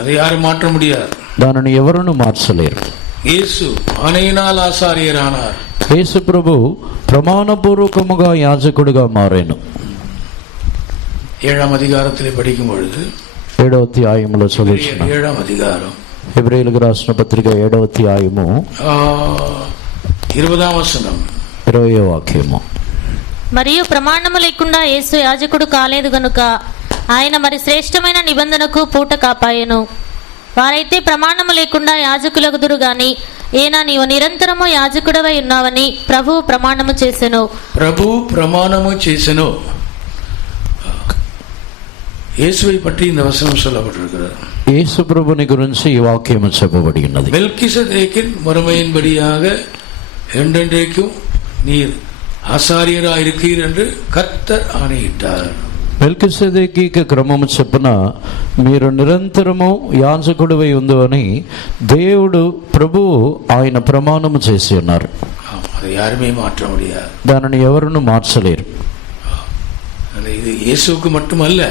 அதை யாரும் மாற்ற முடியாது. దానిని ఎవరును మార్చలేరు. యేసు ఆనైనాల్ ఆచార్యరానారు. యేసు ప్రభు ప్రమాణపూర్వకముగా యాజకుడిగా మారాను. 7వ అధికారத்தில் படிக்கும் பொழுது 7వ అధ్యాయంలో చదువుతున్నా. 7వ అధికారం హెబ్రీయులకు రాసిన పత్రిక 7వ అధ్యాయము 20వ వచనం 20వ వాక్యము. మరియు ప్రమాణము లేకుండా యేసు యాజకుడు కాలేదు గనుక ఆయన మరి శ్రేష్టమైన నిబంధనకు పూట కాపాయెను. వారైతే ప్రమాణము లేకుండా యాజకులగుదురు గాని ఈయన నీవు నిరంతరము యాజకుడవై ఉన్నావని ప్రభువు ప్రమాణము చేసెను. యేసుவை பற்றி இந்த வசனம் சொல்லப்பட்டிருக்கிறது. యేసు ప్రభుని గురించి ఈ వాక్యం చెప్పబడి ఉన్నది. மெல்கிசதேக்கின் முறைமையின்படியாக என்றென்றைக்கும் நீர் ஆசாரியராய் இருக்கிறீர் என்று கர்த்தர் ஆணையிட்டார். మెల్కిసెదెకి క్రమము చొప్పున మీరు నిరంతరము యాజకుడివై ఉండు అని దేవుడు ప్రభువు ఆయన ప్రమాణము చేసి ఉన్నారు. அதை யாருமே மாற்ற முடியாது. దానిని ఎవరును మార్చలేరు. இது இயேசுவுக்கு மட்டுமல்ல,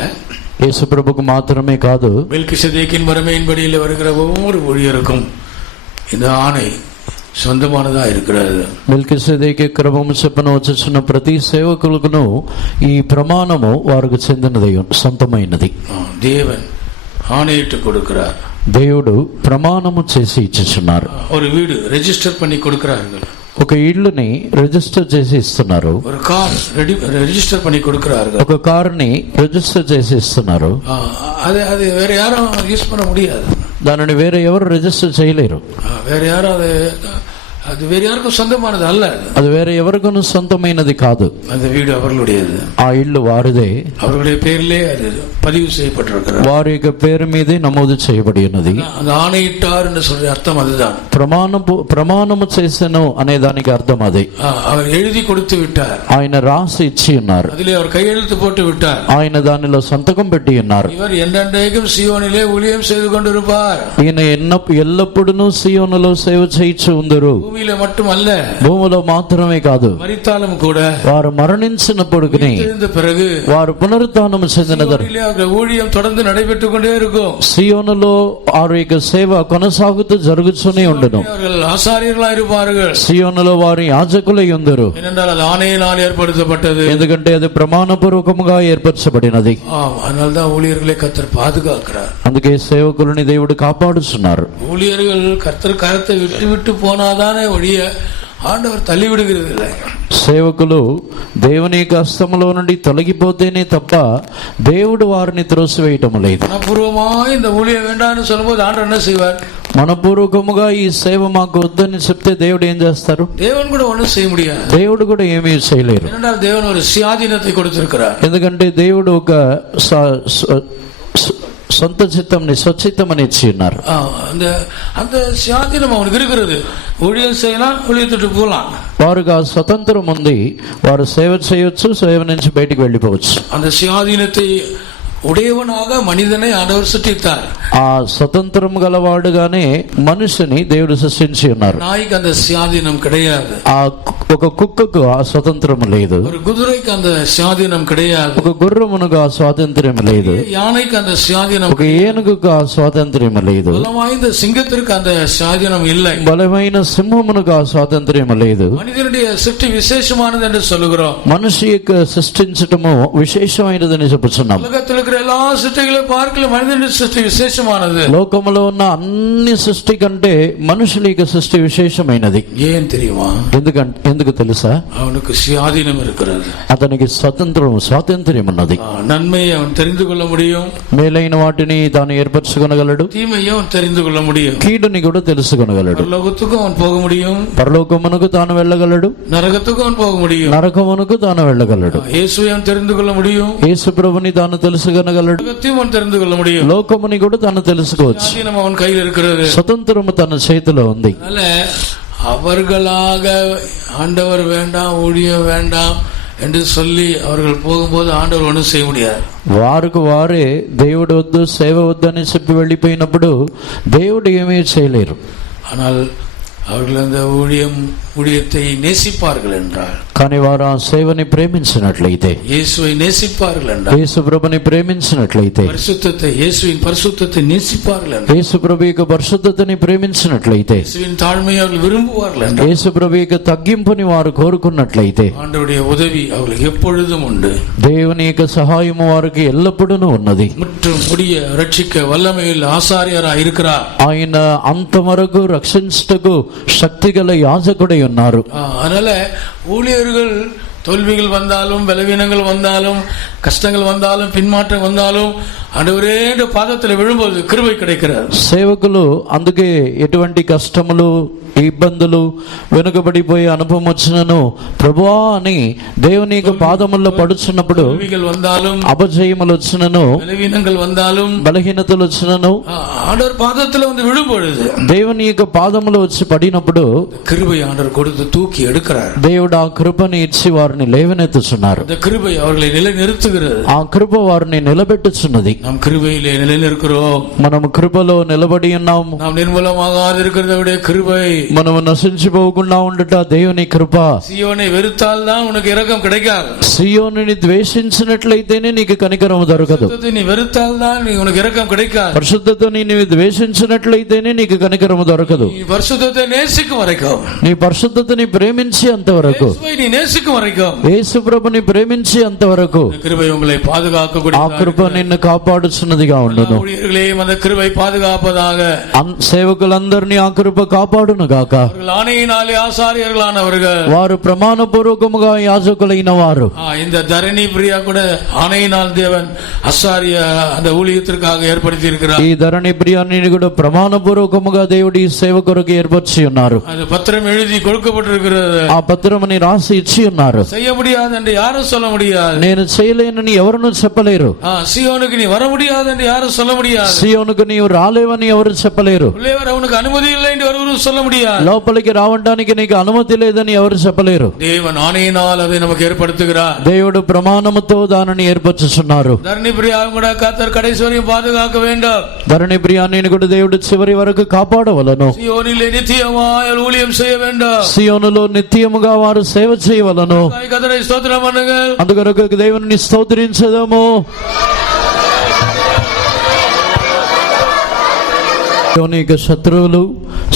యేసు ప్రభుకు మాత్రమే కాదు, மெல்கிசதேக்கின் முறைமையின்படியில் வருகிற ஒவ்வொரு ஊழியருக்கும் இந்த ஆணை சொந்தமானதா இருக்கிறது. మెల్కిసెదెకి క్రమము చొప్పున వచ్చుచున్న ప్రతి సేవకులకును ఈ ప్రమాణము వారికి చెందినది, సొంతమైనది. தேவன் ஆணையிட்டு கொடுக்கிறார். దేవుడు ప్రమాణము చేసి ఇచ్చుచున్నారు. ஒரு வீடு ரெஜிஸ்டர் பண்ணி கொடுக்கிறார்கள். ఒక ఇల్లుని రిజిస్టర్ చేసి ఇస్తున్నారు. ஒரு கார் ரெஜிஸ்டர் பண்ணி கொடுக்கிறார்கள். ఒక కారుని రిజిస్టర్ చేసి ఇస్తున్నారు. அது வேற யாரும் யூஸ் பண்ண முடியாது. దానిని వేరే ఎవరు రిజిస్టర్ చేయలేరు. வேற யாரும் அது வேற யாருக்கும் சொந்தமானது அல்ல. అది వేరే ఎవరికైనా సొంతమైనది కాదు. அந்த வீடு அவர்களுடையது. ఆ ఇల్లు వారిదే. அவர்களுடைய பேரிலே அது பதிவு செய்யப்பட்டிருக்கிறது. వారి యొక్క పేరు మీదే నమోదు చేయబడి ఉన్నది. அந்த ஆணையிட்டார் என்று சொல்ற அர்த்தம் அதுதான். ప్రమాణము చేసెను అనే దానికి అర్థం అదే. அவர் எழுதி கொடுத்து விட்டார். ఆయన రాసి ఇచ్చి ఉన్నారు. அதிலே அவர் கையெழுத்து போட்டு விட்டார். ఆయన దానిలో సంతకం పెట్టి ఉన్నారు. இவர் என்றென்றைக்கும் சீயோனிலே ஊழியம் செய்து கொண்டிருப்பார். ఈయన ఎల్లప్పుడూ సీయోనులో సేవ చేయించు ఉందరు. భూమిలో மட்டுமல்ல, భూమిలో మాత్రమే కాదు, మరితాలం కూడా వారు మరణించినప్పటికీ பிறகு వారు పునరుత్థానము చెందినదరు. ஊழியம் தொடர்ந்து நடைபெற்றுக் கொண்டே இருக்கும். సియోనులో వారి యొక్క సేవ కొనసాగుతూ జరుగుతూనే ఉండును. ఆచార్యులై இருப்பார்கள். సియోనులో వారి యాజకులై ఉందరు. ஏனென்றால் அது ஆணையினால் ஏற்படுத்தப்பட்டது. ఎందుకంటే అది ప్రమాణపూర్వకముగా ఏర్పరచబడినది. அதனால்தான் ஊழியர்களை கர்த்தர் பாதுகாக்கிறார். అందుకే సేవకులని దేవుడు కాపాడుతున్నారు. ஊழியர்கள் கர்த்தர் கரத்தை விட்டு விட்டு போனாதானே ஒழிய ஆண்டவர் தள்ளி விடுகிறது இல்லை. సేవకులు దేవుని యొక్క హస్తములో నుండి తొలగిపోతేనే తప్ప దేవుడు వారిని త్రోసివేయటం లేదు. మనపూర్వమాయి இந்த ஊழியம் வேண்டாம்னு சொல்லும்போது ஆண்டவர் என்ன செய்வார்? మనపూర్వకముగా ఈ సేవ మాకు వద్దని చెప్తే దేవుడు ఏం చేస్తారు? దేవుని కూడా ஒண்ணும் செய்ய முடியாது. దేవుడు కూడా ఏమీ చేయలేరు. ஏனென்றால் தேவன் ஒரு சுயாதீனத்தை கொடுத்திருக்கிறார். ఎందుకంటే దేవుడు ఒక సొంత చిత్తంని స్వచిత్తమని ఇచ్చి ఉన్నారు. அந்த சுயாதீனம் அவனுக்கு இருக்கிறது. ஊழியம் செய்யலாம், ஊழியத்துட்டு போகலாம். వారుగా స్వతంత్రం ఉంది. వారు సేవ చేయొచ్చు, సేవ నుంచి బయటికి వెళ్ళిపోవచ్చు. அந்த சுயாதீனத்தை ఉడేవనాగా మనిదనే ఆడవర్ సృష్టిస్తారు. ఆ స్వతంత్రం గలవాడుగానే మనిషిని దేవుడు సృష్టించి ఉన్నారు. నాయికి అంత స్వాధీనం கிடையாது. ఆ ఒక కుక్కకు ఆ స్వతంత్రం లేదు. ஒரு குதிரைக்கு அந்த స్వాధీనం கிடையாது. ఒక గుర్రమునకు ఆ స్వాతంత్ర్యం లేదు. யானைக்கு அந்த స్వాధీనం, ఒక ఏనుగుకు ఆ స్వాతంత్ర్యం లేదు. బలమైన సింగத்திற்கு அந்த స్వాధీనం இல்லை. బలమైన సింహమునకు ఆ స్వాతంత్ర్యం లేదు. మనిదனுடைய సృష్టి విశేషமானது என்று சொல்லுகிறோம். మనిషి యొక్క సృష్టించటము విశేషమైనదని చెప్పుచున్నాం. எல்லா సృష్టిகளை பார்க்கல మనిదனுடைய సృష్టి విశేషமானது. లోకములో ఉన్న అన్ని సృష్టి కంటే మనుషుల యొక్క సృష్టి విశేషమైనది. ఏం தெரியுமா? ఎందుకు తెలుసా? அவனுக்கு சுயாதீனம் இருக்கிறது. అతనికి స్వాతంత్ర్యం ఉన్నది. நன்மையை அவன் தெரிந்து கொள்ள முடியும். మేలైన వాటిని తాను ఏర్పరచుకొనగలడు. தீமையை அவன் தெரிந்து கொள்ள முடியும். కీడుని కూడా తెలుసుకొనగలడు. பரலோகத்துக்கும் அவன் போக முடியும். పరలోకమునకు తాను వెళ్ళగలడు. నరకத்துக்கும் அவன் போக முடியும். నరకమునకు తాను వెళ్ళగలడు. యేసుவை அவன் தெரிந்து கொள்ள முடியும். యేసు ప్రభుని తాను తెలుసుకొనగలడు. அவன் தெரிந்து கொள்ள முடியும். లోకముని కూడా తాను తెలుసుకోవచ్చు. அவன் கையில் இருக்கிறது. స్వతంత్రము తన చేతిలో ఉంది. அவர்களாக ஆண்டவர் வேண்டாம், ஊழியம் வேண்டாம் என்று சொல்லி அவர்கள் போகும்போது ஆண்டவர் ஒன்றும் செய்ய முடியாது. వారికి వారే దేవుడు వద్దు, సేవ వద్దు అని చెప్పి వెళ్ళిపోయినప్పుడు దేవుడు ఏమీ చేయలేరు. ஆனால் அவர்கள் அந்த ஊழியத்தை நேசிப்பார்கள் என்றால், కానీ వారు ఆ సేవని ప్రేమించినట్లయితే, இயேசுவை நேசிப்பார்கள் என்றால், యేసు ప్రభుని ప్రేమించినట్లయితే, பரிசுத்தத்தை, இயேசுவின் பரிசுத்தத்தை நேசிப்பார்கள் என்றால், యేసు ప్రభు యొక్క పరిశుద్ధతని ప్రేమించినట్లయితే, இயேசுவின் தாழ்மையை அவர்கள் விரும்புவார்கள் என்றால், యేసు ప్రభు యొక్క తగ్గింపుని వారు కోరుకున్నట్లయితే, ஆண்டவருடைய உதவி அவர்களுக்கு எப்பொழுதும் உண்டு. దేవుని యొక్క సహాయము వారికి ఎల్లప్పుడూ ఉన్నది. முற்றும் முடிய ரட்சிக்க வல்லமையில் ஆசாரியராய் இருக்கிறார். ఆయన అంతవరకు రక్షించుటకు శక్తి గల యాజకుడై ఉన్నారు. அதனால ஊழியர்கள் தோல்விகள் வந்தாலும், பலவீனங்கள் வந்தாலும், கஷ்டங்கள் வந்தாலும், பின்மாற்றம் வந்தாலும் ஆண்டவரே பாதத்தில் விழும்போது கிருபை கிடைக்கிறார். సేవకులు అందుకే ఎటువంటి కష్టములు, ఇబ్బందులు, వెనుకబడిపోయే అనుభవం వచ్చినను ప్రభువా అని దేవుని యొక్క పాదముల్లో పడుచున్నప్పుడు, வந்தாலும், అపజయములు వచ్చినను, பலவீனங்கள் வந்தாலும், బలహీనతలు వచ్చినను ஆண்டவர் பாதத்தில் வந்து விழும்பொழுது, దేవుని యొక్క పాదములు వచ్చి పడినప్పుడు கிருபை ஆண்டவர் கொடுத்து தூக்கி எடுக்கிறார். దేవుడు ఆ కృపని ఇచ్చి వారిని లేవనెత్తుచున్నారు. அந்த கிருபை அவர்களை நிலைநிறுத்துகிறது. ఆ కృప వారిని నిలబెట్టుచున్నది. நாம் கிருபையிலே நிலைநிற்கிறோம். మనము కృపలో నిలబడి ఉన్నాము. நாம் நிர்மூலமாகாது இருக்கிறத கிருபை. మనము నశించిపోకుండా ఉండట దేవుని కృప. సియోனை వెరుతాల్ தான் உனக்கு இரக்கம் கிடைக்காது. సియోనుని ద్వేషించినట్లయితేనే నీకు కనికరము దొరకదు. நீ వెరుతాల్ தான் உனக்கு இரக்கம் கிடைக்காது. పరిశుద్ధతని నీవు ద్వేషించినట్లయితేనే నీకు కనికరము దొరకదు. நீ பரிசுத்தத்தை நேசிக்கும் வரைக்கும், నీ పరిశుద్ధతని ప్రేమించి అంతవరకు, நீ நேசிக்கும் வரைக்கும், యేసు ప్రభుని ప్రేమించి అంతవరకు கிருபை உங்களை பாதுகாக்கக்கூடிய, ఆ కృప నిన్ను కాపాడుచున్నదిగా ఉండును. ஊழியர்களையும் அந்த கிருபை பாதுகாப்பதாக. సేవకులందరినీ ఆ కృప కాపాడును గాక. ஆணையினாலே ஆசாரியர்களானவர்கள், వారు ప్రమాణపూర్వకముగా యాజకులైన వారు. இந்த தரணி பிரியா கூட ஆணையினால் தேவன் ஆசாரிய அந்த ஊழியத்திற்காக ஏற்படுத்தி இருக்கிறார். ఈ ధరణి ప్రియాన్ని కూడా ప్రమాణపూర్వకముగా దేవుడు ఈ సేవ కొరకు ఏర్పరిచి ఉన్నారు. அது பத்திரம் எழுதி கொடுக்கப்பட்டிருக்கிறது. ఆ పత్రమని రాసి ఇచ్చి ఉన్నారు. செய்ய முடியாது என்று யாரும் சொல்ல முடியாது. నేను చేయలేనని ఎవరును చెప్పలేరు. సియోనుకు நீ வர முடியாது என்று யாரும் சொல்ல முடியாது. సియోనుకు నీవు రాలేవని ఎవరు చెప్పలేరు. உள்ளே வர உனக்கு அனுமதி இல்லை என்று ஒருவரும் சொல்ல முடியாது. లోపలికి రావడానికి నీకు అనుమతి లేదని ఎవరు చెప్పలేరు. தேவன் ஆணையினால் அதை நமக்கு ஏற்படுத்துகிறார். దేవుడు ప్రమాణముతో దానిని ఏర్పరచుచున్నారు. ధరణి ప్రియాను కూడా కర్తర్ కడేసి వరకు பாதுகாக்க வேண்டும். ధరణి ప్రియాన్ని కూడా దేవుడు చివరి వరకు కాపాడవలను. సియోనిலே நித்தியமாய் ஊழியம் செய்ய வேண்டும். సియోనులో నిత్యముగా వారు సేవ చేయవలను. కర్తரை స్తోత్రం பண்ணுங்கள். అందుకొరకు దేవుని స్తోత్రించదము. యొక్క శత్రువులు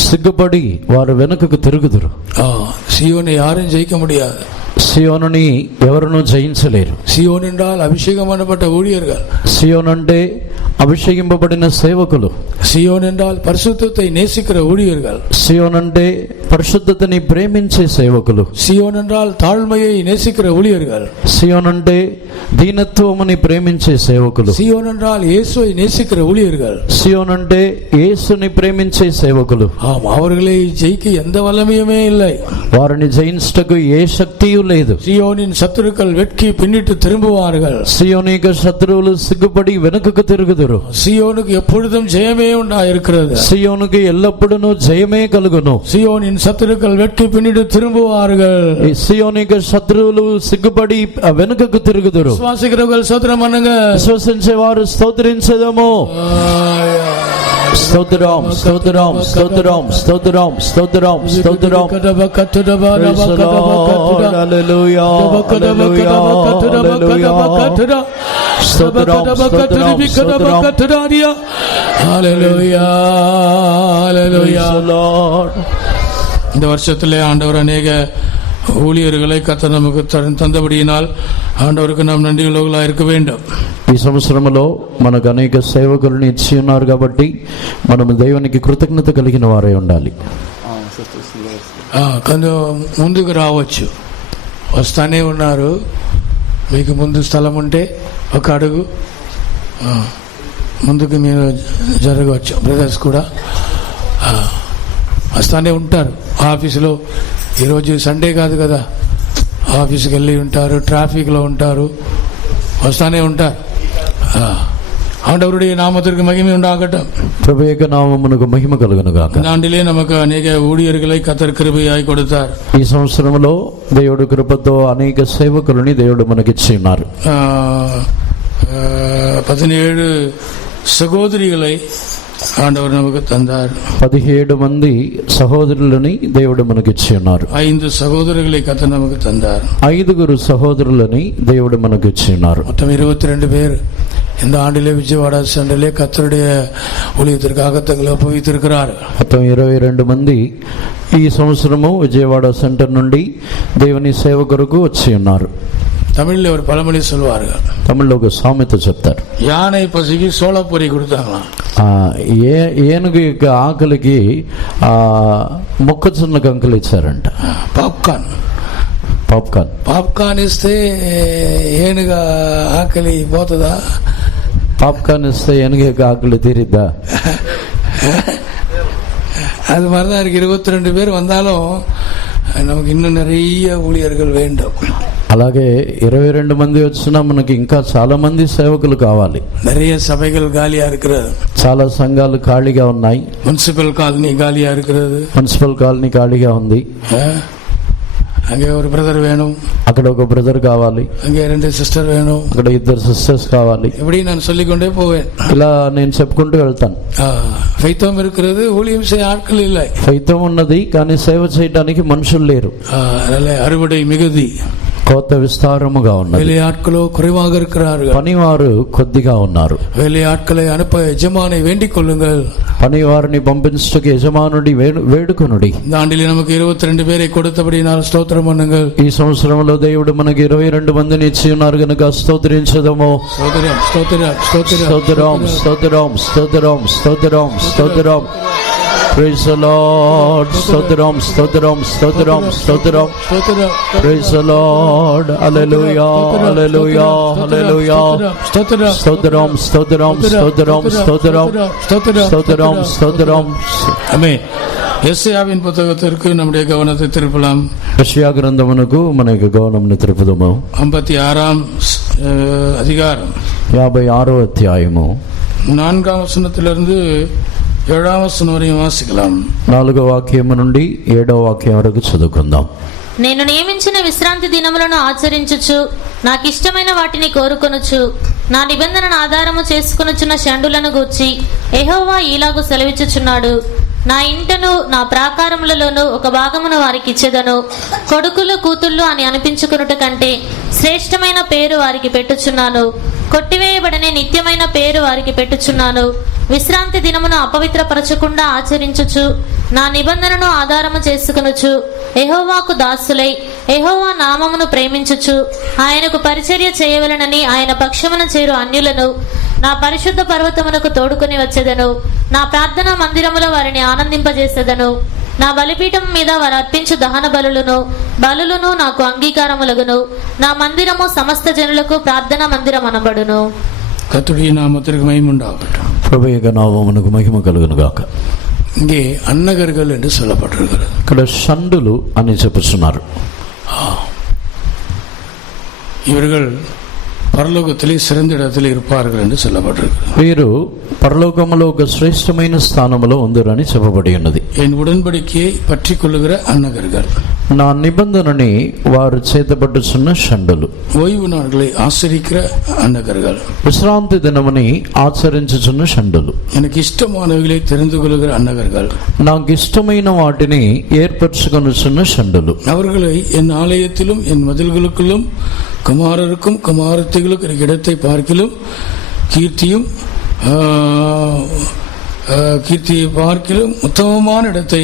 సిగ్గుపడి వారు వెనుకకు తిరుగుదురు. సియోனை யாரும் ஜெயிக்க முடியாது. సియోనుని ఎవరును జయించలేరు. సియోన్ என்றால் అభిషేకం பண்ணப்பட்ட ஊழியர்கள். సియోన్ అంటే అభిషేకింపబడిన సేవకులు. సియోన్ என்றால் పరిశుద్ధத்தை நேசிக்கிற ஊழியர்கள். సియోన్ అంటే పరిశుద్ధతని ప్రేమించే సేవకులు. సియోన్ என்றால் தாழ்மையை நேசிக்கிற ஊழியர்கள். సియోన్ అంటే దీనత్వముని ప్రేమించే సేవకులు. సియోన్ என்றால் இயேசுவை நேசிக்கிற ஊழியர்கள். సియోన్ అంటే యేసుని ప్రేమించే సేవకులు. அவர்களை ஜெயிக்க எந்த வல்லமையுமே இல்லை. వారిని జయించుటకు ఏ శక్తియు లేదు. సియోనిன் శత్రుக்கள் వెట్కి పిన్నిட்டு திரும்புவார்கள். సియోనిక శత్రువులు సిగ్గుపడి వెనుకకు తిరుగుదురు. సియోనుకు எப்பொழுதும் ஜெயமே உண்டாயிருக்கிறது. సియోనుకు ఎల్లప్పుడూ జయమే కలుగును. సియోనిன் శత్రుக்கள் వెట్కి పిన్నిட்டு திரும்புவார்கள். సియోనిక శత్రువులు సిగ్గుపడి వెనుకకు తిరుగుదురు. విశ్వాసికులు స్తోత్రం பண்ணுங்க. విశ్వసించే వారు స్తోత్రించదము. స్తోత్రం స్తోత్రం స్తోత్రం స్తోత్రం స్తోత్రం స్తోత్రం. హల్లెలూయా హల్లెలూయా హల్లెలూయా. స్తోత్రం స్తోత్రం స్తోత్రం. ஹல்லேலூயா ஹல்லேலூயா. இந்த வருஷத்திலே ஆண்டவர் அநேக ஊழியர்களை கர்த்தர் நமக்கு தந்தபடியினால் ஆண்டவருக்கு நாம் நன்றியுள்ளவர்களாக இருக்க வேண்டும். ఈ సంవత్సరంలో మనకు అనేక సేవకులను ఇచ్చి ఉన్నారు కాబట్టి మనం దేవునికి కృతజ్ఞత కలిగిన వారై ఉండాలి. కొంచెం ముందుకు రావచ్చు, వస్తానే ఉన్నారు. మీకు ముందు స్థలం ఉంటే ఒక అడుగు ముందుకు మీరు జరగవచ్చు. బ్రదర్స్ కూడా వస్తానే ఉంటారు. ఆఫీసులో ఈరోజు సండే కాదు కదా, ఆఫీస్కి వెళ్ళి ఉంటారు, ట్రాఫిక్లో ఉంటారు, వస్తానే ఉంటారు. ஆண்டவருடைய நாமத்திற்கு மகிமை உண்டாகட்டும். ప్రభు యొక్క నామమునకు మహిమ కలుగును గాక. దాండిలే நமக்கு అనేక ஊழியர்களை கர்த்தர் கிருபையாய் கொடுத்தார். ఈ సంవత్సరంలో దేవుడు కృపతో అనేక సేవకులని దేవుడు మనకిచ్చి ఉన్నారు. 17 సహోదరిகளை ఆండవర్ நமக்கு தந்தார். 17 మంది సహోదరులని దేవుడు మనకిచ్చి ఉన్నారు. 5 సహోదరుகளை கர்த்தர் நமக்கு தந்தார். 5 సహోదరులని దేవుడు మనకిచ్చి ఉన్నారు. மொத்தம் 22 பேர் இந்த ஆண்டிலே விஜயவாடா சென்டரிலே கர்த்தருடைய ஊழியத்திற்காக தங்களை ஒப்புவித்திருக்கிறார். మొత్తం 22 మంది ఈ సంవత్సరము విజయవాడ సెంటర్ నుండి దేవుని సేవ కొరకు వచ్చి ఉన్నారు. தமிழ்ல ஒரு பழமொழி சொல்வார்கள். తమిళ్లో ఒక సామెత చెప్తారు. யானை పసికి సోళపూరి கொடுத்தாங்களாம். ఏనుగు యొక్క ఆకలికి మొక్కజొన్న కంకులు ఇచ్చారంట. పాప్కార్న్ ఇస్తే ఏనుగు ఆకలి పోతుందా? పాప్కార్న్ ఇస్తే ఏనుగు యొక్క ఆకలి తీరిద్దా? அது மாதிரிதான் இருக்கு. 22 பேர் வந்தாலும் நமக்கு இன்னும் நிறைய ஊழியர்கள் வேண்டும். అలాగే 22 మంది వచ్చినా మనకి ఇంకా చాలా మంది సేవకులు కావాలి. நிறைய சபைகள் காலியா இருக்கிறது. చాలా సంఘాలు ఖాళీగా ఉన్నాయి. మున్సిపల్ కాలనీ ఖాళీగా இருக்கிறது. మున్సిపల్ కాలనీ ఖాళీగా ఉంది. அங்கே ஒரு பிரதர் வேணும், అక్కడ ఒక బ్రదర్ కావాలి. அங்கே 2 సిస్టర్ வேணும், అక్కడ 2 సిస్టర్స్ కావాలి. இப்படி நான் சொல்லிக்கொண்டே போவேன். ఇలా నేను చెప్పుకుంటూ వెళ్తాను. ఫైతం இருக்கிறது, ஊழியம் செய்ய ஆட்கள் இல்லை. ఫైతం ఉన్నది కానీ సేవ చేయడానికి మనుషులు లేరు. அறுவடை மிகுதி, కోత విస్తారముగా ఉన్నది. வேலையாட்களோ குறைவாக இருக்கிறார்கள். పనివారు కొద్దిగా ఉన్నారు. வேலையாட்களை அனுப்ப எஜமானை வேண்டிக் கொள்ளுங்கள். పనివారిని పంపించడానికి యజమానుడి వేడుకొనుడి. இந்த ஆண்டிலே நமக்கு 22 பேரை கொடுத்தபடியால் ஸ்தோத்திரம் பண்ணுங்கள். ఈ సంవత్సరంలో దేవుడు మనకి 22 మందిని ఇచ్చి ఉన్నారు కనుక స్తోత్రించదము. స్తోత్రం స్తోత్రం స్తోత్రం స్తోత్రం స్తోత్రం స్తోత్రం స్తోత్రం స్తోత్రం. Praise the Lord. స్తోత్రం స్తోత్రం స్తోత్రం స్తోత్రం. Praise the Lord. Hallelujah. Hallelujah. Hallelujah. స్తోత్రం స్తోత్రం స్తోత్రం స్తోత్రం స్తోత్రం స్తోత్రం. ఆమేన్. యెషయాவின் పుస్తకத்திற்கு நம்முடைய கவனத்தை திருப்பலாம். యెషయా గ్రంథమునకు మన యొక్క గమనమును తిరుపుదము. 56వ அதிகாரம் 56వ అధ్యాయము 4వ వచనத்திலிருந்து 7వ వచనం వరకు వాసిக்கலாம். 4వ వాక్యము నుండి 7వ వాక్యం వరకు చదువుకుందాం. నేను నియమించిన విశ్రాంతి దినములను ఆచరించుచు నాకిష్టమైన వాటిని కోరుకొనుచు నా నిబంధనను ఆధారము చేసుకొనుచున్న షండులను గూర్చి యెహోవా ఈలాగు సెలవిచ్చుచున్నాడు. నా ఇంటను నా ప్రాకారములలోనూ ఒక భాగమును వారికి ఇచ్చేదను. కొడుకులు కూతుళ్ళు అని అనిపించుకున్నట కంటే శ్రేష్టమైన పేరు వారికి పెట్టుచున్నాను. కొట్టివేయబడని నిత్యమైన పేరు వారికి పెట్టుచున్నాను. విశ్రాంతి దినమును అపవిత్రపరచకుండా ఆచరించుచు నా నిబంధనను ఆధారము చేసుకొనుచు యెహోవాకు దాసులై యెహోవా నామమును ప్రేమించుచు ఆయనకు పరిచర్య చేయవలనని ఆయన పక్షమున చేరు అన్యులను నా పరిశుద్ధ పర్వతమునకు తోడుకొని వచ్చేదను. నా ప్రార్థనా మందిరములో వారిని ఆనందింపజేసేదను. నా బలిపీఠం మీద వారు అర్పించు దహన బలులను నాకు అంగీకారములగును. నా మందిరము సమస్త జనులకు ప్రార్థనా మందిరం అనబడును. கர்த்தருடைய நாமத்திற்கு மகிமை உண்டாகட்டும். ప్రభువు యొక్క నామమునకు మహిమ కలుగును గాక. இங்கே அன்னகர்கள் என்று சொல்லப்பட்டிருக்கிறது. ఇక్కడ షండులు అని చెప్పుచున్నారు. இவர்கள் பரலோகத்திலே சிறந்த இடத்தில் இருப்பார்கள் என்று சொல்லப்பட்டிருக்கிறது. వీరు పరలోకములో ఒక శ్రేష్టమైన స్థానములో ఉందిరని చెప్పబడి ఉన్నది. என் உடன்படிக்கையை பற்றி கொள்ளுகிற அன்னகர்கள், నా నిబంధనని వారు చేతపట్టుచున్న షండులు. ஓய்வு நாட்களை ஆசரிக்கிற அன்னகர்கள், విశ్రాంతి దినముని ఆచరించుచున్న షండులు. எனக்கு ఇష్టமானவைகளை தெரிந்து கொள்ளுகிற அன்னகர்கள், నాకు ఇష్టమైన వాటిని ఏర్పరచుకొనుచున్న షండులు. அவர்களை என் ஆலயத்திலும் என் மதில்களுக்குள்ளும் குமாரருக்கும் குமாரத்திகளுக்கும் இடத்தை பார்க்கிலும் கீர்த்தியை பார்க்கிலும் உத்தமமான இடத்தை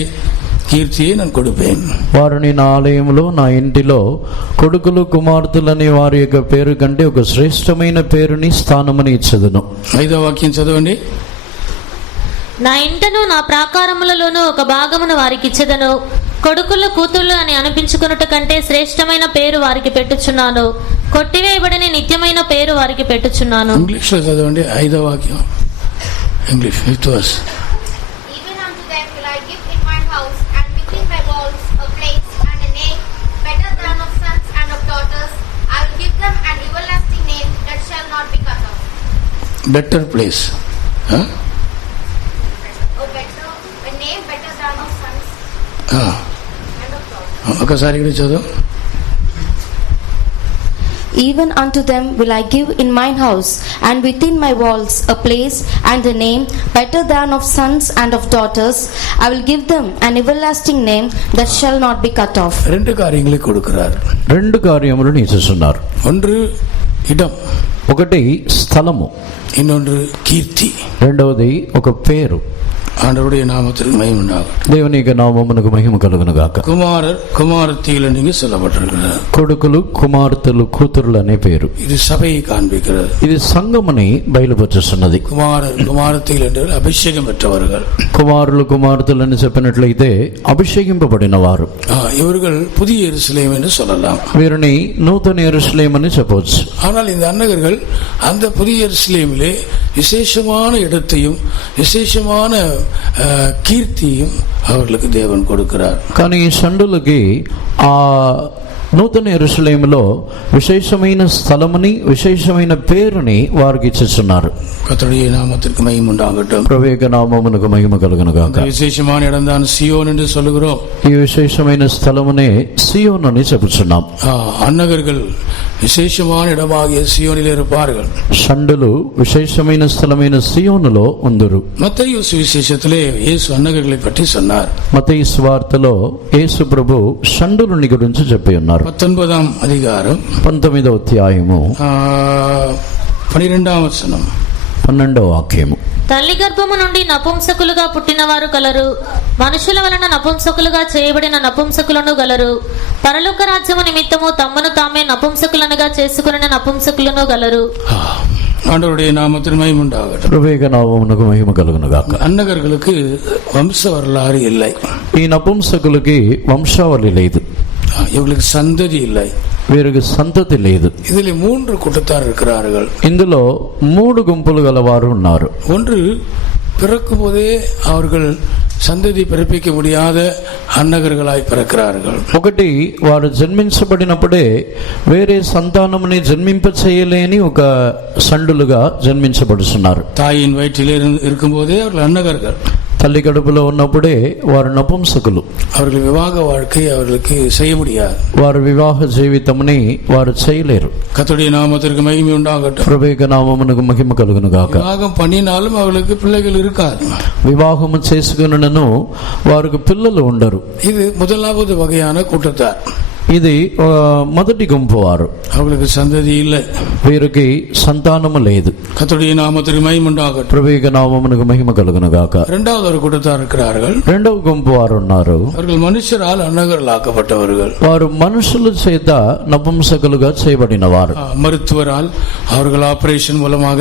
కీర్తియే నేను కొడుపేన్. వారిని నా ఆలయంలో నా ఇంటిలో కొడుకులు కుమార్తెలని వారి యొక్క పేరు కంటే ఒక శ్రేష్టమైన పేరుని స్థానమని ఇచ్చదును. 5వ వాక్యం చదవండి. నా ఇంటను నా ప్రాకారములలోనూ ఒక భాగమును వారికి ఇచ్చేదను. కొడుకులు కూతుళ్ళు అని అనిపించుకున్నట కంటే శ్రేష్టమైన పేరు వారికి పెట్టుచున్నాను. కొట్టివేయబడని నిత్యమైన పేరు వారికి పెట్టుచున్నాను. ఇంగ్లీష్ లో చదవండి 5వ వాక్యం. English with us. better place, huh? A name better than of sons and of daughters. ఒకసారి ఇక్కడ చదువు. even unto them will I give in mine house, and within my walls a place and a name better than of sons and of daughters. I will give them an everlasting name that shall not be cut off. ரெண்டு காரியங்களை கொடுக்கிறார். రెండు కార్యములను ఇస్తున్నారు. ஒன்று இடம், ఒకటి స్థలము, இன்னொன்று கீர்த்தி. రెండవది ఒక పేరు. ஆண்டவருடைய நாமத்திற்கு மகிமை உண்டாகும். దేవుని యొక్క నామమునకు మహిమ కలుగును గాక. குமாரர் குமாரத்திகள் என்று சொல்லப்பட்டிருக்கிறார். కొడుకులు కుమార్తెలు కూతురులు అనే పేరు. இது సభையை காண்பிக்கிறது. ఇది సంఘముని బయలుపరుస్తున్నది. குமாரர் குமாரத்திகள் என்று అభిషేకం பெற்றவர்கள். కుమారులు కుమార్తెలు అని చెప్పినట్లయితే అభిషేకింపబడిన వారు. இவர்கள் புதிய எருசலேம் என்று சொல்லலாம். వీరిని నూతన యెరూషలేము అని చెప్పవచ్చు. ஆனால் இந்த அன்னகர்கள் அந்த புதிய எருசலேமிலே விசேஷமான இடத்தையும் விசேஷமான கீர்த்தியும் அவர்களுக்கு தேவன் கொடுக்கிறார். కానీ ఈ షండులకి ఆ నూతన యెరూషలేములో విశేషమైన స్థలముని విశేషమైన పేరుని వారికి ఇచ్చిస్తున్నారు. கர்த்தருடைய நாமத்திற்கு மகிமை உண்டாகட்டும். ప్రభువు యొక్క నామమునకు మహిమ కలుగును గాక. விசேஷமான இடம்தான் சியோன் என்று சொல்லுகிறோம். ఈ విశేషమైన స్థలమునే సియోన్ అని చెప్పుచున్నాం. అన్నగர்கள் విశేషமான இடமாகிய சியோனில் இருப்பார்கள். షండులు విశేషమైన స్థలమైన సియోనులో ఉందురు. மத்தேயு சுவிசேஷத்திலே இயேசு அன்னகர்களை பற்றி சொன்னார். మత్తయి సువార్తలో యేసు ప్రభు షండులని గురించి చెప్పి ఉన్నారు. 19వ அதிகாரம் 19వ అధ్యాయము 12వ వచనం 12వ వాక్యము. తల్లి గర్భము నుండి నపుంసకులుగా పుట్టినవారు కలరు, మనుషుల వలన నపుంసకులుగా చేయబడిన నపుంసకులను గలరు, పరలోక రాజ్యము నిమిత్తము తమను తామే నపుంసకులనుగా చేసుకున్న నపుంసకులను గలరు. ஆண்டவருடைய நாமத்திற்கு மகிமை உண்டாகட்டும். ప్రభువు యొక్క నామమునకు మహిమ కలుగును గాక. அன்னகர்களுக்கு வம்ச வரலாறு இல்லை. ఈ నపుంసకులకి వంశావళి లేదు, இவர்களுக்கு சந்ததி இல்லை, వీరికి సంతతి లేదు. இதில் 3 கூட்டத்தார் இருக்கிறார்கள். ఇందులో 3 గుంపులు గలవారు ఉన్నారు. ஒன்று பிறக்கும் போதே அவர்கள் సంతతి పిరపిక முடியாத అన్నగர்களாய் பிறக்கிறார்கள். ఒకటి వారు జన్మించబడినప్పుడే వేరే సంతానముని జన్మింప చేయలేని ఒక సండులుగా జన్మించబడుతున్నారు. தாயின் வயிற்றிலே இருக்கும்போதே அவர்கள் அன்னகர்கள். తల్లి కడుపులో ఉన్నప్పుడే వారు నపుంసకులు. அவர்கள் விவாக வாழ்க்கை அவர்களுக்கு செய்ய முடியாது. వారు వివాహ జీవితముని వారు చేయలేరు. கர்த்தருடைய நாமத்திற்கு மகிமை உண்டாகட்டும். ప్రభువు యొక్క నామమునకు మహిమ కలుగును గాక. விவாகம் பண்ணினாலும் அவர்களுக்கு பிள்ளைகள் இருக்காது. వివాహము చేసుకున్నను వారికి పిల్లలు ఉండరు. இது முதலாவது வகையான கூட்டத்தார். ఇది మొదటి గుంపు వారు. அவர்களுக்கு சந்ததி இல்லை, వీరికి సంతానము లేదు. கர்த்தருடைய நாமத்திற்கு மகிமை உண்டாகட்டும். ప్రభువు యొక్క నామమునకు మహిమ కలుగును గాక. இரண்டாவது ஒரு கூட்டத்தார் இருக்கிறார்கள். రెండవ గుంపు వారు ఉన్నారు. அவர்கள் மனுஷரால் அன்னகர்கள் ஆக்கப்பட்டவர்கள். వారు మనుషుల చేత నపుంసకులుగా చేయబడిన వారు. மருத்துவரால் அவர்கள் ஆபரேஷன் மூலமாக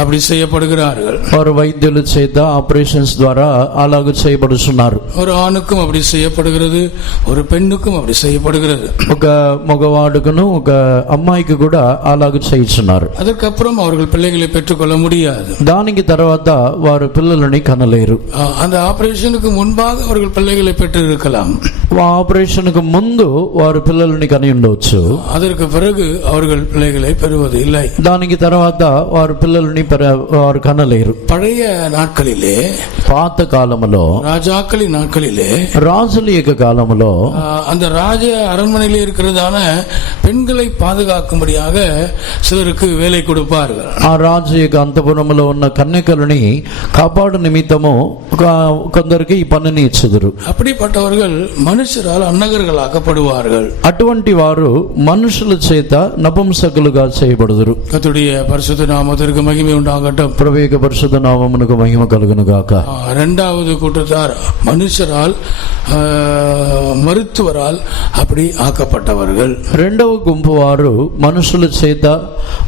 அப்படி செய்யப்படுகிறார்கள். వారు వైద్యుల చేత ఆపరేషన్స్ ద్వారా అలాగ చేయబడుతున్నారు. ஒரு ஆணுக்கும் அப்படி செய்யப்படுகிறது, ஒரு பெண்ணுக்கும் அப்படி செய்யப்படுகிறது. ఒక మగవాడుకును ఒక అమ్మాయికి కూడా అలాగ చేయించున్నారు. அதற்கப்புறம் அவர்கள் பிள்ளைகளை பெற்றுக்கொள்ள முடியாது. దానికి తర్వాత వారు పిల్లలని కనలేరు. அந்த ஆபரேஷனுக்கு முன்பாக அவர்கள் பிள்ளைகளை பெற்று இருக்கலாம். ఆపరేషన్ కు ముందు వారు పిల్లలని కని ఉండవచ్చు. அதற்கு பிறகு அவர்கள் பிள்ளைகளை பெறுவது இல்லை. దానికి తర్వాత వారు పిల్లలని వారు కనలేరు. பழைய நாட்களிலே, పాత కాలములో, ராஜாக்களின் நாட்களிலே, రాజుల యొక్క కాలములో அந்த ராஜ அரண்மனையிலே இருக்கிறதான பெண்களை பாதுகாக்கும்படியாக சிலருக்கு வேலை கொடுப்பார்கள். ఆ రాజు యొక్క అంతపురములో ఉన్న కన్యకలని కాపాడు నిమిత్తము కొందరికి ఈ పనిని ఇచ్చుదురు. அப்படிப்பட்டவர்கள் మనుషరాல் అన్నగர்கள் ఆకపడువాர்கள். అటువంటి వారు మనుషుల చేత నపుంసకులుగా చేయబడుదురు. கர்த்தருடைய பரிசுத்த நாமத்திற்கு மகிமை உண்டாகட்டும். ప్రభువు యొక్క పరిశుద్ధ నామమునకు మహిమ కలుగును గాక. இரண்டாவது கூட்டத்தார் మనుషరాல் மருத்துவரால் அப்படி ఆకపట్టవர்கள். రెండవ గుంపు వారు మనుషుల చేత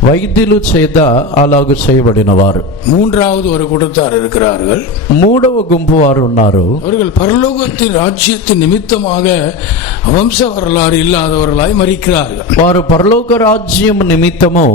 వైద్యుల చేత అలాగూ చేయబడిన వారు. மூன்றாவது ஒரு கூட்டத்தார் இருக்கிறார்கள். మూడవ గుంపు వారు ఉన్నారు. அவர்கள் பரலோகத்தின் ராஜ்யத்தின் நிமித்தமாக வம்ச வரலாறு இல்லாதவர்களாய் மரிக்கிறார்கள். వారు పరలోక రాజ్యం నిమిత్తము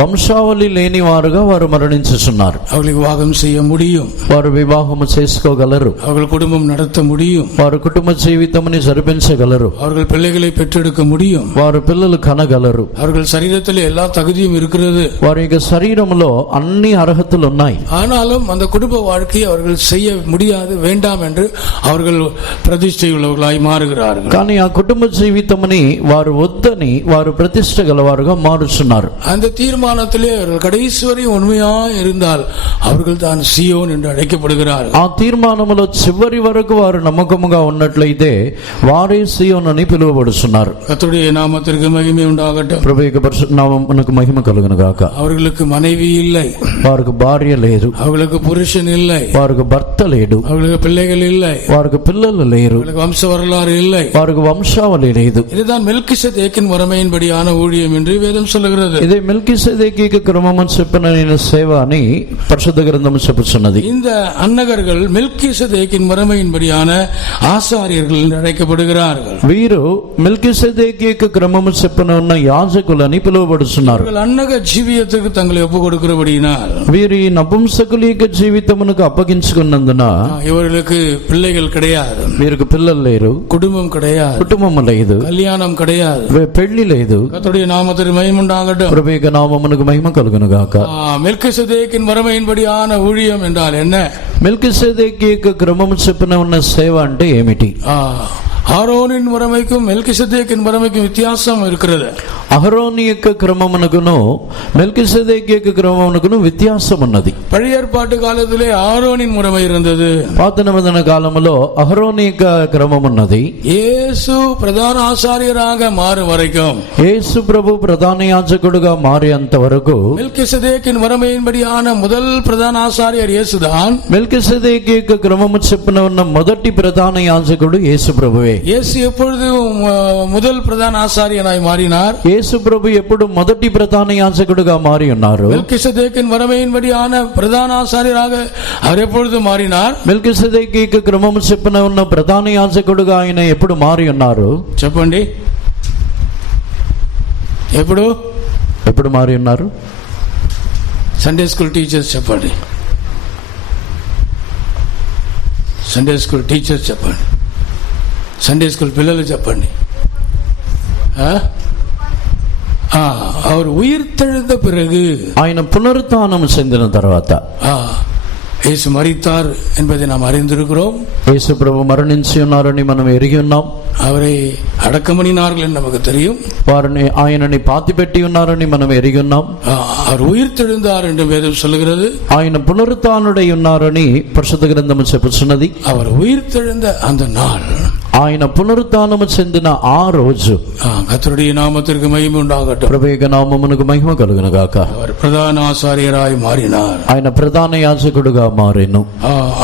వంశావళి లేని వారుగా వారు మరణించుచున్నారు. அவர்களுக்கு விவாகம் செய்ய முடியும், వారు వివాహము చేసుకోగలరు, அவர்கள் குடும்பம் நடத்த முடியும், వారు కుటుంబ జీవితముని జరిపించగలరు, அவர்கள் பிள்ளைகளை பெற்றெடுக்க முடியும். వారు పిల్లలు కనగలరు. அவர்கள் சரீரத்தில் எல்லா தகுதியும் இருக்கிறது. వారి యొక్క శరీరంలో అన్ని అర్హతలు ఉన్నాయి. ஆனாலும் அந்த குடும்ப வாழ்க்கையை அவர்கள் செய்ய முடியாது, வேண்டாம் என்று அவர்கள் பிரதிஷ்டை உள்ளவர்களாய் மாறுகிறார்கள். కానీ ఆ కుటుంబ జీవితముని వారు వద్దని వారు ప్రతిష్ట గలవారుగా మారుచున్నారు. அந்த தீர்மானத்திலே அவர்கள் கடைசி வரை உண்மையாக இருந்தால் அவர்கள் தான் சியோன் என்று அழைக்கப்படுகிறார்கள். ఆ తీర్మానములో చివరి వరకు వారు నమ్మకముగా ఉన్నట్లయితే వారే సియోన్ అని పిలువబడుచున్నారు. கர்த்தருடைய நாமத்திற்கு மகிமை உண்டாகட்டும். ప్రభువు యొక్క పరిశుద్ధ నామమునకు మహిమ కలుగును గాక. அவர்களுக்கு மனைவி இல்லை, వారికి భార్య లేదు, அவர்களுக்கு புருஷன் இல்லை, వారికి భర్త లేడు, அவர்களுக்கு பிள்ளைகள் இல்லை, వారికి పిల్లలు లేరు, அவர்களுக்கு வம்ச வரலாறு இல்லை, వారికి వంశావళి లేదు. இதுதான் மெல்கிசேதேக்கின் முறைமையின்படியான ஊழியம் என்று வேதம் சொல்லுகிறது. ఇదే మెల్కీసెదెకీకి క్రమము చెప్పిన సేవ అని పరిశుద్ధ గ్రంథము చెప్పుచున్నది. இந்த అన్నగர்கள் மெல்கிசேதேக்கின் முறைமையின்படியான ஆசாரியர்கள் என்று அழைக்கப்படுகிறார்கள். వీరు మెల్కీసెదెకీకి క్రమము చెప్పిన ఉన్న యాజకులని పిలువబడుచున్నారు. அவர்கள் அன்னக ஜீவியத்துக்கு தங்களை ஒப்புக் கொடுக்கிறபடியினால் వీరు ఈ నపుంసకుల యొక్క జీవితమునకు అప్పగించుకున్నందున இவர்களுக்கு பிள்ளைகள் கிடையாது, వీరికి పిల్లలు లేరు, குடும்பம் கிடையாது, కుటుంబము లేదు, கல்யாணம் கிடையாது. పెళ్లి లేదు. கர்த்தருடைய நாமத்திற்கு மகிமை உண்டாகட்டும். ప్రభువు యొక్క నామమునకు మహిమ కలుగును గాక. மெல்கிசேதேக்கின் முறைமையின்படியான ஊழியம் என்றால் என்ன? మెల్కీసెదెకీ యొక్క క్రమము చెప్పిన ఉన్న సేవ అంటే ఏమిటి? ஆரோனின் முறைமைக்கும் மெல்கிசேதேக்கின் முறைமைக்கும் வித்தியாசம் இருக்கிறது. అహరోని యొక్క క్రమమునకును మెల్కీసెదెకీ యొక్క క్రమమునకును వ్యత్యాసం ఉన్నది. பழைய ஏற்பாட்டு காலத்திலே ஆரோனின் முறைமை இருந்தது. పాత నిబంధన కాలములో అహరోని యొక్క క్రమం ఉన్నది. இயேசு பிரதான ஆசாரியராக மாறும் வரைக்கும், యేసు ప్రభు ప్రధాన యాజకుడుగా మారేంత వరకు மெல்கிசேதேக்கின் முறைமையின்படியான முதல் பிரதான ஆசாரியர் இயேசுதான். మెల్కీసెదెకీ యొక్క క్రమము చెప్పిన ఉన్న మొదటి ప్రధాన యాజకుడు యేసు ప్రభువే. இயேசு எப்பொழுது முதல் பிரதான ஆசாரியனாய் மாறினார்? యేసు ప్రభు ఎప్పుడు మొదటి ప్రధాన యాజకుడుగా మారి ఉన్నారు? மெல்கிசேதேக்கின் முறைமையின்படியான பிரதான ஆசாரியராக அவர் எப்பொழுது மாறினார்? మెల్కీసెదెకీ యొక్క క్రమము చెప్పిన ఉన్న ప్రధాన యాజకుడుగా ఆయన ఎప్పుడు మారి ఉన్నారు? చెప్పండి, ఎప్పుడు మారి ఉన్నారు? సండే స్కూల్ టీచర్స్ చెప్పండి, సండే స్కూల్ టీచర్స్ చెప్పండి, సండే స్కూల్ పిల్లలు చెప్పండి. அவர் உயிர்த்தெழுந்த பிறகு, ఆయన పునరుత్థానం చెందిన తర్వాత, இயேசு மரித்தார் என்பதை நாம் அறிந்திருக்கிறோம். యేసు ప్రభు మరణించి ఉన్నారని మనం ఎరిగి ఉన్నాం. அவரை అడకమనినాர்கள் என்று நமக்கு தெரியும். వారిని ఆయనని పాతిపెట్టి ఉన్నారని మనం ఎరిగి ఉన్నాం. அவர் உயிர்த்தெழுந்தார் என்று வேదம் சொல்லுகிறது. ఆయన పునరుత్థానుడై ఉన్నారని పరిశుద్ధ గ్రంథము చెప్పుచున్నది. அவர் உயிர்த்தெழுந்த அந்த நாள், ఆయన పునరుత్థానము చెందిన ఆ రోజు, கர்த்தருடைய நாமத்திற்கு மகிமை உண்டாகட்டும். ప్రభువు యొక్క నామమునకు మహిమ కలుగును గాక. அவர் பிரதான ஆசாரியராய் மாறினார். ఆయన ప్రధాన యాజకుడుగా మారెను.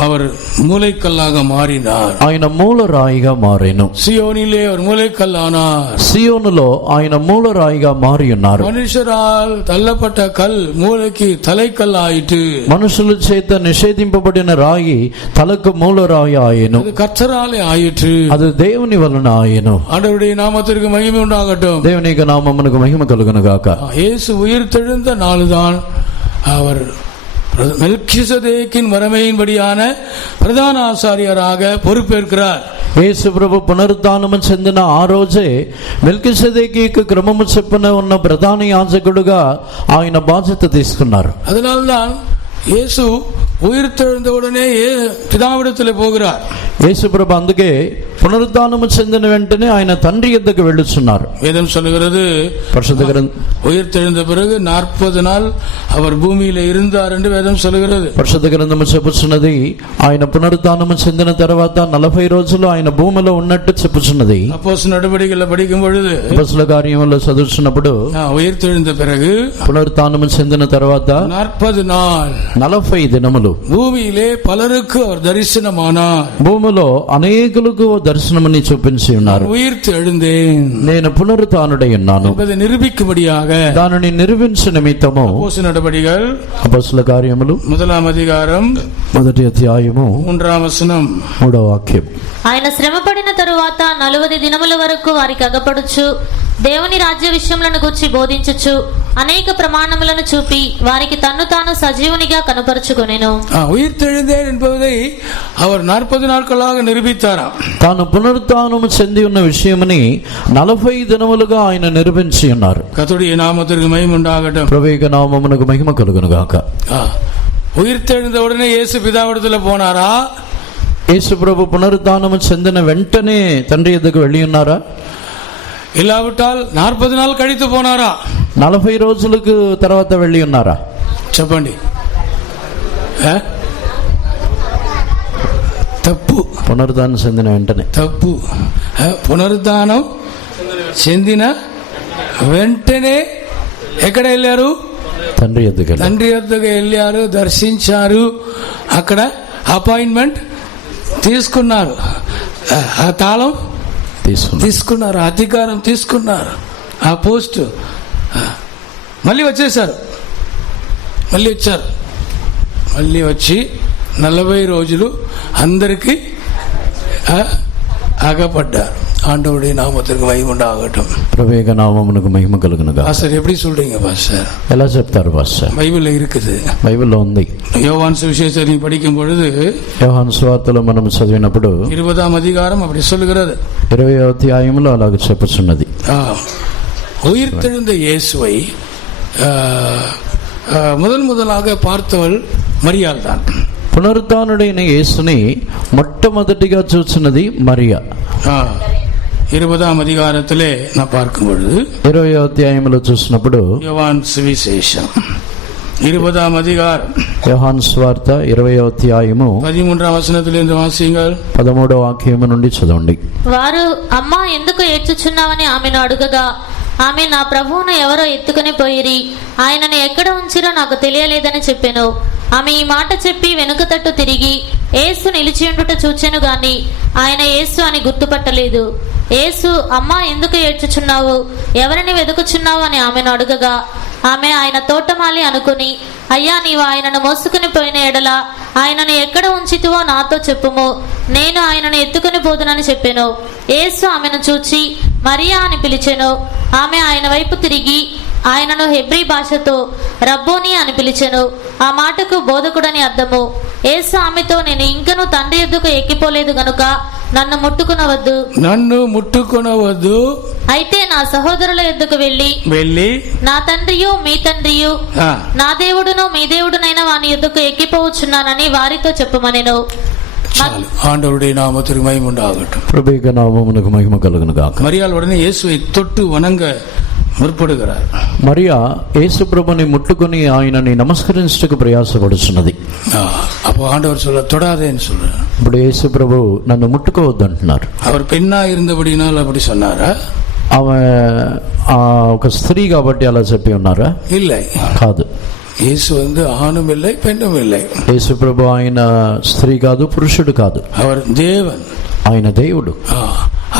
அவர் மூலைக்கல்லாக மாறினார். ఆయన మూలరాయిగా మారెను. சியோனிலே அவர் மூலைக்கல்லானார். సియోనులో ఆయన మూలరాయిగా మారి ఉన్నారు. மனுஷரால் தள்ளப்பட்ட கல் மூளைக்கு தலைக்கல் ஆயிற்று. మనుషుల చేత నిషేధింపబడిన రాయి తలకు మూలరాయి ఆయను. அது கர்த்தராலே ஆயிற்று. అది దేవుని వలన ఆయను. ஆண்டவருடைய நாமத்திற்கு மகிமை உண்டாகட்டும். దేవుని యొక్క నామమునకు మహిమ కలుగును గాక. இயேசு உயிர்த்தெழுந்த நாள்தான் அவர் மெல்கிசேதேக்கின் முறைமையின்படியான பிரதான ஆசாரியராக பொறுப்பேற்கிறார். యేసు ప్రభు పునరుత్థానము చెందిన ఆ రోజే మెల్కీసెదెకీకి క్రమము చెప్పిన ఉన్న ప్రధాన యాజకుడుగా ఆయన బాధ్యత తీసుకున్నారు. அதனால்தான் இயேசு உயிர்த்தெழுந்த உடனே பிதாவிடத்தில் போகிறார். యేసు ప్రభు అందుకే పునరుత్థానము చెందిన వెంటనే ఆయన తండ్రి యొద్దకు వెళ్ళుచున్నారు. வேதம் சொல்லுகிறது, పరిశుద్ధ గ్రంథం உயிர்த்தெழுந்த பிறகு 40 நாள் அவர் பூமியில இருந்தார் என்று வேதம் சொல்லுகிறது. పరిశుద్ధ గ్రంథము చెప్పుచున్నది, ఆయన పునరుత్థానము చెందిన తర్వాత 40 రోజులు ఆయన భూమిలో ఉన్నట్టు చెప్పుచున్నది. அப்போஸ்தலர் நடபடிகளை படிக்கும் பொழுது, అపొస్తలుల కార్యములో చదువుతున్నప్పుడు, உயிர்த்தெழுந்த பிறகு పునరుత్థానము చెందిన తర్వాత 40 நாள் 40 దినములు பூமியிலே பலருக்கு அவர் தரிசனமானார். భూమిలో అనేకులకు దర్శనముని చూపించి ఉన్నారు. உயிர்த்து எழுந்தேன், నేను పునరుత్థానుడై ఉన్నాను என்பதை நிரூபிக்கும்படியாக దానిని నిరూపించు నిమిత్తము அப்போஸ்தலர் நடபடிகள் అపొస్తలుల కార్యములు 1వ అధ్యాయం 1వ అధ్యాయము 3వ వచనం 3వ వాక్యం. ఆయన శ్రమపడిన తరువాత 40 దినముల వరకు వారికి అగపడుచు దేవుని రాజ్య విషయములను గూర్చి బోధించుచు అనేక ప్రమాణములను చూపి వారికి తన్ను తాను సజీవునిగా కనపరుచుకొనెను. உயிர்த்தெழுந்தேன் என்பதை அவர் 40 నాட்களாக నిరూపితారాం. తాను పునరుత్థానము చెంది ఉన్న విషయమని 40 దినములుగా ఆయన నిరూపించి ఉన్నారు. கர்த்தருடைய நாமத்திற்கு மகிமை உண்டாகட்டும். ప్రభువు నామమునకు మహిమ కలుగును గాక. உயிர்த்தெழுந்த உடனே இயேசு பிதாவிடத்துல போனாரா? యేసు ప్రభు పునరుత్థానము చెందిన వెంటనే తండ్రి యొద్దకు వెళ్ళి ఉన్నారా? ఇలావిటాల్ 40 నాள் కడితు పోనారా? 40 రోజులకు తర్వాత వెళ్ళి ఉన్నారా? చెప్పండి. తప్పు. పునరుద్ధానం చెందిన వెంటనే తప్పు. పునరుద్ధానం చెందిన వెంటనే ఎక్కడ వెళ్ళారు? తండ్రి యొద్దకు. తండ్రి యొద్దకు వెళ్ళారు, దర్శించారు, అక్కడ అపాయింట్మెంట్ తీసుకున్నారు, ఆ తాళం తీసుకున్నారు, అధికారం తీసుకున్నారు, ఆ పోస్ట్. మళ్ళీ వచ్చేసారు, మళ్ళీ వచ్చారు. మళ్ళీ వచ్చి 40 రోజులు అందరికీ అగపడ్డారు. ஆண்டவருடைய நாமத்திற்கு மகிமை உண்டாகட்டும். ప్రభువు నామమునకు మహిమ కలుగును గాక. பாஸ்டர் எப்படி சொல்றீங்க பாஸ்டர்? ఎలా చెప్తారు పాస్టర్? బైబిల్లో இருக்குது, బైబిల్లో ఉంది. யோவான் சுவிசேஷத்தை நீ படிக்கும் பொழுது యోహాను సువార్తలో మనం చదివినప్పుడు 20ஆம் அதிகாரம் அப்படி சொல்லுகிறது. 20వ అధ్యాయంలో అలాగ చెప్పుచున్నది. உயிர்த்தெழுந்த இயேசுவை முதலாக பார்த்தவள் மரியாள் தான். పునరుత్థానుడైన యేసుని మొట్టమొదటిగా చూసినది మరియా. 20ஆம் அதிகாரத்திலே நான் பார்க்கும் பொழுது 20వ అధ్యాయంలో చూసినప్పుడు யோவான் சுவிசேஷம் 20ஆம் அதிகாரம் యోహాను సువార్త 20వ అధ్యాయము 13ஆம் వచనத்திலிருந்து వాసియంగల్. 13వ వాక్యము నుండి చదవండి. వారు అమ్మా ఎందుకు ఏడ్చుచున్నావని ఆమెను అడుగగా ఆమె నా ప్రభువును ఎవరో ఎత్తుకుని పోయిరి, ఆయనను ఎక్కడ ఉంచిరో నాకు తెలియలేదని చెప్పెను. ఆమె ఈ మాట చెప్పి వెనుక తట్టు తిరిగి యేసు నిలిచియుండుట చూచెను గాని ఆయన యేసు అని గుర్తుపట్టలేదు. యేసు అమ్మా ఎందుకు ఏడ్చుచున్నావు, ఎవరిని వెతుకుచున్నావు అని ఆమెను అడుగగా ఆమె ఆయన తోటమాలి అనుకుని, అయ్యా నీవు ఆయనను మోసుకుని పోయిన ఎడల ఆయనను ఎక్కడ ఉంచితివో నాతో చెప్పుము, నేను ఆయనను ఎత్తుకుని పోదునని చెప్పెను. యేసు ఆమెను చూచి మరియా అని పిలిచెను. ఆమె ఆయన వైపు తిరిగి ఆయనను హెబ్రీ భాషతో రబ్బోని అని పిలిచెను. ఆ మాటకు బోధకుడని అర్థము. యేసు ఆమెతో, నేను ఇంకనూ తండ్రి యొద్దకు ఎక్కిపోలేదు గనుక నన్ను ముట్టుకొనవద్దు, అయితే నా సహోదరుల యొద్దకు వెళ్ళి నా తండ్రియు మీ తండ్రియు నా దేవుడును మీ దేవుడునైన వాని యొద్దకు ఎక్కిపోవచ్చున్నానని వారితో చెప్పమనెను. ஆண்டவருடைய நாமத்திற்கு மகிமை உண்டாகட்டும். ప్రభువు నామమునకు మహిమ కలుగును గాక. மரியாள் உடனே இயேசுவை தொட்டு வணங்க ముற்பడుகிறார். మరియా యేసు ప్రభుని ముట్టుకొని ఆయనని నమస్కరించుటకు ప్రయాసపడుచున్నది. அப்போ ஆண்டவர் சொல்ல தொடாதேன்னு சொல்றார். ఇప్పుడు యేసు ప్రభు నన్ను ముట్టుకోవద్దు అంటున్నారు. அவர் பெண்ணா இருந்தபடினால் அப்படி சொன்னாரா? ఆమె ఒక స్త్రీ కాబట్టి అలా చెప్పి ఉన్నారా? இல்லை, కాదు. యేసు ஆணும் இல்லை பெண்ணும் இல்லை. యేసు ప్రభు ఆయన స్త్రీ కాదు, పురుషుడు కాదు. அவர் தேவன், ఆయన దేవుడు.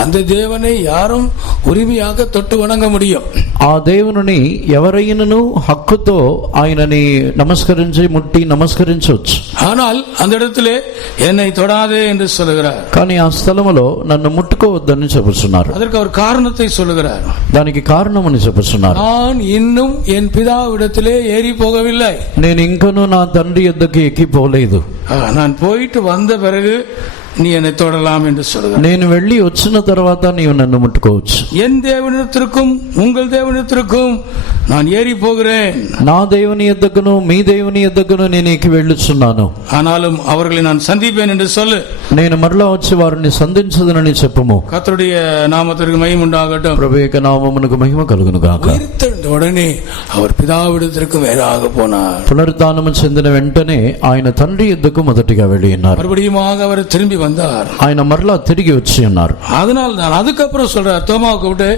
அந்த தேவனை யாரும் உரிமையாக தொட்டு வணங்க முடியும். ఆ దేవుని ఎవరైనను హక్కుతో ఆయనని ముట్టి నమస్కరించవచ్చు. ஆனால் அந்த இடத்திலே என்னை தொடாதே என்று சொல்லுகிறார். కానీ ఆ స్థలములో నన్ను ముట్టుకోవద్దని చెప్పుచున్నారు. அதற்கு அவர் காரணத்தை சொல்லுகிறார். దానికి కారణమని చెప్పుచున్నారు. நான் இன்னும் என் பிதாவிடத்திலே ஏறி போகவில்லை, నేను ఇంకనూ నా తండ్రి యొద్దకు ఎక్కిపోలేదు, நான் போயிட்டு வந்த பிறகு நீ என்னை தொடலாம் என்று சொல்கிறார். నేను వెళ్ళి వచ్చిన తర్వాత నీవు నన్ను ముట్టుకోవచ్చు. என் தேவனிடத்திற்கும் உங்கள் தேவனிடத்திற்கும் நான் ஏறி போகிறேன். నా దేవుని యొద్దకును మీ దేవుని యొద్దకును నేను ఎక్కి వెళ్ళుచున్నాను. ஆனாலும் அவர்களை நான் சந்திப்பேன் என்று சொல்லு. నేను మరలా వచ్చి వారిని సంధించదనని చెప్పుము. கர்த்தருடைய நாமத்திற்கு மகிமை உண்டாகட்டும். ప్రభువు యొక్క నామమునకు మహిమ కలుగును గాక. உயிர்த்தெழுந்த உடனே அவர் பிதாவிடத்திற்கு வேறாக போனார். పునరుత్థానము చెందిన వెంటనే ఆయన తండ్రి యొద్దకు మొదటిగా వెళ్ళి ఉన్నారు. மறுபடியுமாக அவர் திரும்பி வந்தார். ఆయన మరలా తిరిగి వచ్చి ఉన్నారు. அதனால் தான் அதுக்கப்புறம் சொல்றார், தோமாவுக்கு விட்டு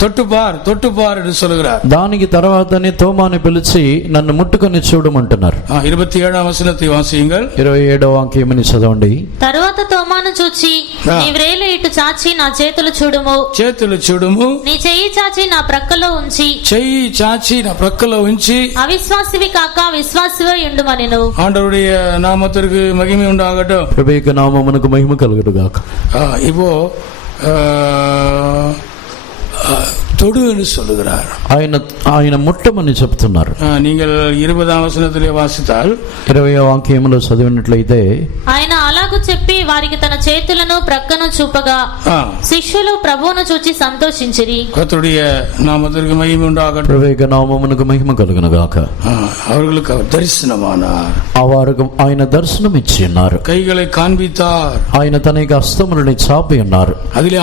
தொட்டுப்பார் என்று சொல்கிறார். దానికి తర్వాతనే తోమాని పిలిచి నన్ను ముట్టుకొని చూడమంటున్నారు. 27ஆம் వచనத்தை వాసియంగల్. 27వ వాక్యముని చదవండి. తరువాత తోమాను చూచి, నీ వ్రేలు ఇటు చాచి నా చేతులు చూడుము, నీ చెయ్యి చాచి నా ప్రక్కలో ఉంచి అవిశ్వాసివి కాక విశ్వాసివై ఉండుమనెను. ஆண்டவருடைய நாமத்திற்கு மகிமை உண்டாகட்டும். ప్రభువు యొక్క నామమునకు మహిమ కలుగును గాక. இப்போ தொடு என்று சொல்லுகிறார். ఆయన ముట్టమని చెప్తున్నారు. நீங்கள் 20ஆம் వచనத்திலே వాసితాల్ 20వ వాక్యములో చదివినట్లయితే ఆయన అలాగు చెప్పి వారికి తన చేతులను ప్రక్కను చూపగా ஆ, శిష్యులు ప్రభువును చూచి సంతోషించిరి. கர்த்தருடைய நாமத்திற்கு மகிமை உண்டாகட்டும். ప్రభువు నామమునకు మహిమ కలుగును గాక. அவர்களுக்கு அவர் தரிசனமானார், వారికి ఆయన దర్శనం ఇచ్చి ఉన్నారు. கைகளை காண்பித்தார், ఆయన తన యొక్క హస్తములని చాపి ఉన్నారు. அதிலே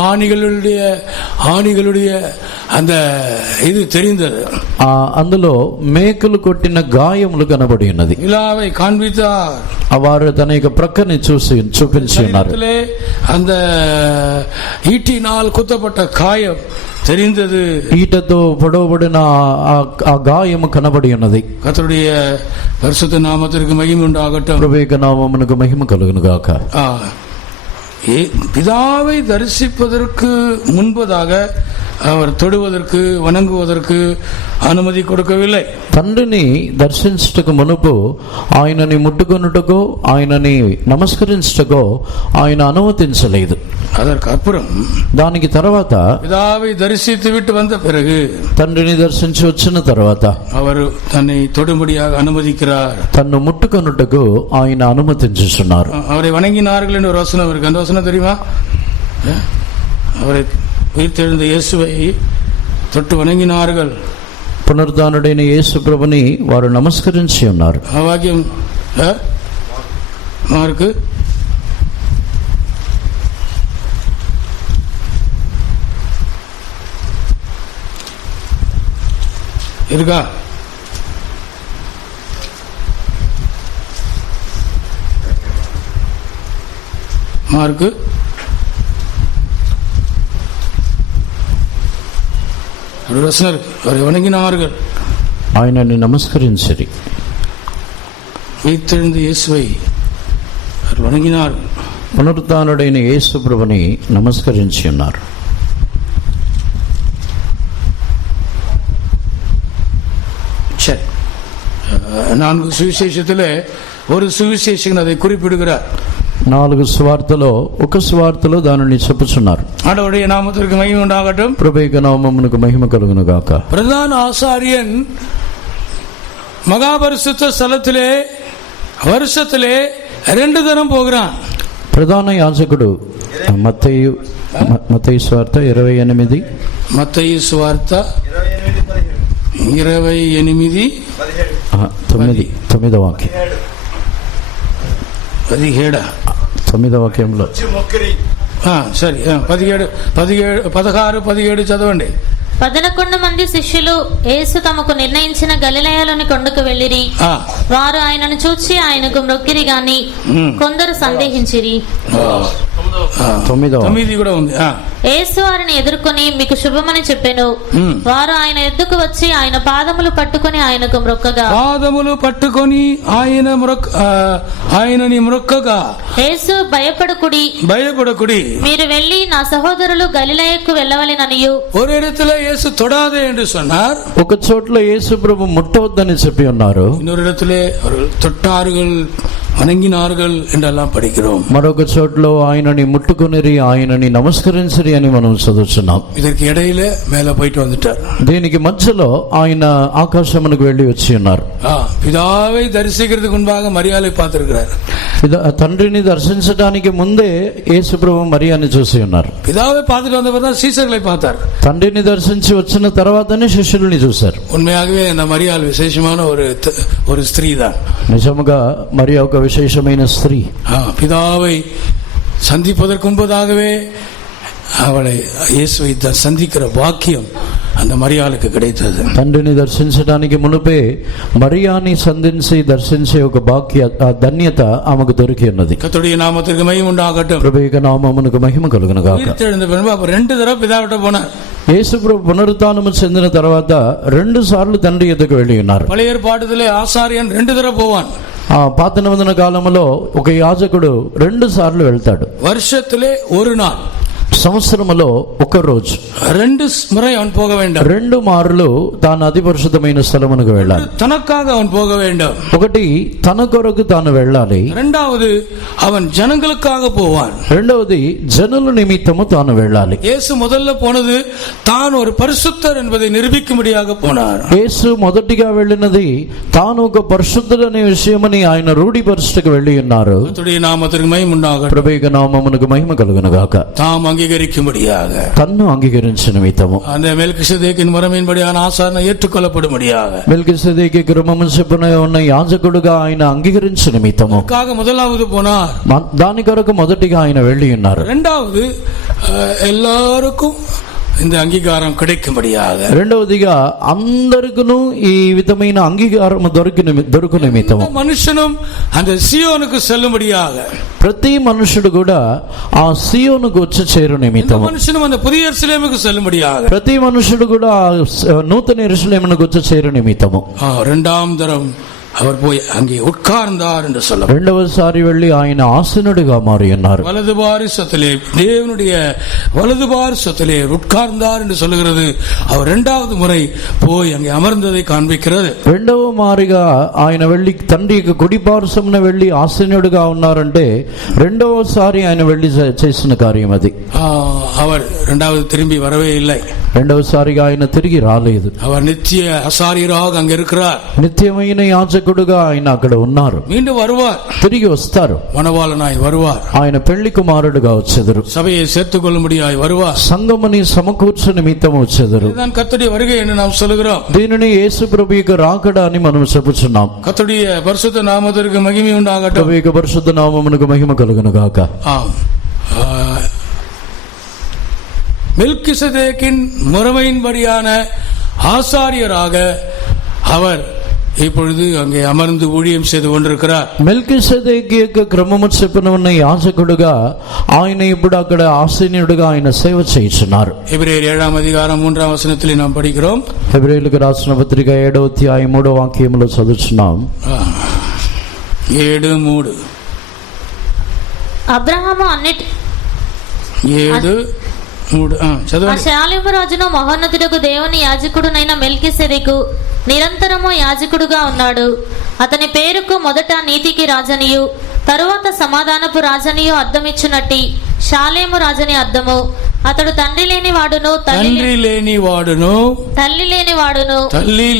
ஆணிகளுடைய அந்த இது தெரிந்தது. అందులో మేకులు కొట్టిన గాయములు కనబడి ఉన్నది. விழாவை காண்பித்தார், వారు తన యొక్క ప్రక్కని చూపించి ఉన్నారు. சரீரத்திலே அந்த ஈட்டினால் குத்தப்பட்ட காயம் தெரிந்தது. ఈటతో పొడవబడిన ఆ గాయము కనబడి ఉన్నది. கர்த்தருடைய பரிசுத்த நாமத்திற்கு மகிமை உண்டாகட்டும். ప్రభువు నామమునకు మహిమ కలుగును గాక. பிதாவை தரிசிப்பதற்கு முன்பதாக அவர் தொடுவதற்கு வணங்குவதற்கு அனுமதி கொடுக்கவில்லை. తండ్రిని దర్శించుటకు మునుపు ఆయనని ముట్టుకొనుటకు ఆయనని నమస్కరించుటకు ఆయన అనుమతించలేదు. அதற்கு அப்புறம் దానికి తర్వాత பிதாவை தரிசித்து விட்டு வந்த பிறகு తండ్రిని దర్శించి వచ్చిన తర్వాత அவர் தன்னை தொடும்படியாக அனுமதிக்கிறார். తన్ను ముట్టుకొనుటకు ఆయన అనుమతించుచున్నారు. அவரை வணங்கினார்கள் என்று ஒரு வசனம் இருக்கு. அந்த வசனம் தெரியுமா? அவரை உயிர்த்தெழுந்த இயேசுவை தொட்டு வணங்கினார்கள். పునరుద్ధానుడైన యేసు ప్రభుని వారు నమస్కరించి ఉన్నారు. ఆ వాక్యం మార్కు இருக்கா? மார்க்கு ஒரு வசனம் இருக்கு. அவரை வணங்கினார்கள், ఆయనని నమస్కరించిరి. உயிர்த்தெழுந்த இயேசுவை அவர் வணங்கினார்கள். పునరుద్ధానుడైన యేసు ప్రభుని నమస్కరించి ఉన్నారు. சரி, 4 சுவிசேஷத்தில் ஒரு சுவிசேஷகன் அதை குறிப்பிடுகிறார். 4 సువార్తలో ఒక సువార్తలో దానిని చెప్పుచున్నారు. ஆண்டவருடைய நாமத்திற்கு மகிமை உண்டாகட்டும். ప్రభువు నామమునకు మహిమ కలుగును గాక. பிரதான ஆசாரியன் மகாபரிசுத்த ஸ்தலத்திலே வருஷத்திலே 2 தினம் போகிறான். ప్రధాన యాజకుడు మత్తయి సువార్త 28 మత్తయి సువార్త 28 9వ వాక్యం 17 9వ వాక్యంలో సరే 17 16 17 చదవండి. 11 మంది శిష్యులు యేసు తమకు నిర్ణయించిన గలిలయలోని కొండకు వెళ్ళిరి. వారు ఆయనను చూచి ఆయనకు మ్రొక్కిరి గాని కొందరు సందేహించిరి. 9 కూడా ఉంది. యేసు వారిని ఎదుర్కొని మీకు శుభమని చెప్పెను. వారు ఆయన ఎద్దుకు వచ్చి ఆయన పాదములు పట్టుకొని ఆయనకు మ్రొక్కగా ఆయనని మ్రొక్కగా యేసు భయపడకుడి మీరు వెళ్ళి నా సహోదరులు గలిలయకు వెళ్ళవలెననియు ஒரு இடத்துல இயேசு தொடாதே என்று சொன்னார். ఒక చోట్ల యేసు ప్రభు ముట్టవద్దని చెప్పి ఉన్నారు. இன்னொரு இடத்துல அவர்கள் தொட்டார்கள், వణంగినాர்கள் என்றெல்லாம் படிக்கிறோம். మరొక చోట్ల ఆయనని ముట్టుకొనిరి, ఆయనని నమస్కరించిరి అని మనం చదువుతున్నాం. இதற்கு இடையில மேல போயிட்டு வந்துட்டார். దీనికి మధ్యలో ఆయన ఆకాశమునకు వెళ్ళి వచ్చి ఉన్నారు. பிதாவை தரிசிக்கிறதுக்கு முன்பாக மரியாதை பார்த்திருக்கிறார். తండ్రిని దర్శించడానికి ముందే యేసు ప్రభు మరియాని చూసి ఉన్నారు. பிதாவை பார்த்துட்டு வந்தவர் சீசர்களை பார்த்தார். తండ్రిని దర్శించి వచ్చిన తర్వాతనే శిష్యుల్ని చూశారు. உண்மையாகவே அந்த மரியாள் விசேஷமான ஒரு ஸ்திரீ தான். నిజముగా మరియా ఒక విశేషమైన స్త్రీ. பிதாவை சந்திப்பதற்கு முன்பதாகவே அவளை இயேசுவை சந்திக்கிற வாக்கியம் அந்த மரியாளுக்கு கிடைத்தது. తండ్రిని దర్శించడానికి మునుపే మరియాని దర్శించే ఒక ధన్యత ఆమెకు దొరికి ఉన్నది. கர்த்தருடைய நாமத்திற்கு மகிமை உண்டாகட்டும். ప్రభువు నామమునకు మహిమ కలుగును గాక. உயிர்த்தெழுந்த பின்பு அவர் 2 தடவை பிதாவிட்ட போனார். యేసు ప్రభు పునరుత్థానము చెందిన తర్వాత 2 సార్లు తండ్రి ఎదుకు వెళ్ళి ఉన్నారు. பழைய ஏற்பாட்டிலே ஆசாரியன் 2 தடவை போவான். పాత నిబంధన కాలంలో ఒక యాజకుడు 2 సార్లు వెళ్తాడు. வருஷத்திலே ஒரு நாள், సంవత్సరములో ఒక రోజు 2 முறை அவன் போக வேண்டும். 2 మార్లు తాను అతి పరిశుద్ధమైన స్థలమునకు వెళ్ళాలి. தனக்காக அவன் போக வேண்டும். ఒకటి తన కొరకు తాను వెళ్ళాలి. இரண்டாவது அவன் ஜனங்களுக்காக போவான். రెండవది జనుల నిమిత్తము తాను వెళ్ళాలి. இயேசு முதல்ல போனது தான் ஒரு பரிசுத்தர் என்பதை நிரூபிக்கும்படியாக போனார். యేసు మొదటిగా వెళ్ళినది తాను ఒక పరిశుద్ధుడనే విషయమని ఆయన రూఢిపరచుటకు వెళ్ళి ఉన్నారు. கர்த்தருடைய நாமத்திற்கு மகிமை உண்டாகட்டும். ప్రభువు నామమునకు మహిమ కలుగును గాక. தாம் அங்கீகரிக்கும்படியாக తన్ను అంగీకరించిన నిమిత్తము அந்த மெல்கிசேதேக்கின் முறைமையின்படியான ஆசாரனை ஏற்றுக்கொள்ளப்படும்படியாக మెల్కిసెదెకు క్రమము చొప్పున ఉన్న యాజకుడుగా ఆయన అంగీకరించిన నిమిత్తము முதலாவது போனார். దాని కొరకు మొదటిగా ఆయన వెళ్ళి ఉన్నారు. இரண்டாவது எல்லாருக்கும் இந்த அங்கீகாரம் கிடைக்கும்படியாக, రెండవదిగా అందరికీ ఈ విధమైన అంగీకారం దొరుకు నిమిత్తము మనుషனும் அந்த సియోనుకు செல்லும்படியாக, ప్రతి మనుషుడు కూడా ఆ సియోనుకు వచ్చి చేరు నిమిత్తము, మనుషனும் அந்த புதிய எருசலேமுக்கு செல்லும்படியாக, ప్రతి మనుషుడు కూడా నూతన యెరూషలేమునకు వచ్చి చేరు నిమిత్తము. இரண்டாம் தரம் அவர் போய் அங்கே உட்கார்ந்தார் என்று சொல்ல, రెండవసారి వెళ్ళి ఆయన ఆసనుడిగా మారి ఉన్నారు. வலது பாரிசத்திலே தேவனுடைய வலது பாரிசத்திலே உட்கார்ந்தார் என்று சொல்லுகிறது. அவர் இரண்டாவது முறை போய் அங்கே அமர்ந்ததை காண்பிக்கிறது. రెండవ మారిగా ఆయన వెళ్ళి తండ్రి యొక్క కుడి పార్శ్వమున వెళ్ళి ఆసనుడిగా ఉన్నారంటే రెండవసారి ఆయన వెళ్ళి చేసిన కార్యం అది. அவர் இரண்டாவது திரும்பி வரவே இல்லை. రెండవసారిగా ఆయన తిరిగి రాలేదు. அவர் நித்திய ஆசாரியராக அங்க இருக்கிறார். నిత్యమైన యాజకుడుగా ఆయన అక్కడ ఉన్నారు. மீண்டும் வருவார், తిరిగి వస్తారు. மணவாளனாய் வருவார். ఆయన పెళ్లి కుమారుడుగా వచ్చెదరు. சபையை சேர்த்துக் கொள்ளும்படியாய் வருவார். సంఘముని సమకూర్చు నిమిత్తము వచ్చెదరు. இதுதான் கர்த்தருடைய வருகை என்று நாம் சொல்லுகிறோம். దీనిని యేసు ప్రభు యొక్క రాకడ అని మనం చెప్పుచున్నాం. கர்த்தருடைய பரிசுத்த நாமத்திற்கு மகிமை உண்டாகட்டும். ప్రభు యొక్క పరిశుద్ధ నామమునకు మహిమ కలుగును గాక. ஆம். மெல்கிசேதேக்கின் முறைமையின்படியான ஆசாரியராக அவர் இப்பொழுது அங்கே அமர்ந்து ஊழியம் செய்து கொண்டிருக்கிறார். మెల్కిసెదెకు యొక్క క్రమము చొప్పున ఉన్న యాజకుడుగా ఆయన ఇప్పుడు అక్కడ ఆసీనుడుగా ఆయన సేవ చేయుచున్నారు. எபிரேயர் 7 அதிகாரம் 3 வசனத்தில் நாம் படிக்கிறோம். హెబ్రీయులకు రాసిన పత్రిక 7వ అధ్యాయం 3వ వాక్యములో చదువుచున్నాం. 7:3. అబ్రహాము అన్నిటి 7:3 చదవండి. శాలేము రాజును మహోన్నతుడకు దేవుని యాజకుడునైన మెల్కిసెదెకు నిరంతరము యాజకుడుగా ఉన్నాడు. అతని పేరుకు మొదట నీతికి రాజనియు తరువాత సమాధానపు రాజనియు అద్దమిచ్చునట్టి శాలేము రాజని అద్దము. అతడు తండ్రి లేని వాడును తల్లి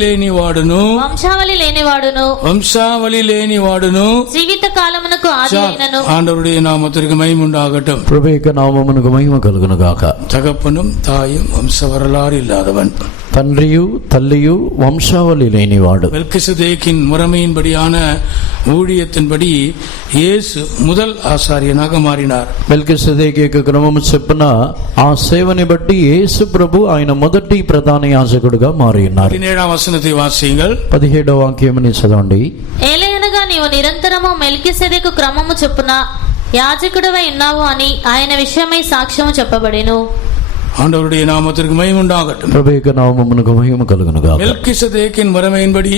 లేని వాడును వంశావళి లేని వాడును జీవిత కాలమునకు ఆది అయినను. ஆண்டவருடைய நாமத்திற்கு மகிமை உண்டாகட்டும். ప్రభు యొక్క నామమునకు మహిమ కలుగును గాక. தகப்பனும் தாயும் வம்ச வரலாறு இல்லாதவன், తండ్రియు తల్లియు వంశావళి లేనివాడు. மெல்கிசேதேக்கின் முறைமையின்படியான ஊழியத்தின்படி இயேசு முதல் ஆசாரியனாக மாறினார். మెల్కిసెదెకు యొక్క క్రమము చొప్పున ఆ సేవని బట్టి యేసు ప్రభు ఆయన మొదటి ప్రధాన యాజకుడుగా మారి ఉన్నారు. 17వ వచనத்தை వాసియంగల్. 17వ వాక్యముని చదవండి. ఏలయనగా నీవు నిరంతరము మెల్కిసెదెకు క్రమము చొప్పున యాజకుడవై ఉన్నావు అని ఆయన విషయమై సాక్ష్యము చెప్పబడెను. ஆண்டவருடைய நாமத்திற்கு மகிமை உண்டாகட்டும். ప్రభు యొక్క నామమునకు మహిమ కలుగును గాక. மெல்கிசேதேக்கின் முறைமையின்படி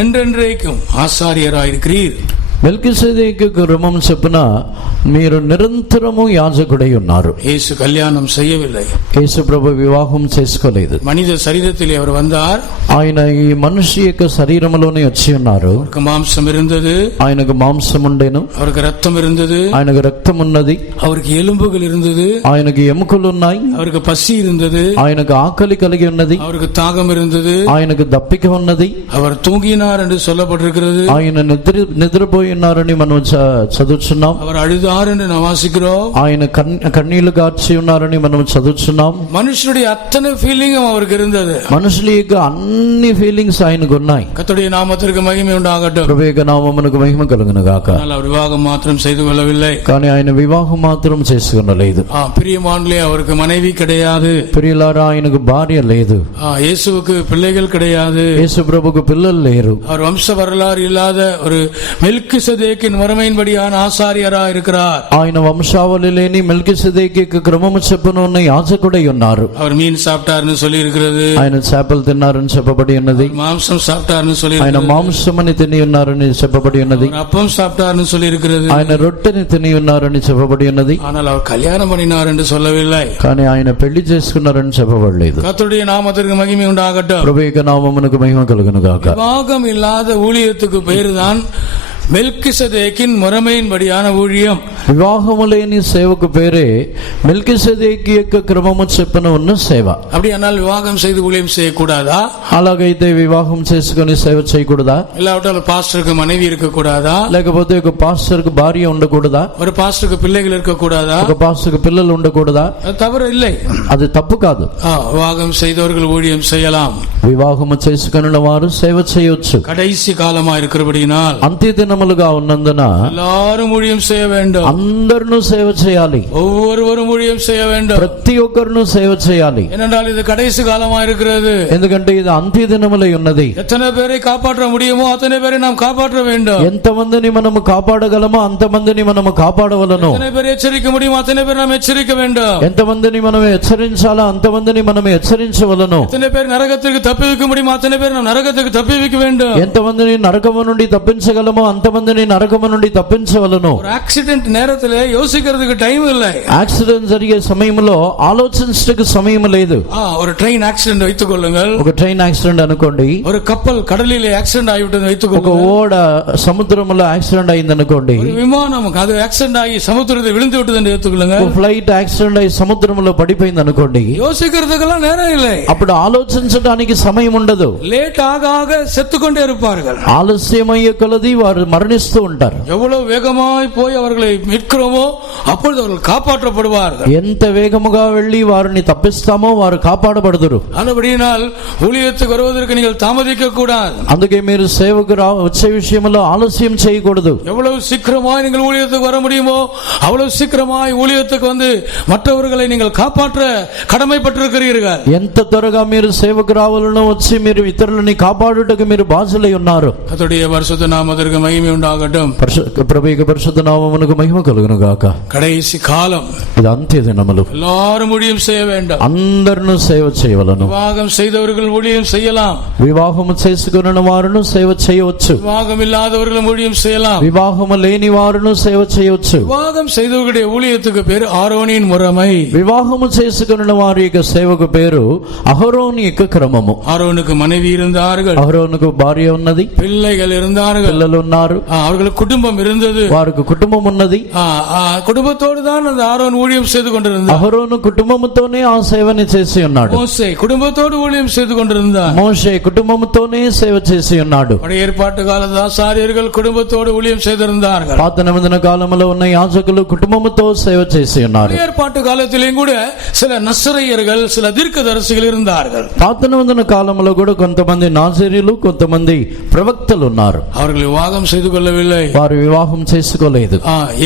என்றென்றைக்கும் ஆசாரியராயிருக்கிறீர். మెల్కిసెదెకు క్రమం చొప్పున మీరు నిరంతరము యాజకుడై ఉన్నారు. இயேசு கல்யாணம் செய்யவில்லை. యేసు ప్రభు వివాహం చేసుకోలేదు. மனித சரீரத்தில் அவர் வந்தார். ఆయన ఈ మనిషి యొక్క శరీరములోనే వచ్చి ఉన్నారు. அவருக்கு மாம்சம் இருந்தது, ఆయనకు మాంసం ఉండెను, அவருக்கு ரத்தம் இருந்தது, ఆయనకు రక్తం ఉన్నది, அவருக்கு எலும்புகள் இருந்தது, ఆయనకు ఎముకలు ఉన్నాయి, அவருக்கு பசி இருந்தது, ఆయనకు ఆకలి కలిగి ఉన్నది, அவருக்கு தாகம் இருந்தது, ఆయనకు దప్పిక ఉన్నది, அவர் தூங்கினார் என்று சொல்லப்பட்டிருக்கிறது. ఆయన నిద్రపోయి ఉన్నారని మనం చదువుచున్నాం. அவர் அழுதார் என்று நாம் வாசிக்கிறோம். ఆయన కన్నీళ్లు కార్చి ఉన్నారని మనం చదువుచున్నాం. மனுஷனுடைய அத்தனை ஃபீலிங்கும் அவருக்கு இருந்தது. మనుషుల యొక్క అన్ని ఫీలింగ్స్ ఆయనకు ఉన్నాయి. கர்த்தருடைய நாமத்திற்கு மகிமை உண்டாகட்டும். ప్రభు యొక్క నామమునకు మహిమ కలుగును గాక. ஆனால் அவர் விவாகம் மாத்திரம் செய்து கொள்ளவில்லை. కానీ ఆయన వివాహం మాత్రం చేసుకునలేదు. பிரியமானே அவருக்கு மனைவி கிடையாது. ప్రియులారా, ఆయనకు భార్య లేదు. இயேசுவுக்கு பிள்ளைகள் கிடையாது. యేసు ప్రభుకు పిల్లలు లేరు. அவர் வம்ச வரலாறு இல்லாத ஒரு மெல்கி மெல்கிசேதேக்கின் முறைமையின்படியான ஆசாரியரா இருக்கிறார். ఆయన వంశావళి లేని మెల్కిసెదెకీకి క్రమము చొప్పున ఉన్న యాజకుడై ఉన్నారు. அவர் மீன் சாப்பிட்டாருன்னு சொல்லி இருக்கிறது. ఆయన చేపలు తిన్నారని చెప్పబడి ఉన్నది. மாம்சம் சாப்பிட்டாருன்னு சொல்லி ఆయన మాంసమని తిని ఉన్నారని చెప్పబడి ఉన్నది. அப்பம் சாப்பிட்டாருன்னு சொல்லி இருக்கிறது. ఆయన రొట్టెని తిని ఉన్నారని చెప్పబడి ఉన్నది. ஆனால் அவர் கல்யாணம் பண்ணினார் என்று சொல்லவில்லை. కానీ ఆయన పెళ్లి చేసుకున్నారని చెప్పబడలేదు. கர்த்தருடைய நாமத்திற்கு மகிமை உண்டாகட்டும். ప్రభువు యొక్క నామమునకు మహిమ కలుగును గాక. விவாகம் இல்லாத ஊழியத்துக்கு பேருதான் மெல்கிசேதேக்கின் முறைமையின்படியான ஊழியம். వివాహము లేని సేవకు పేరే మెల్కిసెదెకీ యొక్క క్రమము చొప్పున ఉన్న సేవ. அப்படியானால் விவாகம் செய்து ஊழியம் செய்யக்கூடாதா? అలాగైతే వివాహం చేసుకుని సేవ చేయకూడదా? இல்லாவிட்டால் பாஸ்டருக்கு மனைவி இருக்கக்கூடாதா? లేకపోతే ఒక పాస్టర్ కు భార్య ఉండకూడదా? ஒரு பாஸ்டருக்கு பிள்ளைகள் இருக்கக்கூடாதா? ఒక పాస్టర్ కు పిల్లలు ఉండకూడదా? அது தவறு இல்லை. అది తప్పు కాదు. விவாகம் செய்தவர்கள் ஊழியம் செய்யலாம். వివాహము చేసుకున్న వారు సేవ చేయొచ్చు. கடைசி காலமா இருக்கிறபடியினால் అంత్య దినములుగా ఉన్నందున எல்லாரும் ஊழியம் செய்ய வேண்டும். అందరూ సేవ చేయాలి. ஒவ்வொருவரும் ஊழியம் செய்ய வேண்டும். ప్రతి ఒక్కరు సేవ చేయాలి. ஏனென்றால் இது கடைசி காலமா இருக்கிறது. ఎందుకంటే ఇది అంత్య దినములై ఉన్నది. எத்தனை பேரை காப்பாற்ற முடியுமோ அத்தனை பேரை நாம் காப்பாற்ற வேண்டும். ఎంతమందిని మనము కాపాడగలమో అంతమందిని మనము కాపాడవలను. எத்தனை பேரை எச்சரிக்க முடியுமோ அத்தனை பேர் நாம் எச்சரிக்க வேண்டும். ఎంతమందిని మనం హెచ్చరించాలో అంతమందిని మనం హెచ్చరించవలను. எத்தனை பேர் நரகத்திற்கு தப்பி வைக்க முடியுமோ அத்தனை பேர் நாம் நரகத்துக்கு தப்பி வைக்க வேண்டும். ఎంతమందిని నరకము నుండి తప్పించగలమో అంతమందిని నరకము నుండి తప్పించవలను. ஒரு ஆக்சிடென்ட் நேரத்துல யோசிக்கிறதுக்கு டைம் இல்லை. యాక్సిడెంట్ జరిగే సమయంలో ఆలోచించడానికి సమయం లేదు. ஒரு ட்ரெயின் ஆக்சிடென்ட் வைத்துக் கொள்ளுங்கள். ఒక ట్రైన్ యాక్సిడెంట్ అనుకోండి. ஒரு கப்பல் கடலிலே ஆக்சிடென்ட் ஆகிவிட்டது வைத்துக் ఒక கொள்ளுங்கள். ఓడ సముద్రంలో యాక్సిడెంట్ అయింది అనుకోండి. ஒரு விமானம் அது ஆக்சிடென்ட் ஆகி சமுத்திரத்தில் விழுந்து விட்டது என்று எடுத்துக்கொள்ளுங்கள். ఒక ఫ్లైట్ యాక్సిడెంట్ అయి సముద్రంలో పడిపోయింది అనుకోండి. யோசிக்கிறதுக்கெல்லாம் நேரம் இல்லை. అప్పుడు ఆలోచించడానికి సమయం ఉండదు. லேட் ஆக ஆக செத்துக்கொண்டே இருப்பார்கள். ఆలస్యమయ్యే కొలది వారు మరణిస్తూ ఉంటారు. எவ்வளவு வேகமாய் போய் அவர்களை மீட்கிறோமோ அப்பொழுது அவர்கள் காப்பாற்றப்படுவார்கள். ఎంత వేగముగా వెళ్లి వారిని తప్పిస్తామో వారు కాపాడబడుదురు. அதுபடியினால் ஊழியத்துக்கு வருவதற்கு நீங்கள் தாமதிக்க கூடாது. అందుకే మీరు సేవకు వచ్చే విషయంలో ఆలస్యం చేయకూడదు. எவ்வளவு சீக்கிரமாய் நீங்கள் ஊழியத்துக்கு வர முடியுமோ அவ்வளவு சீக்கிரமாய் ஊழியத்துக்கு வந்து மற்றவர்களை நீங்கள் காப்பாற்ற கடமைப்பட்டிருக்கிறீர்கள். ఎంత త్వరగా మీరు సేవకు రావాలనో వచ్చి మీరు ఇతరులని కాపాడుటకు మీరు బాధ్యులై ఉన్నారు. கர்த்தருடைய பரிசுத்த நாமத்திற்கு மகிமை உண்டாகட்டும். ప్రభువు పరిశుద్ధ నామమునకు మహిమ కలుగును గాక. கடைசி காலம், ఇది అంత్య దినములు. எல்லாரும் ஊழியம் செய்ய வேண்டும். అందరూ సేవ చేయవలను. விவாகம் செய்தவர்கள் ஊழியம் செய்யலாம். వివాహము చేసుకున్న వారును సేవ చేయవచ్చు. விவாகம் இல்லாதவர்களும் ஊழியம் செய்யலாம். వివాహము లేని వారును సేవ చేయవచ్చు. விவாகம் செய்தவர்களுடைய ஊழியத்துக்கு பேர் ஆரோனின் முறைமை. వివాహము చేసుకున్న వారి యొక్క సేవకు పేరు అహరోను యొక్క క్రమము. ஆரோனுக்கு மனைவி இருந்தார்கள். అహరోనుకు భార్య ఉన్నది. பிள்ளைகள் இருந்தார்கள். పిల్లలు ఉన్నారు. அவர்களுக்கு குடும்பம் இருந்தது. వారికి కుటుంబం ఉన్నది. குடும்பத்தோடு தான் அந்த ஆரோன் ஊழியம் செய்து கொண்டிருந்தார். అహరోను కుటుంబముతోనే ఆ సేవని చేసి ఉన్నాడు. மோசே குடும்பத்தோடு ஊழியம் செய்து கொண்டிருந்தார். మోషే కుటుంబముతోనే సేవ చేసి ఉన్నాడు. பழைய ஏற்பாட்டு காலத்து ஆசாரியர்கள் குடும்பத்தோடு ஊழியம் செய்திருந்தார்கள். పాత నిబంధన కాలంలో ఉన్న యాజకులు కుటుంబముతో సేవ చేసి ఉన్నారు. பழைய ஏற்பாட்டு காலத்திலேயும் கூட சில நசரேயர்கள் சில தீர்க்கதரிசிகள் இருந்தார்கள். పాత నిబంధన కాలంలో కూడా కొంతమంది నాజరీయులు కొంతమంది ప్రవక్తలు ఉన్నారు. அவர்கள் விவாகம் செய்து கொள்ளவில்லை. వారు వివాహం చేసుకోలేదు.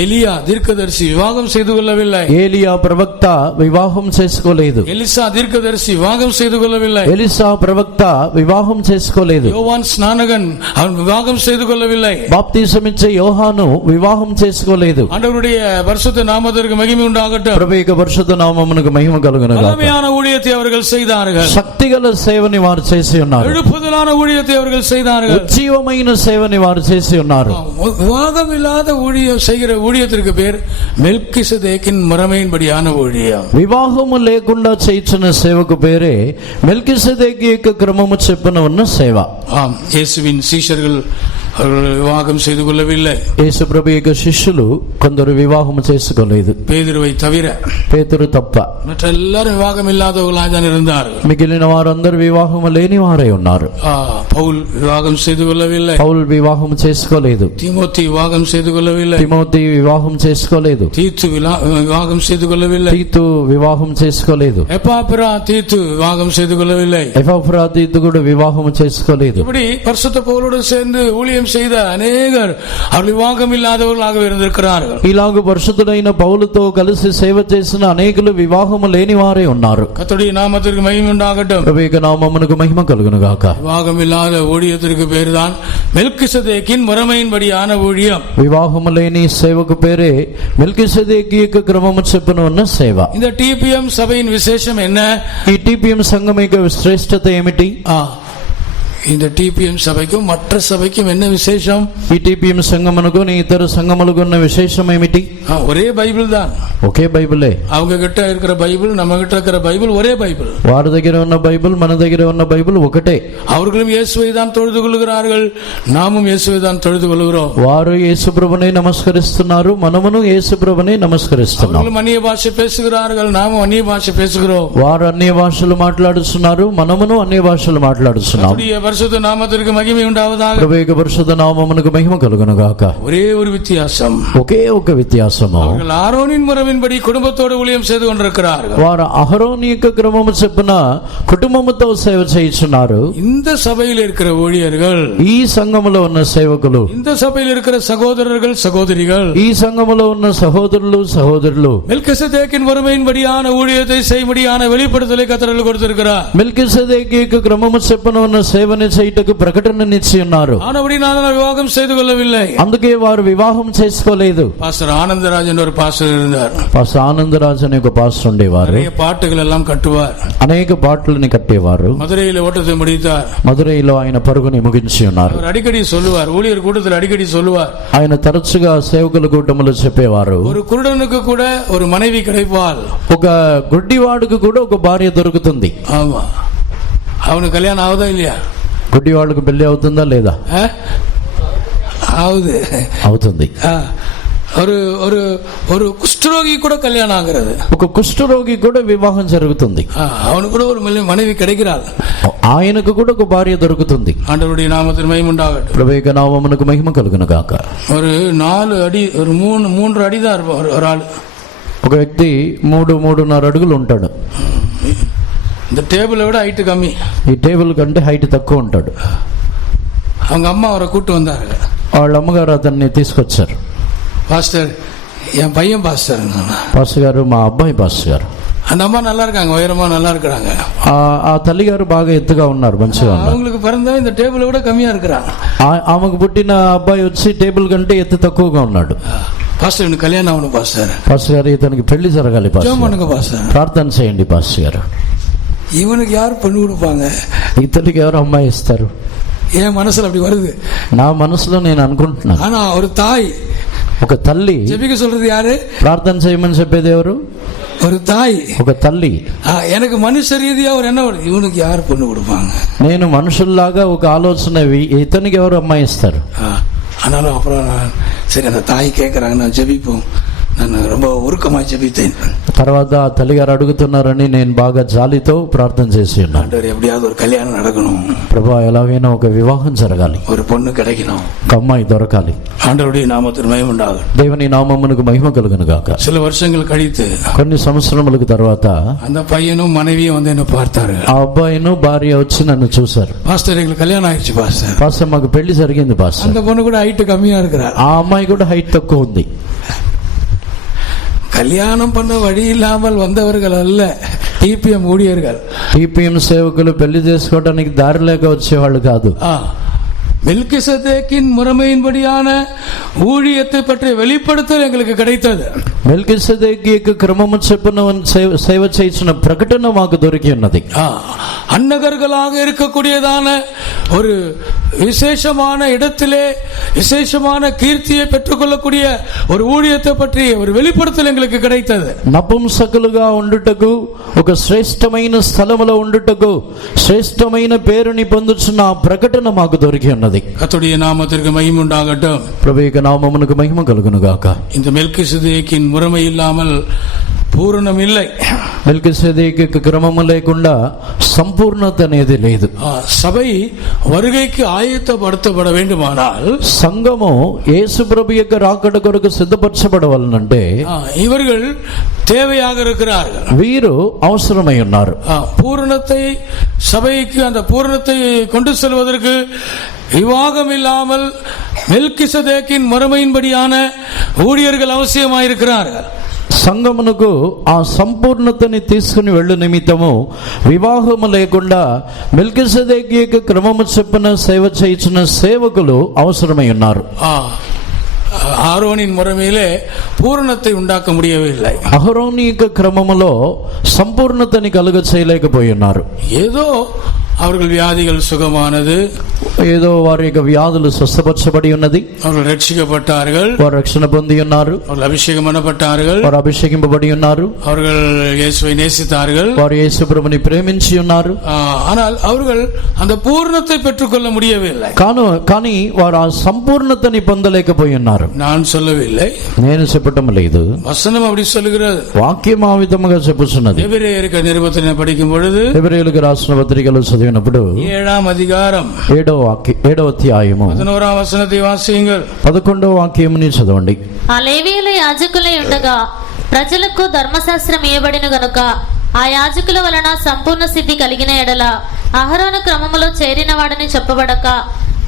எலியா தீர்க்கதரிசி விவாகம் செய்து கொள்ளவில்லை. ఏలియా ప్రవక్త వివాహం చేసుకోలేదు. எலிசா தீர்க்கதரிசி விவாகம் செய்து கொள்ளவில்லை. ఎలిసా ప్రవక్త వివాహం చేసుకోలేదు. யோவான் ஸ்நானகன் அவன் விவாகம் செய்து கொள்ளவில்லை. బాప్తిసమిచ్చే యోహాను వివాహం చేసుకోలేదు. ஆண்டவருடைய பரிசுத்த நாமத்திற்கு மகிமை உண்டாகட்டும். ప్రభువు యొక్క పరిశుద్ధ నామమునకు మహిమ కలుగును గాక. வல்லமையான ஊழியத்தை அவர்கள் செய்தார்கள். శక్తిగల సేవని వారు చేసి ఉన్నారు. எழுப்புதலான ஊழியத்தை அவர்கள் செய்தார்கள். ఉజ్జీవమైన సేవని వారు చేసి ఉన్నారు. விவாகம் இல்லாத ஊழியம் செய்கிற ஊழியத்திற்கு பேர் மெல்கிசேதேக்கின் முறைமையின்படியான ஊழியம். వివాహము లేకుండా చేయించిన సేవకు పేరే మెల్కిసెదెకీ యొక్క క్రమము చెప్పున ఉన్న సేవ. இயேசுவின் சீஷர்கள் அவர்கள் விவாகம் செய்து கொள்ளவில்லை. యేసు ప్రభు యొక్క శిష్యులు కొందరు వివాహము చేసుకోలేదు. பேதுருவை தவிர పేతురు తప్ప மற்ற எல்லாரும் விவாகம் இல்லாதவர்களாக தான் இருந்தார்கள். మిగిలిన వారందరూ వివాహము లేని వారై ఉన్నారు. பவுல் விவாகம் செய்து கொள்ளவில்லை. పౌలు వివాహం చేసుకోలేదు. தீமோத்தி விவாகம் செய்து கொள்ளவில்லை. తిమోతి వివాహం చేసుకోలేదు. தீத்து விவாகம் செய்து கொள்ளவில்லை. తీతు వివాహం చేసుకోలేదు. எப்பாப்பிரா தீத்து விவாகம் செய்து கொள்ளவில்லை. ఎపఫ్రాతీతు కూడా వివాహం చేసుకోలేదు. இப்படி பரிசுத்த பவுலோடு சேர்ந்து ஊழியம் ஊழியம் செய்த அநேகர் அவர்கள் விவாகம் இல்லாதவர்களாக இருந்திருக்கிறார்கள். ఇలాగ పరిశుద్ధుడైన పౌలుతో కలిసి సేవ చేసిన అనేకులు వివాహము లేని వారే ఉన్నారు. கர்த்தருடைய நாமத்திற்கு மகிமை உண்டாகட்டும். ప్రభువు నామమునకు మహిమ కలుగును గాక. விவாகம் இல்லாத ஊழியத்திற்கு பேர்தான் மெல்கிசதேக்கின் முறைமையின்படியான ஊழியம். వివాహము లేని సేవకు పేరే మెల్కిసెదెకు యొక్క క్రమము చొప్పున ఉన్న సేవ. இந்த டிபிஎம் சபையின் விசேஷம் என்ன? ఈ టిపిఎం సంఘం యొక్క శ్రేష్టత ఏమిటి? இந்த டிபிஎம் சபைக்கும் மற்ற சபைக்கும் என்ன விசேஷம்? ఈ టిపిఎం సంఘమునకు ఇతర సంఘములకు ఉన్న విశేషం ఏమిటి? ஒரே பைபிள் தான். ఒకే బైబిలే. அவங்க கிட்ட இருக்கிற பைபிள், நம்ம கிட்ட இருக்கிற பைபிள் ஒரே பைபிள். వారి దగ్గర ఉన్న బైబిల్ మన దగ్గర ఉన్న బైబిల్ ఒకటే. அவர்களும் இயேசுவை தான் தொழுது கொள்கிறார்கள், நாமும் இயேசுவை தான் தொழுது கொள்கிறோம். వారు యేసుప్రభునే నమస్కరిస్తున్నారు, మనమును యేసుప్రభునే నమస్కరిస్తున్నాం. அவர்களும் அந்நிய பாஷை பேசுகிறார்கள், நாமும் அந்நிய பாஷை பேசுகிறோம். వారు అన్య భాషలు మాట్లాడుతున్నారు, మనమును అన్య భాషలు మాట్లాడుతున్నాం. பரிசுத்த நாமத்திற்கு மகிமை உண்டாவதாக. ప్రభువు పరిశుద్ధ నామమునకు మహిమ కలుగును గాక. ஒரே ஒரு வித்தியாசம், ఒకే ఒక వ్యత్యాసము. அவர்கள் ஆரோனின் முறையின்படி குடும்பத்தோடு ஊழியம் செய்து கொண்டிருக்கிறார்கள். వారు అహరోను యొక్క క్రమము చొప్పున కుటుంబముతో సేవ చేయుచున్నారు. இந்த சபையில் இருக்கிற ஊழியர்கள், ఈ సంఘములో ఉన్న సేవకులు, இந்த సభையில் இருக்கிற సహోదரர்கள் సహోదరిகள், ఈ సంఘములో ఉన్న సహోదరులు மெல்கிசதேக்கின் முறைமையின்படியான ஊழியத்தை செய்யும்படியான வெளிப்படுத்தலை கர்த்தர் கொடுத்திருக்கிறார். మెల్కిసెదెకు యొక్క క్రమము చొప్పున ఉన్న సేవని చేయుటకు ప్రకటననిచ్చి ఉన్నారు. ஆனபடி நான் விவாகம் செய்து கொள்ளவில்லை. అందుకే వారు వివాహం చేసుకోలేదు. பாஸ்டர் ஆனந்தராஜ் என்ற ஒரு பாஸ்டர் இருந்தார். పాస్టర్ ఆనందరాజు అనే ఒక పాస్టర్ ఉండేవారు. நிறைய பாட்டுகள் எல்லாம் கட்டுவார், అనేక పాటలని కట్టేవారు. மதுரையில் ஓட்டத்தை முடித்தார். మదురైలో ఆయన పరుగుని ముగించి ఉన్నారు. அவர் அடிக்கடி சொல்லுவார், ஊழியர் கூட்டத்தில் அடிக்கடி சொல்லுவார், ఆయన తరచుగా సేవకుల కూటములో చెప్పేవారు, ஒரு குருடனுக்கு கூட ஒரு மனைவி கிடைப்பாள். ఒక గుడ్డివాడుకు కూడా ఒక భార్య దొరుకుతుంది. ஆமா, அவனுக்கு கல்யாணம் ஆகுதா இல்லையா? గుడ్డివాడుకు పెళ్లి అవుతుందా లేదా? ஆகுது, అవుతుంది. ஒரு ஒரு ஒரு குஷ்டரோகி கூட கல்யாணம் ஆகிறது. ఒక కుష్ఠరోగి కూడా వివాహం జరుగుతుంది. அவனுக்கு கூட ஒரு மனைவி கிடைக்கிறாள். ఆయనకు కూడా ఒక భార్య దొరుకుతుంది. ஆண்டவருடைய நாமத்திற்கு மகிமை உண்டாகட்டும். ప్రభువు నామమునకు మహిమ కలుగును గాక. ஒரு 4 அடி, ஒரு 3 அடி தான் இருப்பான் ஒரு ஆள். ఒక వ్యక్తి 3-3.5 అడుగులు ఉంటాడు. இந்த டேபிளை விட ஹைட்டு கம்மி. ఈ టేబుల్ కంటే హైట్ తక్కువ ఉంటాడు. அவங்க அம்மா அவரை கூட்டு வந்தாங்க. వాళ్ళ అమ్మగారు అతన్ని తీసుకొచ్చారు. பாஸ்டர், என் பையன் பாஸ்டர். పాస్టర్ గారు, మా అబ్బాయి పాస్టర్ గారు. அந்த అమ్மா நல்லா இருக்காங்க, உயரமா நல்லா இருக்கிறாங்க. ఆ తల్లి గారు బాగా ఎత్తుగా ఉన్నారు, మంచిగా ఉన్నారు. அவங்களுக்கு பிறந்த இந்த டேபிளை விட கம்மியா இருக்கிறாங்க. ఆమెకు పుట్టిన అబ్బాయి వచ్చి టేబుల్ కంటే ఎత్తు తక్కువగా ఉన్నాడు. பாஸ்டர், எனக்கு கல்யாணம் ஆகணும் பாஸ்டர். పాస్టర్ గారు, ఇతనికి పెళ్లి జరగాలి పాస్టర్, பாஸ்டர் ప్రార్థన చేయండి పాస్టర్ గారు. இவனுக்கு யார் பெண்ணு கொடுப்பாங்க? ఇతనికి ఎవరు అమ్మాయి ఇస్తారు? என் మనసులో அப்படி வருது. నా మనసులో నేను అనుకుంటున్నాను. ஆனா ஒரு தாய், ఒక తల్లి ஜெபிக்க சொல்றது யாரு? ప్రార్థన చేయమని చెప్పేది ఎవరు? ஒரு தாய். ఒక తల్లి. எனக்கு மனுஷ ரீதியா ஒரு என்ன, இவனுக்கு யார் பொண்ணு கொடுப்பாங்க? నేను మనుషుల్లాగా ఒక ఆలోచన, ఇతనికి ఎవరు అమ్మాయి ఇస్తారు? ஆனாலும் அப்புறம் சரி, அந்த தாய் கேட்கறாங்க, நான் ஜெபிப்போம். நான் ரொம்ப உருக்கமாக ஜெபித்தேன். తర్వాత ఆ తల్లిగారు అడుగుతున్నారని నేను బాగా జాలితో ప్రార్థన చేసి ఉన్నాను. ஆண்டவர், எப்படியாவது ஒரு கல்யாணம் நடக்கணும். ప్రభువా, ఎలాగైనా ఒక వివాహం జరగాలి, ஒரு பொண்ணு கிடைக்கணும், ఒక అమ్మాయి దొరకాలి. ஆண்டவருடைய நாமத்திற்கு மகிமை உண்டாகும். దేవుని నామమునకు మహిమ కలుగును గాక. சில வருஷங்கள் கழித்து కొన్ని సంవత్సరములకు తర్వాత அந்த பையனும் மனைவியும் வந்து என்ன பார்த்தாரு. ఆ అబ్బాయిను భార్య వచ్చి నన్ను చూశారు. பாஸ்டர், எங்களுக்கு கல்யாணம் ஆயிடுச்சு பாஸ்டர். పాస్టర్, మాకు పెళ్లి జరిగింది పాస్టర్. அந்த பொண்ணு கூட ஹைட் கம்மியா இருக்கிறார். ఆ అమ్మాయి కూడా హైట్ తక్కువ ఉంది. கல்யாணம் பண்ண வழி இல்லாமல் வந்தவர்கள் அல்ல டிபிஎம் ஊழியர்கள். టిపిఎం సేవకులు పెళ్లి చేసుకోవడానికి దారి లేక వచ్చేవాళ్ళు కాదు. மெல்கிசதேக்கின் முறைமையின்படியான ஊழியத்தை பற்றிய வெளிப்படுத்தல் எங்களுக்கு கிடைத்தது. మెల్కిసెదెకు యొక్క క్రమము చొప్పున సేవ చేసిన ప్రకటన మాకు దొరికి ఉన్నది. அன்னகர்களாக இருக்கக்கூடியதான ஒரு விசேஷமான இடத்திலே விசேஷமான கீர்த்தியை பெற்றுக்கொள்ளக்கூடிய ஒரு ஊழியத்தை பற்றி ஒரு வெளிப்படுத்தல் எங்களுக்கு கிடைத்தது. నపుంసకులుగా ఉండుటకు, ఒక శ్రేష్టమైన స్థలములో ఉండుటకు, శ్రేష్టమైన పేరుని పొందుచున్న ఆ ప్రకటన మాకు దొరికి ఉన్నది. கர்த்தருடைய நாமத்திற்கு மகிமை உண்டாகட்டும். ప్రభువు నామమునకు మహిమ కలుగును గాక. இந்த மெல்கிசதேக்கின் முறைமை இல்லாமல் பூரணம் இல்லை. మెల్కిసెదెకు క్రమము లేకుండా సంపూర్ణత అనేది లేదు. సభై வருகைக்கு ஆயத்தப்படுத்தப்பட வேண்டுமானால், సంఘము యేసు ప్రభు యొక్క రాకడ కొరకు సిద్ధపరచబడవలనంటే இவர்கள் தேவையாக இருக்கிறார்கள். వీరు అవసరమై ఉన్నారు. பூரணத்தை, சபைக்கு அந்த பூரணத்தை கொண்டு செல்வதற்கு விவாகம் இல்லாமல் மெல்கிசதேக்கின் முறைமையின்படியான ஊழியர்கள் అవశ్యమాயிருக்கிறார்கள். సంఘమునకు ఆ సంపూర్ణతని తీసుకుని వెళ్ళు నిమిత్తము వివాహము లేకుండా మెల్కిసెదెకు యొక్క క్రమము చొప్పున సేవ చేయించిన సేవకులు అవసరమై ఉన్నారు. ஆரோனின் முறைமையிலே பூரணத்தை உண்டாக்க முடியவில்லை. అహరోని యొక్క క్రమములో సంపూర్ణతని కలుగ చేయలేకపోయి ఉన్నారు. ஏதோ அவர்கள் வியாதிகள் சுகமானது, ఏదో వారి యొక్క వ్యాధులు స్వస్థపరచబడి ఉన్నది, அவர்கள் ரட்சிக்கப்பட்டார்கள், వారు రక్షణ పొంది ఉన్నారు, அவர்கள் அபிஷேகம் பண்ணப்பட்டார்கள், వారు అభిషేకింపబడి ఉన్నారు, அவர்கள் இயேசுவை நேசித்தார்கள், వారు యేసు ప్రభువుని ప్రేమించి ఉన్నారు. ஆனால் அவர்கள் அந்த பூரணத்தை பெற்றுக்கொள்ள முடியவில்லை. కానీ వారు ఆ సంపూర్ణతని పొందలేకపోయి ఉన్నారు. நான் சொல்லவில்லை, నేను చెప్పటం లేదు, வசனம் அப்படி சொல்லுகிறது. వాక్యం ఆ విధముగా చెప్పుచున్నది. எபிரேயருக்கு నిருபతిని படிக்கும் பொழுது, ఎబ్రాయీయులకు రాసిన పత్రికలో చదివినప్పుడు 7వ అధికారం 7వ అధ్యాయము 11వ వచనத்தை వాసియంగల్. 11వ వాక్యముని చదవండి. ఆ లేవీయుల యాజకులై ఉండగా ప్రజలకు ధర్మశాస్త్రం ఇవ్వబడిన గనుక ఆ యాజకుల వలన సంపూర్ణ సిద్ధి కలిగిన ఎడల అహరోను క్రమములో చేరిన వాడని చెప్పబడక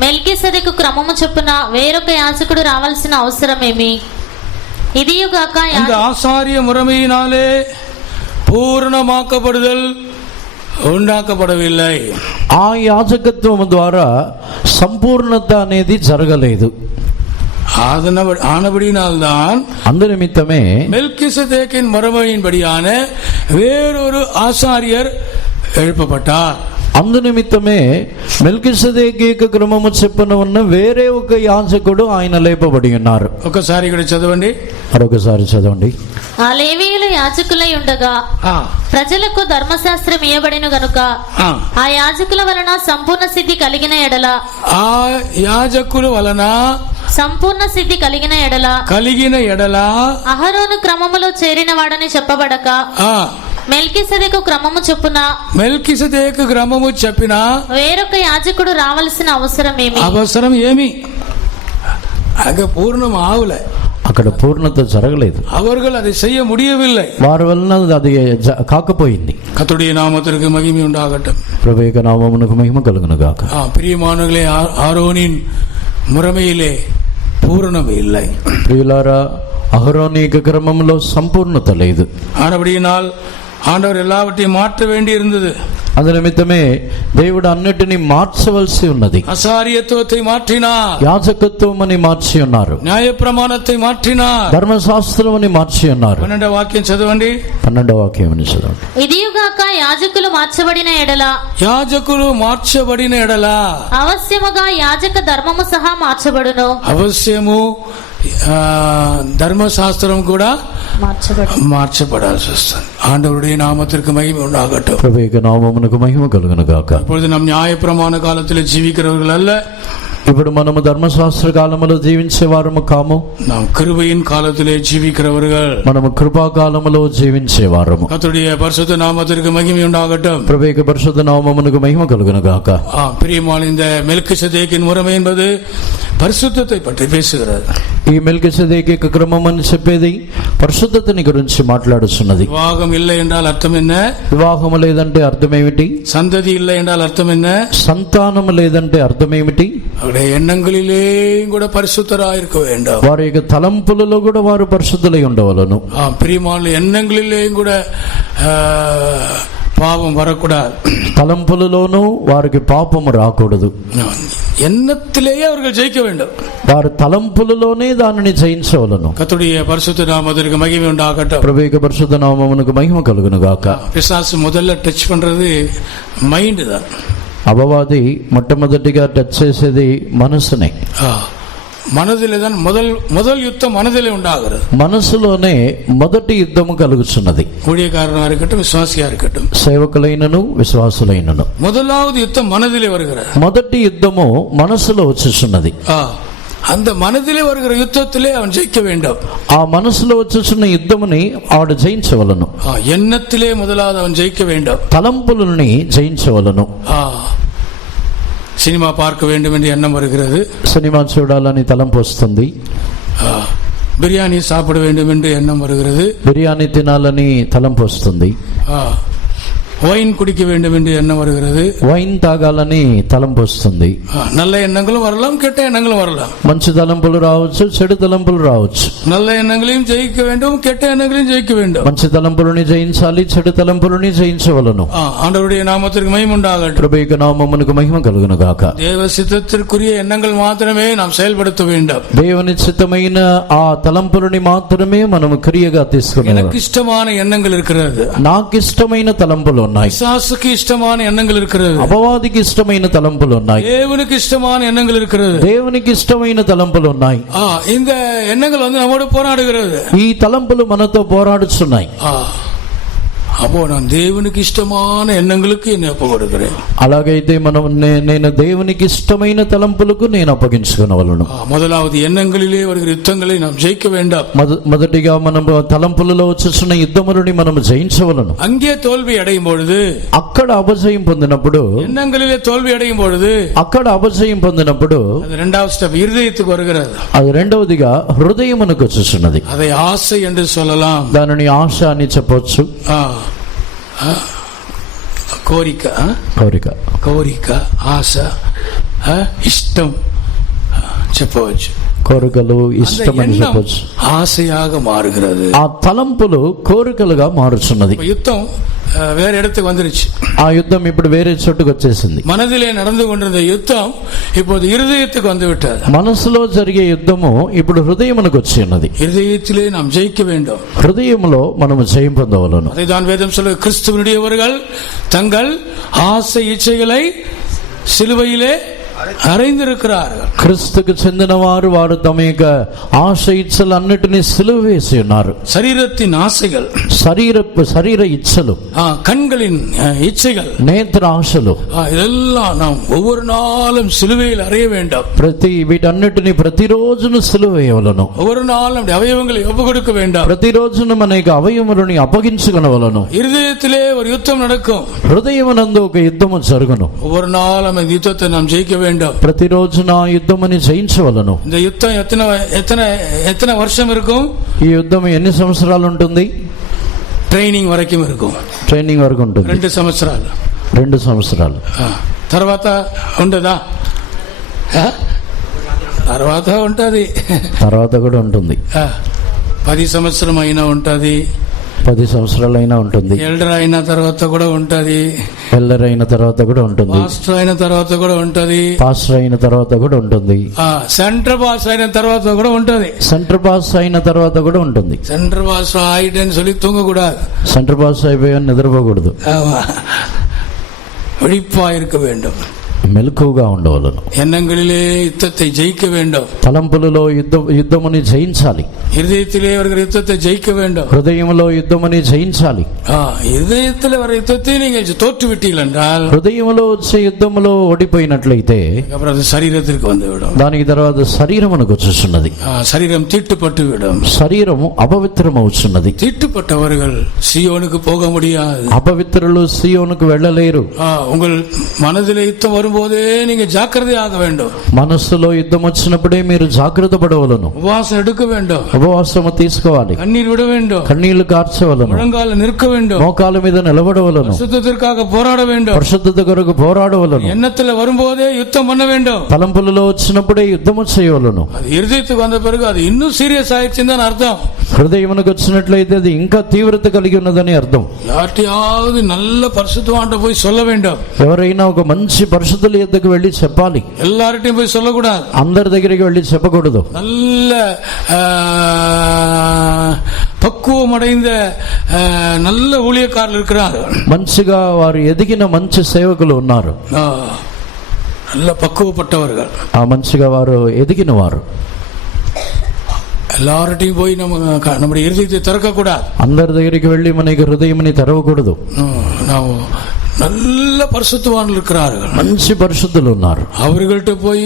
మెల్కీసెదెకు క్రమము చొప్పున వేరొక యాజకుడు రావాల్సిన అవసరమేమి? ఇదియుగాక இந்த ஆசாரிய முறைமையினாலே பூரணமாக்கப்படுதல் ఉండాకపడవిల్లై. ఆ యాజకత్వము ద్వారా సంపూర్ణత అనేది జరగలేదు. ஆனபடினால்தான் அந்த நிமித்தமே மெல்கிசதேக்கின் முறைமையின்படியான வேறொரு ஆசாரியர் எழுப்பப்பட்டார். అందు నిమిత్తమే మెల్కిసెదెకు క్రమము చొప్పున ఉన్న వేరే ఒక యాజకుడు ఆయన లేపబడి ఉన్నారు. ఒకసారి ఇక్కడ చదవండి, మరొకసారి చదవండి. ఆ లేవీయులు యాజకులై ఉండగా ప్రజలకు ధర్మశాస్త్రం ఇవ్వబడిన గనుక ఆ యాజకుల వలన సంపూర్ణ సిద్ధి కలిగిన ఎడల ఆ యాజకుల వలన సంపూర్ణ సిద్ధి కలిగిన ఎడల అహరోను క్రమములో చేరిన వాడని చెప్పబడక మెల్కీసెదెకు క్రమము చొప్పున చెప్పిన వేరొక యాజకుడు రావాల్సిన అవసరం ఏమి? పూర్ణం ఆవులే, అక్కడ పూర్ణత జరగలేదు. அவர்கள் அதை செய்ய முடியவில்லை. వారి వలన అది కాకపోయింది. கர்த்தருடைய நாமத்திற்கு மகிமை உண்டாகட்டும். ప్రభువు యొక్క నామమునకు మహిమ కలుగును గాక. பிரியமானவர்களே, ஆரோனின் முறைமையிலே பூரணம் இல்லை. ప్రియులారా, అహరోని యొక్క క్రమంలో సంపూర్ణత లేదు. ஆனபடியினால் ஆண்டவர் எல்லாவற்றையும் மாற்ற வேண்டி இருந்தது. అందు నిమిత్తమే దేవుడు అన్నిటినీ మార్చవలసి ఉన్నది. అసారియత్వத்தை மாற்றினார், యాజకత్వం అని మార్చి ఉన్నారు, న్యాయప్రమాణத்தை மாற்றினார், ధర్మశాస్త్రం అని మార్చి ఉన్నారు. 12వ వాక్యం చదవండి. 12వ వాక్యం చదవండి. ఇదియుగాక యాజకులు మార్చబడిన ఎడల అవశ్యముగా యాజక ధర్మము సహా మార్చబడును. అవశ్యము ధర్మశాస్త్రం కూడా మార్చబడాల్సి వస్తుంది. ఆండవరుடைய నామத்திற்கு மகிமை உண்டாகட்டும். ప్రభువు నామమునకు మహిమ కలుగును గాక. இப்பொழுது நம் நியாயப்பிரமாண காலத்தில் ஜீவிக்கிறவர்கள் அல்ல, ఇప్పుడు మనము ధర్మశాస్త్ర కాలములో జీవించే వారము కాము, நாம் கிருபையின் காலத்திலே ஜீவிக்கிறவர்கள், మనము కృపా కాలములో జీవించే వారము. கர்த்தருடைய பரிசுத்த நாமத்திற்கு மகிமை உண்டாகட்டும். ప్రభువు పరిశుద్ధ నామమునకు మహిమ కలుగును గాక. பிரியமான இந்த மெல்கிசதேக்கின் முறைமை என்பது పరిశుద్ధத்தை పற்றி பேசுகிறது. ఈ మెల్కిసెదెకు క్రమం అని చెప్పేది పరిశుద్ధతని గురించి మాట్లాడుతున్నది. వివాహం இல்லை என்றால் అర్థం என்ன? వివాహము లేదంటే అర్థం ఏమిటి? సంతతి இல்லை என்றால் అర్థం என்ன? సంతానము లేదంటే అర్థం ఏమిటి? அவருடைய எண்ணங்களிலேயும் கூட பரிசுத்தராக இருக்க வேண்டும். వారి యొక్క తలంపులలో కూడా వారు పరిశుద్ధులై ఉండవలను. பிரியமான எண்ணங்களிலேயும் கூட పాపం வரக்கூடாது. తలంపులలోనూ వారికి పాపము రాకూడదు. எண்ணத்திலேயே அவர்கள் ஜெயிக்க வேண்டும். వారి తలంపులలోనే దానిని జయించవలను. கர்த்தருடைய பரிசுத்த நாமத்திற்கு மகிமை உண்டாகட்டும். ప్రభువు పరిశుద్ధ నామమునకు మహిమ కలుగును గాక. பிசாசு முதல்ல டச் பண்றது மைண்ட் தான். అపవాది మొట్టమొదటిగా టచ్ చేసేది మనసునే. మనదిలే தான் முதல் யுத்தம் மனதிலே உண்டாகிறது. మనసులోనే మొదటి యుద్ధము కలుగుచున్నది. ஊழியக்காரனா இருக்கட்டும், விசுவாசியா இருக்கட்டும், సేవకులైనను విశ్వాసులైనను முதலாவது யுத்தம் மனதிலே வருகிறது. మొదటి యుద్ధము మనసులో వచ్చుచున్నది. அந்த மனதிலே வருகிற யுத்தத்திலே அவன் ஜெயிக்க வேண்டும். ఆ మనసులో వచ్చుచున్న యుద్ధముని ఆడు జయించవలను. எண்ணத்திலே முதலாவது அவன் ஜெயிக்க வேண்டும். తలంపులని జయించవలను. సినిమా பார்க்க வேண்டும் என்று எண்ணம் வருகிறது. సినిమా చూడాలని తలంపు వస్తుంది. బిర్యానీ సాப்பிட வேண்டும் என்று எண்ணம் வருகிறது. బిర్యానీ తినాలని తలంపు వస్తుంది. ஒயின் குடிக்க வேண்டும் என்று எண்ணம் வருகிறது. వైన్ తాగాలని తలంపు వస్తుంది. நல்ல எண்ணங்களும் வரலாம், கெட்ட எண்ணங்களும் வரலாம். మంచి తలంపులు రావచ్చు, చెడు తలంపులు రావచ్చు. நல்ல எண்ணங்களையும் ஜெயிக்க வேண்டும், கெட்ட எண்ணங்களையும் ஜெயிக்க வேண்டும். మంచి తలంపులని జయించాలి, చెడు తలంపులని జయించవలను. ஆண்டவருடைய நாமத்திற்கு மகிமை உண்டாகட்டும். ప్రభు యొక్క నామమునకు మహిమ కలుగును గాక. தேவ சித்தத்திற்குரிய எண்ணங்கள் மாத்திரமே நாம் செயல்படுத்த வேண்டும். దేవుని చిత్తమైన ఆ తలంపులని మాత్రమే మనము క్రియగా తీసుకునేది. எனக்கு ఇష్టமான எண்ணங்கள் இருக்கிறது, నాకు ఇష్టమైన తలంపులు ఉన్నాయి. பிசாசுக்கு இஷ்டமான எண்ணங்கள் இருக்கிறது, అపవాదికి ఇష్టమైన తలంపులు ఉన్నాయి. தேவனுக்கு இஷ்டமான எண்ணங்கள் இருக்கிறது. దేవునికి ఇష్టమైన తలంపులు ఉన్నాయి. இந்த எண்ணங்கள் நம்மோடு போராடுகிறது. ఈ తలంపులు మనతో పోరాడుచున్నాయి. அப்போ நான் தேவனுக்கு இஷ்டமான எண்ணங்களுக்கு என்னை ஒப்பு கொடுக்கிறேன். అలాగైతే నేను దేవునికి ఇష్టమైన తలంపులకు నేను అప్పగించుకునవలను. முதலாவது எண்ணங்களிலே வருகிற யுத்தங்களை நாம் ஜெயிக்க வேண்டாம். మొదటిగా మనం తలంపులలో వచ్చుచున్న యుద్ధములని మనం జయించవలను. அங்கே தோல்வி அடையும் பொழுது, అక్కడ అపజయం పొందినప్పుడు, எண்ணங்களிலே தோல்வி அடையும் பொழுது, అక్కడ అపజయం పొందినప్పుడు அது இரண்டாவது ஸ்டெப் இருதயத்துக்கு வருகிறது. అది రెండవదిగా హృదయమునకు వచ్చుచున్నది. அதை ஆசை என்று சொல்லலாம், దానిని ఆశ అని చెప్పొచ్చు. కోరిక, ఆశ, ఇష్టం చెప్పవచ్చు. కోరికలు, ఇష్టం అని చెప్పొచ్చు. ఆశయాగ మారుகிறது. ఆ తలంపులు కోరికలుగా మారుచున్నది. యుద్ధం வேற இடத்துக்கு வந்துருச்சு. ఆ యుద్ధం ఇప్పుడు వేరే చోటుకు వచ్చేసింది. మనదిలే நடந்து கொண்டிருந்த யுத்தம் இப்போது இருதயத்துக்கு வந்து விட்டது. మనసులో జరిగే యుద్ధము ఇప్పుడు హృదయమునకు వచ్చి ఉన్నది. இருதயத்திலே நாம் ஜெயிக்க வேண்டும். హృదయములో మనము జయం పొందవలను. அதைதான் வேதம் சொல்லுகிறது, கிறிஸ்துவினுடையவர்கள் தங்கள் ஆசை இச்சைகளை சிலுவையிலே అరైందిరుక్கிறார்கள். క్రీస్తుకు చెందిన వారు తమ యొక్క ఆశ ఇచ్చలన్నిటినీ సిలువ వేసి ఉన్నారు. శరీరத்தின் ఆశகள், శరీర ఇచ్చలు, கண்களின் இச்சைகள், నేత్ర ఆశలు, இதெல்லாம் நாம் ஒவ்வொரு நாளும் சிலுவையில் அறைய வேண்டும். వీటన్నిటిని ప్రతిరోజును సిలువ వేయవలను. ஒவ்வொரு நாளும் அவயவங்களை ஒப்பு கொடுக்க வேண்டும். ప్రతిరోజును మన యొక్క అవయవములను అప్పగించుకొనవలను. இருதயத்திலே ஒரு யுத்தம் நடக்கும். హృదయమునందు ఒక యుద్ధము జరుగును. ஒவ்வொரு நாளும் இந்த யுத்தத்தை நாம் ஜெயிக்க வேண்டும். ప్రతిరోజు నా యుద్ధమని జయించవలను. இந்த யுத்தம் எத்தனை வருஷம் இருக்கும்? ఈ యుద్ధం ఎన్ని సంవత్సరాలు ఉంటుంది? ట్రైనింగ్ వరకు இருக்கும். ట్రైనింగ్ వరకు ఉంటుంది. 2 సంవత్సరాలు. 2 సంవత్సరాలు తర్వాత ఉండదా? తర్వాత ఉంటది. తర్వాత కూడా ఉంటుంది. 10 సంవత్సరం అయినా ఉంటది. 10 సంవత్సరాలైనా ఉంటుంది. ఎల్డర్ అయిన తర్వాత కూడా ఉంటది. ఎల్డర్ అయిన తర్వాత కూడా ఉంటుంది. పాస్టర్ అయిన తర్వాత కూడా ఉంటది. పాస్టర్ అయిన తర్వాత కూడా ఉంటుంది. సెంటర్ పాస్ అయిన తర్వాత కూడా ఉంటది. సెంటర్ పాస్ అయిన తర్వాత కూడా ఉంటుంది. సెంటర్ పాస్ ఆయిటని சொல்லி தூங்க கூடாது. సెంటర్ పాస్ అయిపోయాని నిద్రపోకూడదు. விழிப்பா இருக்க வேண்டும். మెలకువగా ఉండవలను. ఎన్నంగలిలే యుద్ధத்தை ஜெயிக்க வேண்டும். తలంపులలో యుద్ధముని జయించాలి. இருதயத்திலே வருகிற யுத்தத்தை ஜெயிக்க வேண்டும். హృదయములో యుద్ధముని జయించాలి. இருதயத்தில் வர யுத்தத்தை நீங்கள் தோற்று விட்டீர்கள் என்றால், హృదయములో వచ్చే యుద్ధములో ఓడిపోయినట్లయితే அப்புறம் அது சரீரத்திற்கு வந்துவிடும். దానికి తర్వాత శరీరమునకు వచ్చుచున్నది. சரீரம் தீட்டுப்பட்டு விடும். శరీరము అపవిత్రమవుచున్నది. தீட்டுப்பட்டவர்கள் சியோனுக்கு போக முடியாது. అపవిత్రులు సియోనుకు వెళ్ళలేరు. உங்கள் மனதிலே யுத்தம் வரும்போதே நீங்க ஜாக்கிரதையாக வேண்டும். మనస్సులో యుద్ధం వచ్చినప్పుడే మీరు జాగ్రత్త పడవలను. உபவாசம் எடுக்க வேண்டும். ఉపవాసము తీసుకోవాలి. கண்ணீர் விட வேண்டும். కన్నీళ్లు కార్చవలను. முழங்கால நிற்க வேண்டும். మోకాల మీద నిలబడవలను. பரிசுத்தத்திற்காக போராட வேண்டும். పరిశుద్ధత కొరకు పోరాడవలను. எண்ணத்துல வரும்போதே யுத்தம் பண்ண வேண்டும். తలంపులలో వచ్చినప్పుడే యుద్ధము చేయవలను. அது இருதயத்துக்கு வந்த பிறகு அது இன்னும் சீரியஸ் ஆயிடுச்சுன்னு தான் அர்த்தம். హృదయమునకు వచ్చినట్లయితే అది ఇంకా తీవ్రత కలిగి ఉన్నదని అర్థం. யார்ட்டையாவது நல்ல பரிசுத்தவான்கிட்ட போய் சொல்ல வேண்டும். ఎవరైనా ఒక మంచి పరిశుద్ధుల యొద్దకు వెళ్ళి చెప్పాలి. எல்லார்ட்டையும் போய் சொல்லக்கூடாது. అందరి దగ్గరికి వెళ్ళి చెప్పకూడదు. நல்ல பக்குவம் அடைந்த நல்ல ஊழியக்காரர்கள் இருக்கிறார். మంచిగా వారు ఎదిగిన మంచి సేవకులు ఉన్నారు. நல்ல பக்குவப்பட்டவர்கள். ఆ మంచిగా వారు ఎదిగిన వారు. எல்லார்ட்டையும் போய் நம்முடைய இருதயத்தை திறக்க கூடாது. అందరి దగ్గరికి వెళ్ళి మనకి హృదయంని తెరవకూడదు. நல்ல பரிசுத்தவான்கள் இருக்கிறார்கள். మంచి పరిశుద్ధులు ఉన్నారు. அவர்கள்ட்ட போய்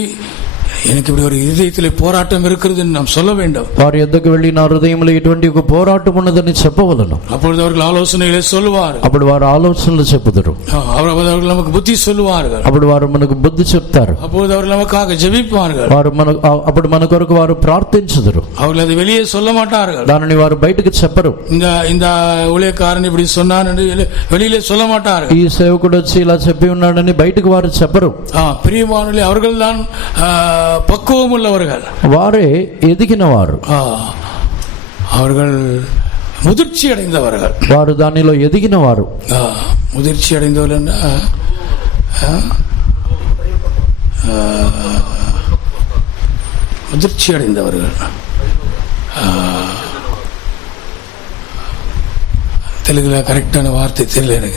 எனக்கு இப்படி ஒரு இதயத்திலே போరాட்டம் இருக்கிறதுன்னு நாம் சொல்ல வேண்டும். వారి యొద్దకు వెళ్ళి నా హృదయంలో ఇటువంటి ఒక పోరాటం ఉన్నదని చెప్పవలను. அப்பொழுது அவர்கள் ஆலோசனைகளை சொல்லுவார்கள். అప్పుడు వారు ఆలోచనలు చెప్పుదురు. அவர்கள் நமக்கு புத்தி சொல்லுவார்கள். అప్పుడు వారు మనకు బుద్ధి చెప్తారు. அப்பொழுது அவர்கள் நமக்காக ஜெபிப்பார்கள். వారు అప్పుడు మన కొరకు వారు ప్రార్థించుదురు. அவர்கள் அதை வெளியே சொல்ல மாட்டார்கள். దానిని వారు బయటకు చెప్పరు. இந்த ஊழியக்காரன் இப்படி சொன்னான் என்று வெளியிலே சொல்ல மாட்டார்கள். ఈ సేవకుడు వచ్చి ఇలా చెప్పి ఉన్నాడని బయటకు వారు చెప్పరు. பிரியமானவர்களே, அவர்கள் தான் பக்குவம் உள்ளவர்கள். వారే ఎదిగిన వారు. அவர்கள் முதிர்ச்சி அடைந்தவர்கள். వారు దానిలో ఎదిగిన వారు. முதிர்ச்சி அடைந்தவர்கள் முதிர்ச்சி அடைந்தவர்கள் తెలుగులో కరెక్ట్ అయిన వార్త తెలియదు.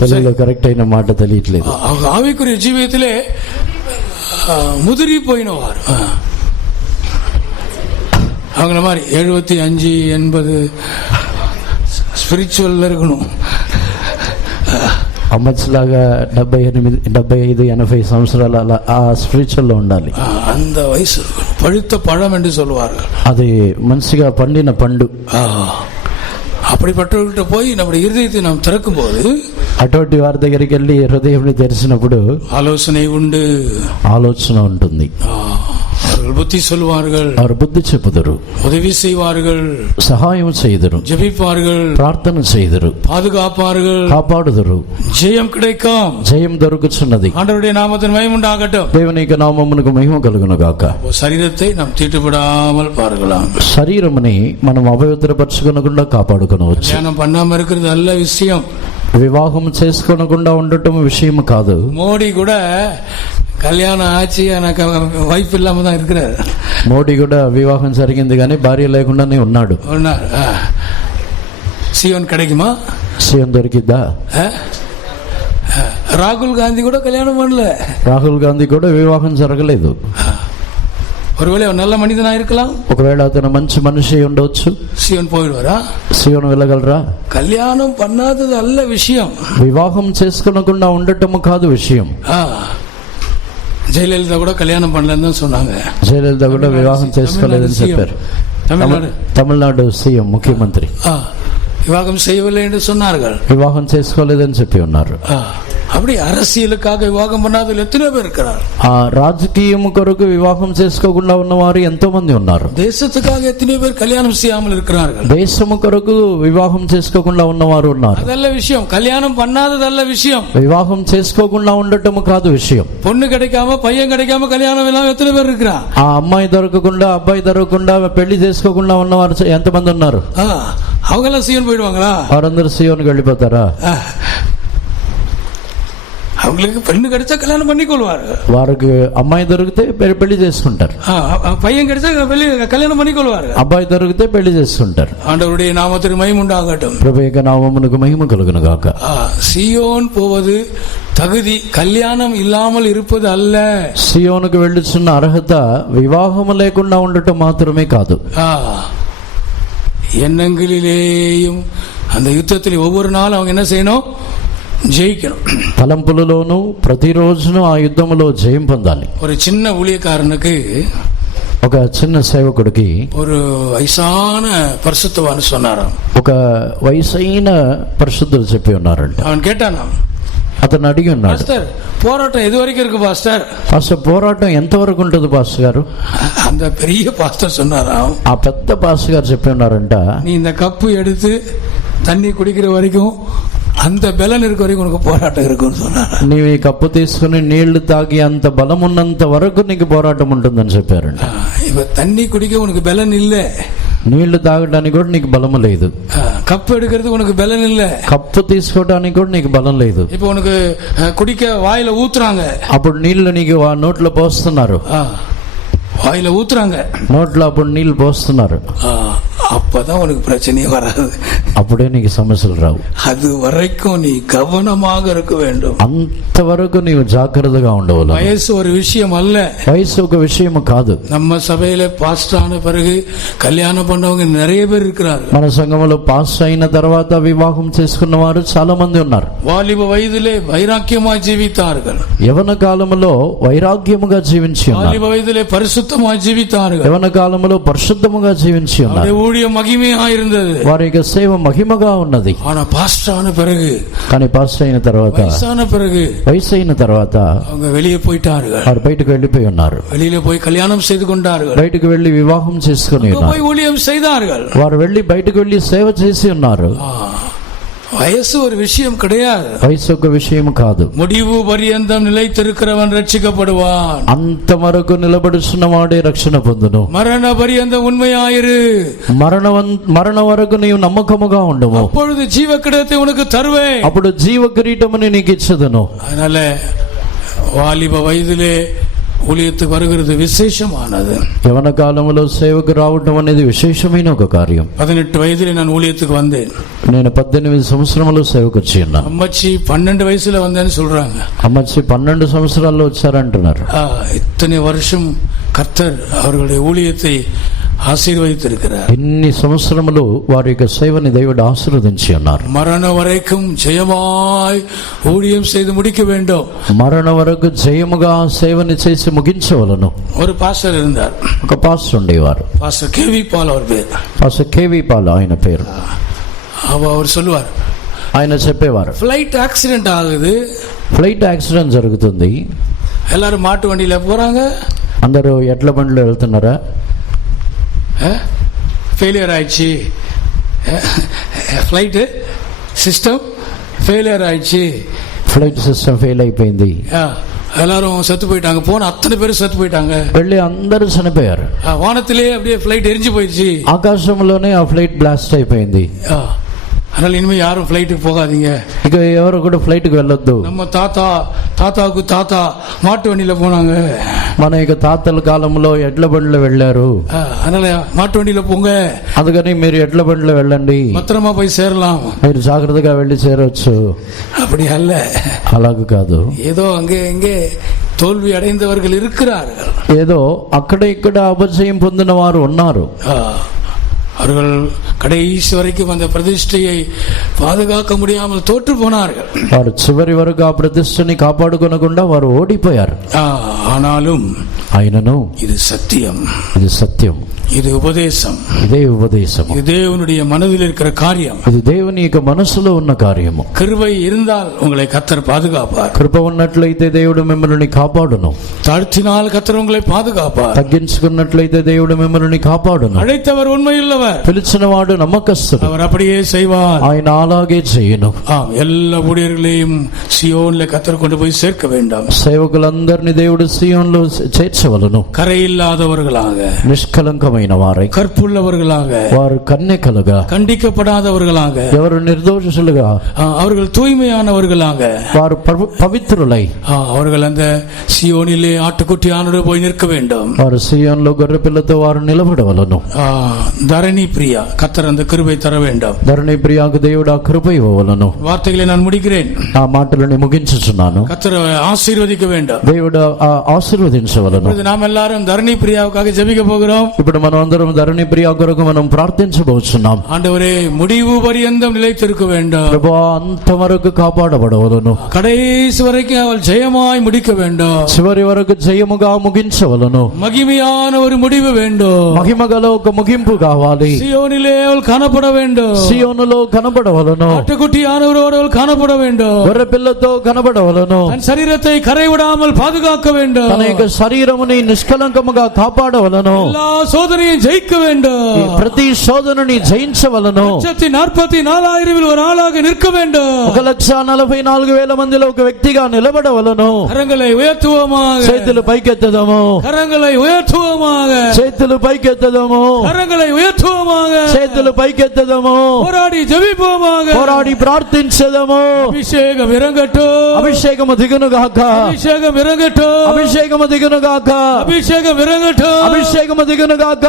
తెలుగులో కరెక్ట్ అయిన మాట తెలియట్లేదు. ఆవికురి జీవితలే ముదిరిపోయినవారు. அவங்கள மாதிரி 75 80 స్పిరిచువల్ இருக்கணும். అమ్మచ్లాగా 78 75 80 సంవత్సరాల ఆ స్పిరిచువల్ లో ఉండాలి. அந்த వయసు పழுத்த పழం என்று சொல்வார்கள். అది మంచిగా పండిన పండు. அப்படிப்பட்டவர்கிட்ட போய் நம்முடைய இருதயத்தை நாம் திறக்கும் போது, అటువంటి వారి దగ్గరికి వెళ్ళి హృదయం తెరిచినప్పుడు ఆలోచన ఉండు, ఆలోచన ఉంటుంది. அவர்கள் புத்தி சொல்வார்கள், వారు బుద్ధి చెప్పుదురు, உதவி செய்வார்கள், సహాయం చేయుదురు, ஜெபிப்பார்கள், ప్రార్థన చేయుదురు, பாதுகாப்பார்கள், కాపాడుదురు, ஜெயம் கிடைக்கும், జయం దొరుకుచున్నది. ஆண்டவருடைய நாமத்தின் மகிமை உண்டாகட்டும். దేవుని యొక్క నామమునకు మహిమ కలుగును గాక. శరీరத்தை நாம் தீட்டுப்படாமல் பார்க்கலாம். శరీరముని మనం అపవిత్రపరచుకొనకుండా కాపాడుకొనవచ్చు. ధ్యానం பண்ணாம இருக்கிறது நல்ல விஷயம். వివాహం చేసుకోనకుండా ఉండటం విషయం కాదు. మోడీ కూడా కళ్యాణం ఆచి నాకు వైఫ్ ఇல்லாம தான் இருக்கிறார். మోడీ కూడా వివాహం జరిగింది కానీ భార్య లేకుండానే ఉన్నాడు. సియోన్ கிடைக்குமா? సియోన్ దొరికిద్దా? రాహుల్ గాంధీ కూడా కళ్యాణం பண்ணல. రాహుల్ గాంధీ కూడా వివాహం జరగలేదు. ஒருவேளை நல்ல மனிதனா இருக்கலாம். ఒకవేళ అతను మంచి మనిషి ఉండవచ్చు. సియోన్ పోయిடுவாரா? సియోన్ వెళ్ళగలరా? కళ్యాణం பண்ணாதது அல்ல விஷயம். వివాహం చేసుకోనకుండా ఉండటం కాదు విషయం. జయలలిత కూడా కళ్యాణం பண்ணலன்னு தான் சொன்னாங்க. జయలలిత కూడా వివాహం చేసుకోలేదని చెప్పారు. తమిళనాడు సీఎం ముఖ్యమంత్రి వివాహం చేయవలే என்று சொன்னார்கள். వివాహం చేసుకోలేదని చెప్పి ఉన్నారు. அப்படி அரசியலுக்காக விவாகம் பண்ணாதவர்கள் எத்தனை பேர் இருக்கிறார்? ఆ రాజకీయం కొరకు వివాహం చేసుకోకుండా ఉన్నవారు ఎంతో మంది ఉన్నారు. దేశத்துக்காக எத்தனை பேர் கல்யாணம் செய்யாமல் இருக்கிறார்கள்? దేశము కొరకు వివాహం చేసుకోకుండా ఉన్నవారు ఉన్నారు. அதல்ல விஷயம். கல்யாணம் பண்ணாததல்ல விஷயம். వివాహం చేసుకోకుండా ఉండటం కాదు విషయం. பொண்ணு கிடைக்காம பையன் கிடைக்காம கல்யாணம் இல்லாம எத்தனை பேர் இருக்கிறார்? ఆ అమ్మాయి దొరకకుండా అబ్బాయి దొరకకుండా పెళ్లి చేసుకోకుండా ఉన్నవారు ఎంతమంది ఉన్నారు? அவங்க எல்லாம் சீன் போயிடுவாங்களா? వారందరూ సియోన్కి వెళ్ళిపోతారా? அவங்களுக்கு பெண்ணு கிடைச்சா கல்யாணம் பண்ணி கொள்வார்கள். వారికి అమ్మాయి దొరికితే పెళ్లి చేసుకుంటారు. பையன் கிடைச்சா கல்யாணம் பண்ணி கொள்வார்கள். అబ్బాయి దొరికితే పెళ్లి చేసుకుంటారు. ஆண்டவருடைய நாமத்திற்கு மகிமை உண்டாகட்டும். ప్రభు యొక్క నామమునకు మహిమ కలుగును గాక. సియోన్ పోவது తగుதி, కళ్యాణం ఇల్లాமல் இருப்பது அல்ல. సియోనుకు వెళ్ళుచున్న అర్హత వివాహము లేకుండా ఉండటం మాత్రమే కాదు. ఎన్నంగిలేயும் அந்த யுத்தத்தில் ஒவ்வொரு நாளும் அவங்க என்ன செய்யணும்? ஜெயிக்கணும். తలంపులలోనూ ప్రతిరోజును ఆ యుద్ధములో జయం పొందాలి. ஒரு சின்ன ஊழியக்காரனுக்கு, ఒక చిన్న సేవకుడికి ஒரு வயசான பரிசுத்தவான் சொன்னாராம். ఒక వయసైన పరిశుద్ధులు చెప్పి ఉన్నారంట. அவன் கேட்டானா, అతను అడిగి ఉన్నాడు, பாஸ்டர் போராட்டம் எது வரைக்கும் இருக்கு பாஸ்டர்? అసలు పోరాటం ఎంతవరకు ఉంటుంది పాస్టర్ గారు? அந்த பெரிய பாஸ்டர் சொன்னாராம், ఆ పెద్ద పాస్టర్ గారు చెప్పి ఉన్నారంట, நீ இந்த கப்பு எடுத்து தண்ணி குடிக்கிற வரைக்கும் அந்த பலன் இருக்க வரைக்கும் உனக்கு போராட்டம் இருக்குன்னு சொன்னார். నీవు ఈ కప్పు తీసుకుని నీళ్లు తాగి అంత బలం ఉన్నంత వరకు నీకు పోరాటం ఉంటుందని చెప్పారంట. இப்ப தண்ணி குடிக்க உனக்கு பலன் இல்ல, నీళ్లు తాగడానికి కూడా నీకు బలం లేదు. கப்பு எடுக்கிறதுக்கு உனக்கு பலன் இல்ல, కప్పు తీసుకోవడానికి కూడా నీకు బలం లేదు. இப்ப உனக்கு குடிக்க வாயில ஊத்துறாங்க, అప్పుడు నీళ్లు నీకు నోట్లో పోస్తున్నారు, வாயில ஊத்துறாங்க, నోట్లో అప్పుడు నీళ్లు పోస్తున్నారు. அப்பதான் உனக்கு பிரச்சனையே வராது. అప్పుడే నీకు సమస్యలు రావు. அது வரைக்கும் நீ கவனமாக இருக்க வேண்டும். అంతవరకు నీవు జాగ్రత్తగా ఉండవాలి. வயசு ஒரு விஷயம் அல்ல. వయసు ఒక విషయం కాదు. நம்ம சபையில பாஸ்டர் ஆன பிறகு கல்யாணம் பண்ணவங்க நிறைய பேர் இருக்கிறார்கள். మన సంఘంలో పాస్ అయిన తర్వాత వివాహం చేసుకున్న వారు చాలా మంది ఉన్నారు. வாலிப வயதிலே வைராக்கியமாய் ஜீவித்தார்கள். యవన కాలములో వైరాగ్యముగా జీవించి ఉన్నారు. வாலிப வயதிலே பரிசுத்தமாய் ஜீவித்தார்கள். యవన కాలములో పరిశుద్ధముగా జీవించి ఉన్నారు. ஊழியம் மகிமையா இருந்தது. వారి యొక్క సేవ మహిమగా ఉన్నది. ஆனா பாஸ்டர் ஆன பிறகு, కానీ పాస్ అయిన తర్వాత, வயசான பிறகு, వయసు అయిన తర్వాత அவங்க வெளியே போயிட்டார்கள். వారు బయటకు వెళ్ళిపోయి ఉన్నారు. வெளியில போய் கல்யாணம் செய்து கொண்டார்கள். బయటకు వెళ్లి వివాహం చేసుకుని ఉన్నారు. போய் ஊழியம் செய்தார்கள். వారు వెళ్లి బయటకు వెళ్లి సేవ చేసి ఉన్నారు. వయసు ஒரு விஷயம் கிடையாது. వయసు ఒక విషయం కాదు. முடிவு పర్యంతం నిలైతిరుக்கிறవన్ రక్షించబడువాన్. అంతవరకు నిలబడుచున్నవాడే రక్షణ పొందును. మరణ పర్యంతం ఉన్మయాయిరు. మరణ వరకు నీవు నమ్మకముగా ఉండము. அப்பொழுது ஜீவ கிரீடத்தை உனக்கு தருவேன். అప్పుడు జీవ కిరీటముని నీకు ఇచ్చదను. அதனால வாலிப வயதிலே ஊழியத்துக்கு வருகிறது விசேஷமானது. యవన కాలంలో సేవకు రావడం అనేది విశేషమైన ఒక కార్యం. 18 వయதிலே நான் ஊழியத்துக்கு வந்தேன். నేను 18 సంవత్సరములు సేవకు వచ్చి ఉన్నాను. అమ్మచ్చి 12 వయసులో వందని சொல்றாங்க. అమ్మచ్చి 12 సంవత్సరాల్లో వచ్చారంటున్నారు. இத்தனை வருஷம் கர்த்தர் அவர்களுடைய ஊழியத்தை ஆசீர்வதித்திருக்கிறார். ఇన్ని సంవత్సరములు వారి యొక్క సేవని దేవుడు ఆశీర్వదించి ఉన్నారు. మరణ వరకం జయమాయ్ ஊழியம் செய்து முடிக்க வேண்டும். మరణ వరకు జయముగా సేవని చేసి ముగించవలను. ஒரு பாஸ்டர் இருந்தார். ఒక పాస్టర్ ఉండేవారు. பாஸ்டர் கேவி பால் அவர் பேர். పాస్టర్ కేవి పాల్ ఆయన పేరు. அவர் சொல்லுவார், ఆయన చెప్పేవారు, ఫ్లైట్ యాక్సిడెంట్ ఆగుது, ఫ్లైట్ యాక్సిడెంట్ జరుగుతుంది, எல்லாரும் மாட்டு வண்டியில போறாங்க, అందరూ ఎడ్ల బండిలో వెళ్తున్నారా, ஃபெயிலியர் ஆயிடுச்சு, ఫ్లైట్ சிஸ்டம் ஃபெயிலியர் ஆயிடுச்சு, ఫ్లైట్ సిస్టమ్ ఫెయిల్ అయిపోయింది, எல்லாரும் செத்து போயிட்டாங்க, போன அத்தனை பேரும் செத்து போயிட்டாங்க, వెళ్ళి అందరూ చనిపోయారు, வானத்திலே அப்படியே ஃபிளைட் எரிஞ்சு போயிடுச்சு, ఆకాశంలోనే ఆ ఫ్లైట్ బ్లాస్ట్ అయిపోయింది. அதனால இனிமே யாரும் ஃபிளைட்டுக்கு போகாதீங்க, ఇక ఎవరు కూడా ఫ్లైట్ కి వెళ్ళొద్దు. நம்ம தாத்தாவுக்கு தாத்தா மாட்டு வண்டியில போனாங்க, మన యొక్క తాతల కాలంలో ఎడ్ల బండిలో వెళ్ళారు, அதனால மாட்டு வண்டியில போங்க, అందుకని మీరు ఎడ్ల బండిలో వెళ్ళండి, பத்திரமா போய் சேரலாம், మీరు జాగ్రత్తగా వెళ్ళి చేరవచ్చు. அப்படி அல்ல, అలాగ కాదు. ஏதோ அங்கே இங்கே தோல்வி அடைந்தவர்கள் இருக்கிறார்கள், ఏదో అక్కడ ఇక్కడ అపజయం పొందిన వారు ఉన్నారు. அவர்கள் கடைசி வரைக்கும் அந்த பிரதிஷ்டையை பாதுகாக்க முடியாமல் தோற்று போனார்கள். వారు చివరి వరకు ఆ ప్రతిష్టని కాపాడుకొనకుండా వారు ఓడిపోయారు. ஆனாலும் ఆయనను இது சத்தியம், ఇది సత్యం, இது உபதேசம், ఇదే ఉపదేశం, இது தேவனுடைய மனதில் இருக்கிற காரியம், ఇది దేవుని యొక్క మనసులో ఉన్న కార్యము. கிருபை இருந்தால் உங்களை கர்த்தர் பாதுகாப்பார், కృప ఉన్నట్లయితే దేవుడు మిమ్మల్ని కాపాడును, தாழ்த்தினால் கர்த்தர் உங்களை பாதுகாப்பார், తగ్గించుకున్నట్లయితే దేవుడు మిమ్మల్ని కాపాడును, அழைத்தவர் உண்மையுள்ளவர், పిలిచిన వాడు నమ్మకస్తుడు, அவர் அப்படியே செய்வார், ఆయన అలాగే చేయను. எல்லா ஊழியர்களையும் சியோன்ல கர்த்தர் கொண்டு போய் சேர்க்க வேண்டாம், సేవకులందరినీ దేవుడు సీయోనులో చేర్చవలను, கரையில்லாதவர்களாக, నిష్కలంకమైన వారై, கற்புள்ளவர்களாக, వారు కన్యకలుగా, கண்டிக்கப்படாதவர்களாக, ఎవరు నిర్దోషులుగా, அவர்கள் தூய்மையானவர்களாக, వారు పవిత్రులై, அவர்கள் அந்த சியோனிலே ஆட்டுக்குட்டியானோடு போய் நிற்க வேண்டும், వారు సీయోనులో గొర్రెపిల్లతో వారు నిలబడవలను. தரணி பிரியா கர்த்தர் அந்த கிருபை தர வேண்டும். ధరణి ప్రియాకు దేవుడు ఆ కృప ఇవ్వవలను. வார்த்தைகளை நான் முடிக்கிறேன், ఆ మాటలని ముగించుచున్నాను. கர்த்தர் ஆசீர்வதிக்க வேண்டும், దేవుడు ఆశీర్వదించవలను. நாம் எல்லாரும் தரணி பிரியாவுக்காக ஜெபிக்க போகிறோம். ఇప్పుడు మనం అందరం ధరణి ప్రియా కొరకు మనం ప్రార్థించబోతున్నాం. ஆண்டவரே, முடிவு பரியந்தம் நிலைத்திருக்க வேண்டும், ప్రభువా అంతవరకు కాపాడబడవలను, கடைசி வரைக்கும் அவள் ஜெயமாய் முடிக்க வேண்டும், చివరి వరకు జయముగా ముగించవలను, மகிமையான ஒரு முடிவு வேண்டும், మహిమగల ఒక ముగింపు కావాలి, சியோனிலே அவள் காணப்பட வேண்டும், సీయోనులో కనబడవలను, ஆட்டுக்குட்டியானவரோடு அவள் காணப்பட வேண்டும், గొర్రె పిల్లతో కనబడవలను, தன் சரீரத்தை கரைவிடாமல் பாதுகாக்க வேண்டும், తన యొక్క శరీరముని నిష్కలంకముగా కాపాడవలను, எல்லா சோதனையும் ஜெயிக்க வேண்டும், ప్రతి శోధనని జయించవలను, 144,000 ஒரு ஆளாக நிற்க வேண்டும், 1,44,000 మందిలో ఒక వ్యక్తిగా నిలబడవలను. கரங்களை உயர்த்துவோமாக, చేతులు పైకెత్తదము, கரங்களை உயர்த்துவோமாக, చేతులు పైకెత్తదము, கரங்களை உயர்த்துவோமாக, చేతులు పైకెత్తదము, போராடி ஜெபிப்போமாக, పోరాడి ప్రార్థించదము. அபிஷேகம் இறங்கட்டும், అభిషేకము దిగును గాక, அபிஷேகம் இறங்கட்டும், అభిషేకము దిగును గాక, అభిషేకం విరగటం, అభిషేకము దిగును గాక.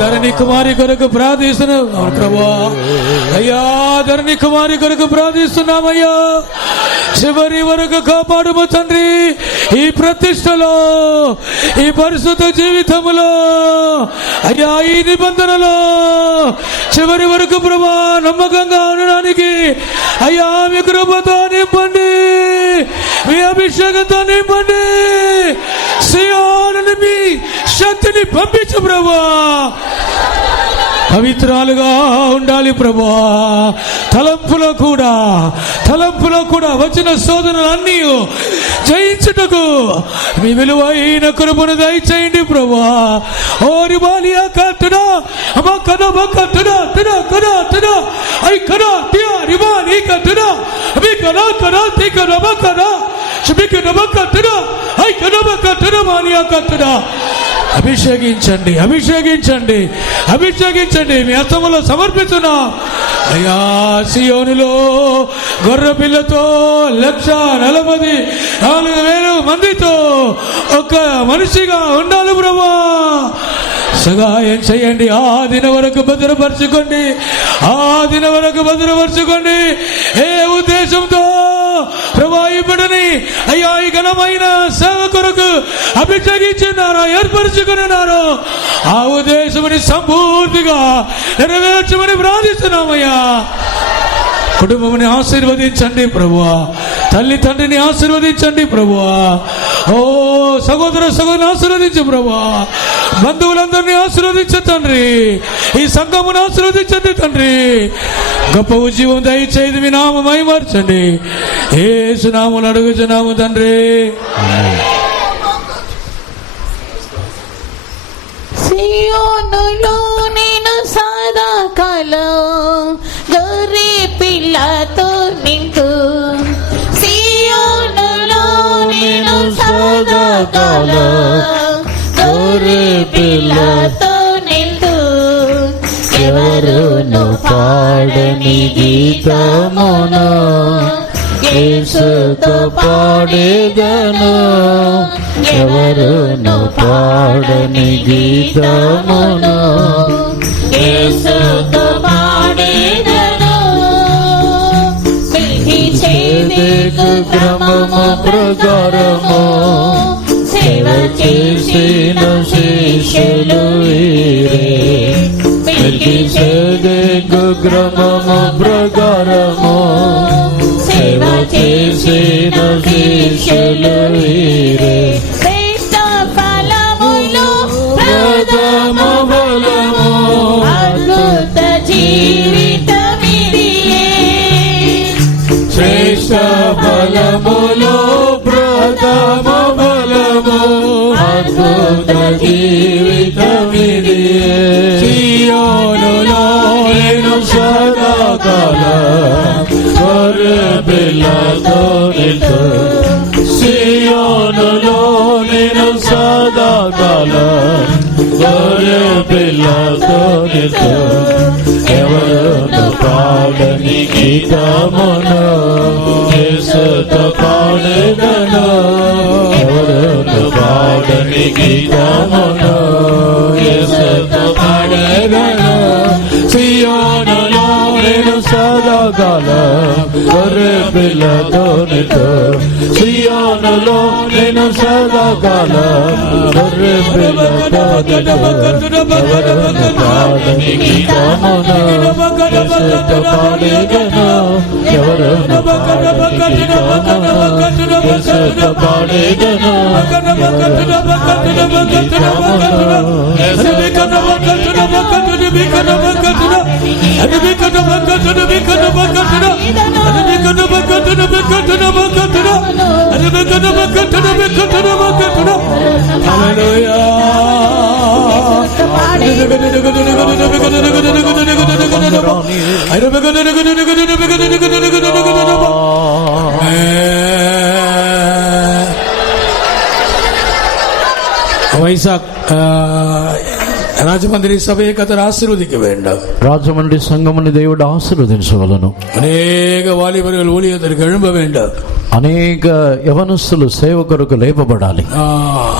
ధరణి కుమారి కొరకు ప్రార్థిస్తున్నాం ప్రభా. అయ్యా ధరణి కుమారి కొరకు ప్రార్థిస్తున్నామయ్యా. చివరి వరకు కాపాడుము తండ్రి. ఈ ప్రతిష్టలో, ఈ పరిశుద్ధ జీవితములో అయ్యా, ఈ నిబంధనలో చివరి వరకు ప్రభా నమ్మకంగా ఉండడానికి అయ్యా మీ కృపతో నింపండి, మీ అభిషేకంతో నింపండి. సియోనుని మీ శక్తిని పంపించు ప్రభా. పవిత్రాలుగా ఉండాలి ప్రభా. తలంపులో కూడా వచ్చిన శోధనలన్నీ జయించుటకు మీ విలువైన కృపను దయచేయండి ప్రభా. ఓరి బాలియా కట్టడా అమ్మా కదా కట్టడా తిడా కదా తిడా ఐ కదా తియా రిబాని కట్టడా అవి కదా కదా తి కదా కదా శుభిక కట్టడా ఐ కదా కట్టడా మానియా కట్టడా. అభిషేకించండి, అభిషేకించండి, అభిషేకించండి. మీ హస్తములో సమర్పిస్తున్నా అయ్యా. సియోనులో గొర్రె పిల్లతో 144,000 మందితో ఒక మనిషిగా ఉండాలి ప్రభా. సహాయం చేయండి. ఆ దిన వరకు భద్రపరచుకోండి, ఆ దిన వరకు భద్రపరచుకోండి. ఏ ఉద్దేశంతో ప్రభా ఈ బిడ్డని అయ్యా ఈ ఘనమైన సేవ కొరకు అభిషేకించున్నారో, ఏర్పరచుకున్నారో ఆ ఉద్దేశముని సంపూర్తిగా నెరవేర్చమని ప్రార్థిస్తున్నామయ్యా. కుటుంబముని ఆశీర్వదించండి ప్రభువా. తల్లి తండ్రిని ఆశీర్వదించండి ప్రభువా. ఓ సహోదరుని ఆశీర్వదించు ప్రభువా. బంధువులందరినీ ఆశీర్వదించు తండ్రి. ఈ సంఘమును ఆశీర్వదించండి తండ్రి. గొప్ప ఉద్యమం దయచేది మీ నామం మహిమపరచండి. యేసు నామములో అడుగుచున్నాము తండ్రి. సియోనులో నేను సదాకాలం గొర్రె పిల్లతో నింపు. సియోనులో నేను సదాకాలం గొర్రె పిల్లతో నింపు. ఎవరును పాడని గీతమును యేసుతో పాడేదను. ఎవరును పాడని గీతమును యేసుతో పాడేదను. మెల్కీసెదెకు క్రమము ప్రకారము సేవ చేసిన శిష్యులు వీరే. మెల్కీసెదెకు క్రమము ప్రకారము సేవ చేసిన శిష్యులు వీరే. శ్రేష్ఠ ఫలములు ప్రథమ ఫలము అద్భుత జీవితమిదియే. శ్రేష్ఠ ఫలములు ప్రథమ ఫలము అద్భుత జీవితమిదియే. సియోనులో నేను సదాకాలం గొర్రె పిల్లతో నింపు. సియోనులో నేను సదాకాలం గొర్రె పిల్లతో నింపు. ఎవరును పాడని గీతమును యేసుతో పాడెదను. ఎవరును పాడని గీతమును యేసుతో పాడెదను. సియోనులో నేను సదాకాలం గొర్రె పిల్లతో నింపు. సియోనులో నేను సదాకాలం గొర్రె పిల్లతో నింపు. ఎవరును పాడని గీతమును యేసుతో పాడెదను. ఎవరును పాడని గీతమును యేసుతో పాడెదను. ఎవరును పాడని వైశాఖ్ రాజమండ్రి సభയെ కర్తరు ఆశీర్వదించ வேண்டும். రాజమండ్రి సంఘముని దేవుడు ఆశీర్వదించవలను. అనేక వాలిబர்கள் ஊழியத்திற்கு எழும்ப வேண்டும். అనేక యవనస్తులు సేవ కొరకు లేపబడాలి.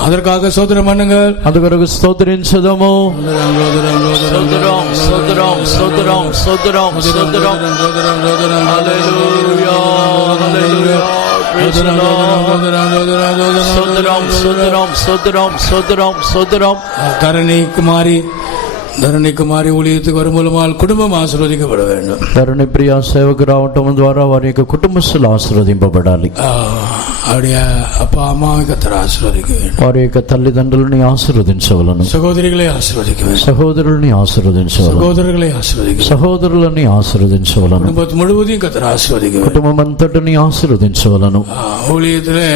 அதற்காக சோதரம் பண்ணுங்கள். அது కొరకు స్తోత్రించదము. స్తోత్రం స్తోత్రం స్తోత్రం స్తోత్రం స్తోత్రం హల్లెలూయా హల్లెలూయా స్తోత్రం స్తోత్రం స్తోత్రం స్తోత్రం స్తోత్రం. ధరణి కుమారి ஊழியத்துக்கு வரும் மூலமாக குடும்பம் ஆசீர்வதிக்கப்பட வேண்டும். ధరణి ప్రియ సేవకు రావటం ద్వారా వారి యొక్క కుటుంబస్తులు ఆశీర్వదింపబడాలి. அவருடைய அப்பா அம்மாவை கர்த்தர் ஆசீர்வதிக்க வேண்டும். వారి యొక్క తల్లిదండ్రులని ఆశీర్వదించవలను. సహోదరిகளை ఆశీర్వదిக்க வேண்டும். సహోదరుల్ని ఆశీర్వదించవలను. సహోదరుகளை ఆశీర్వదిக்க வேண்டும். సహోదరులని ఆశీర్వదించవలను. குடும்பத்து முழுவதையும் கர்த்தர் ஆசீர்வதிக்க வேண்டும். కుటుంబం అంతటిని ఆశీర్వదించవలను. ஊழியத்திலே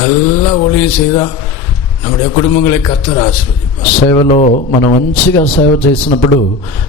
நல்ல ஊழியம் செய்தா நம்முடைய குடும்பங்களை கர்த்தர் ஆசீர்வதிப்பார். సేవలో మనం మంచిగా సేవ చేసినప్పుడు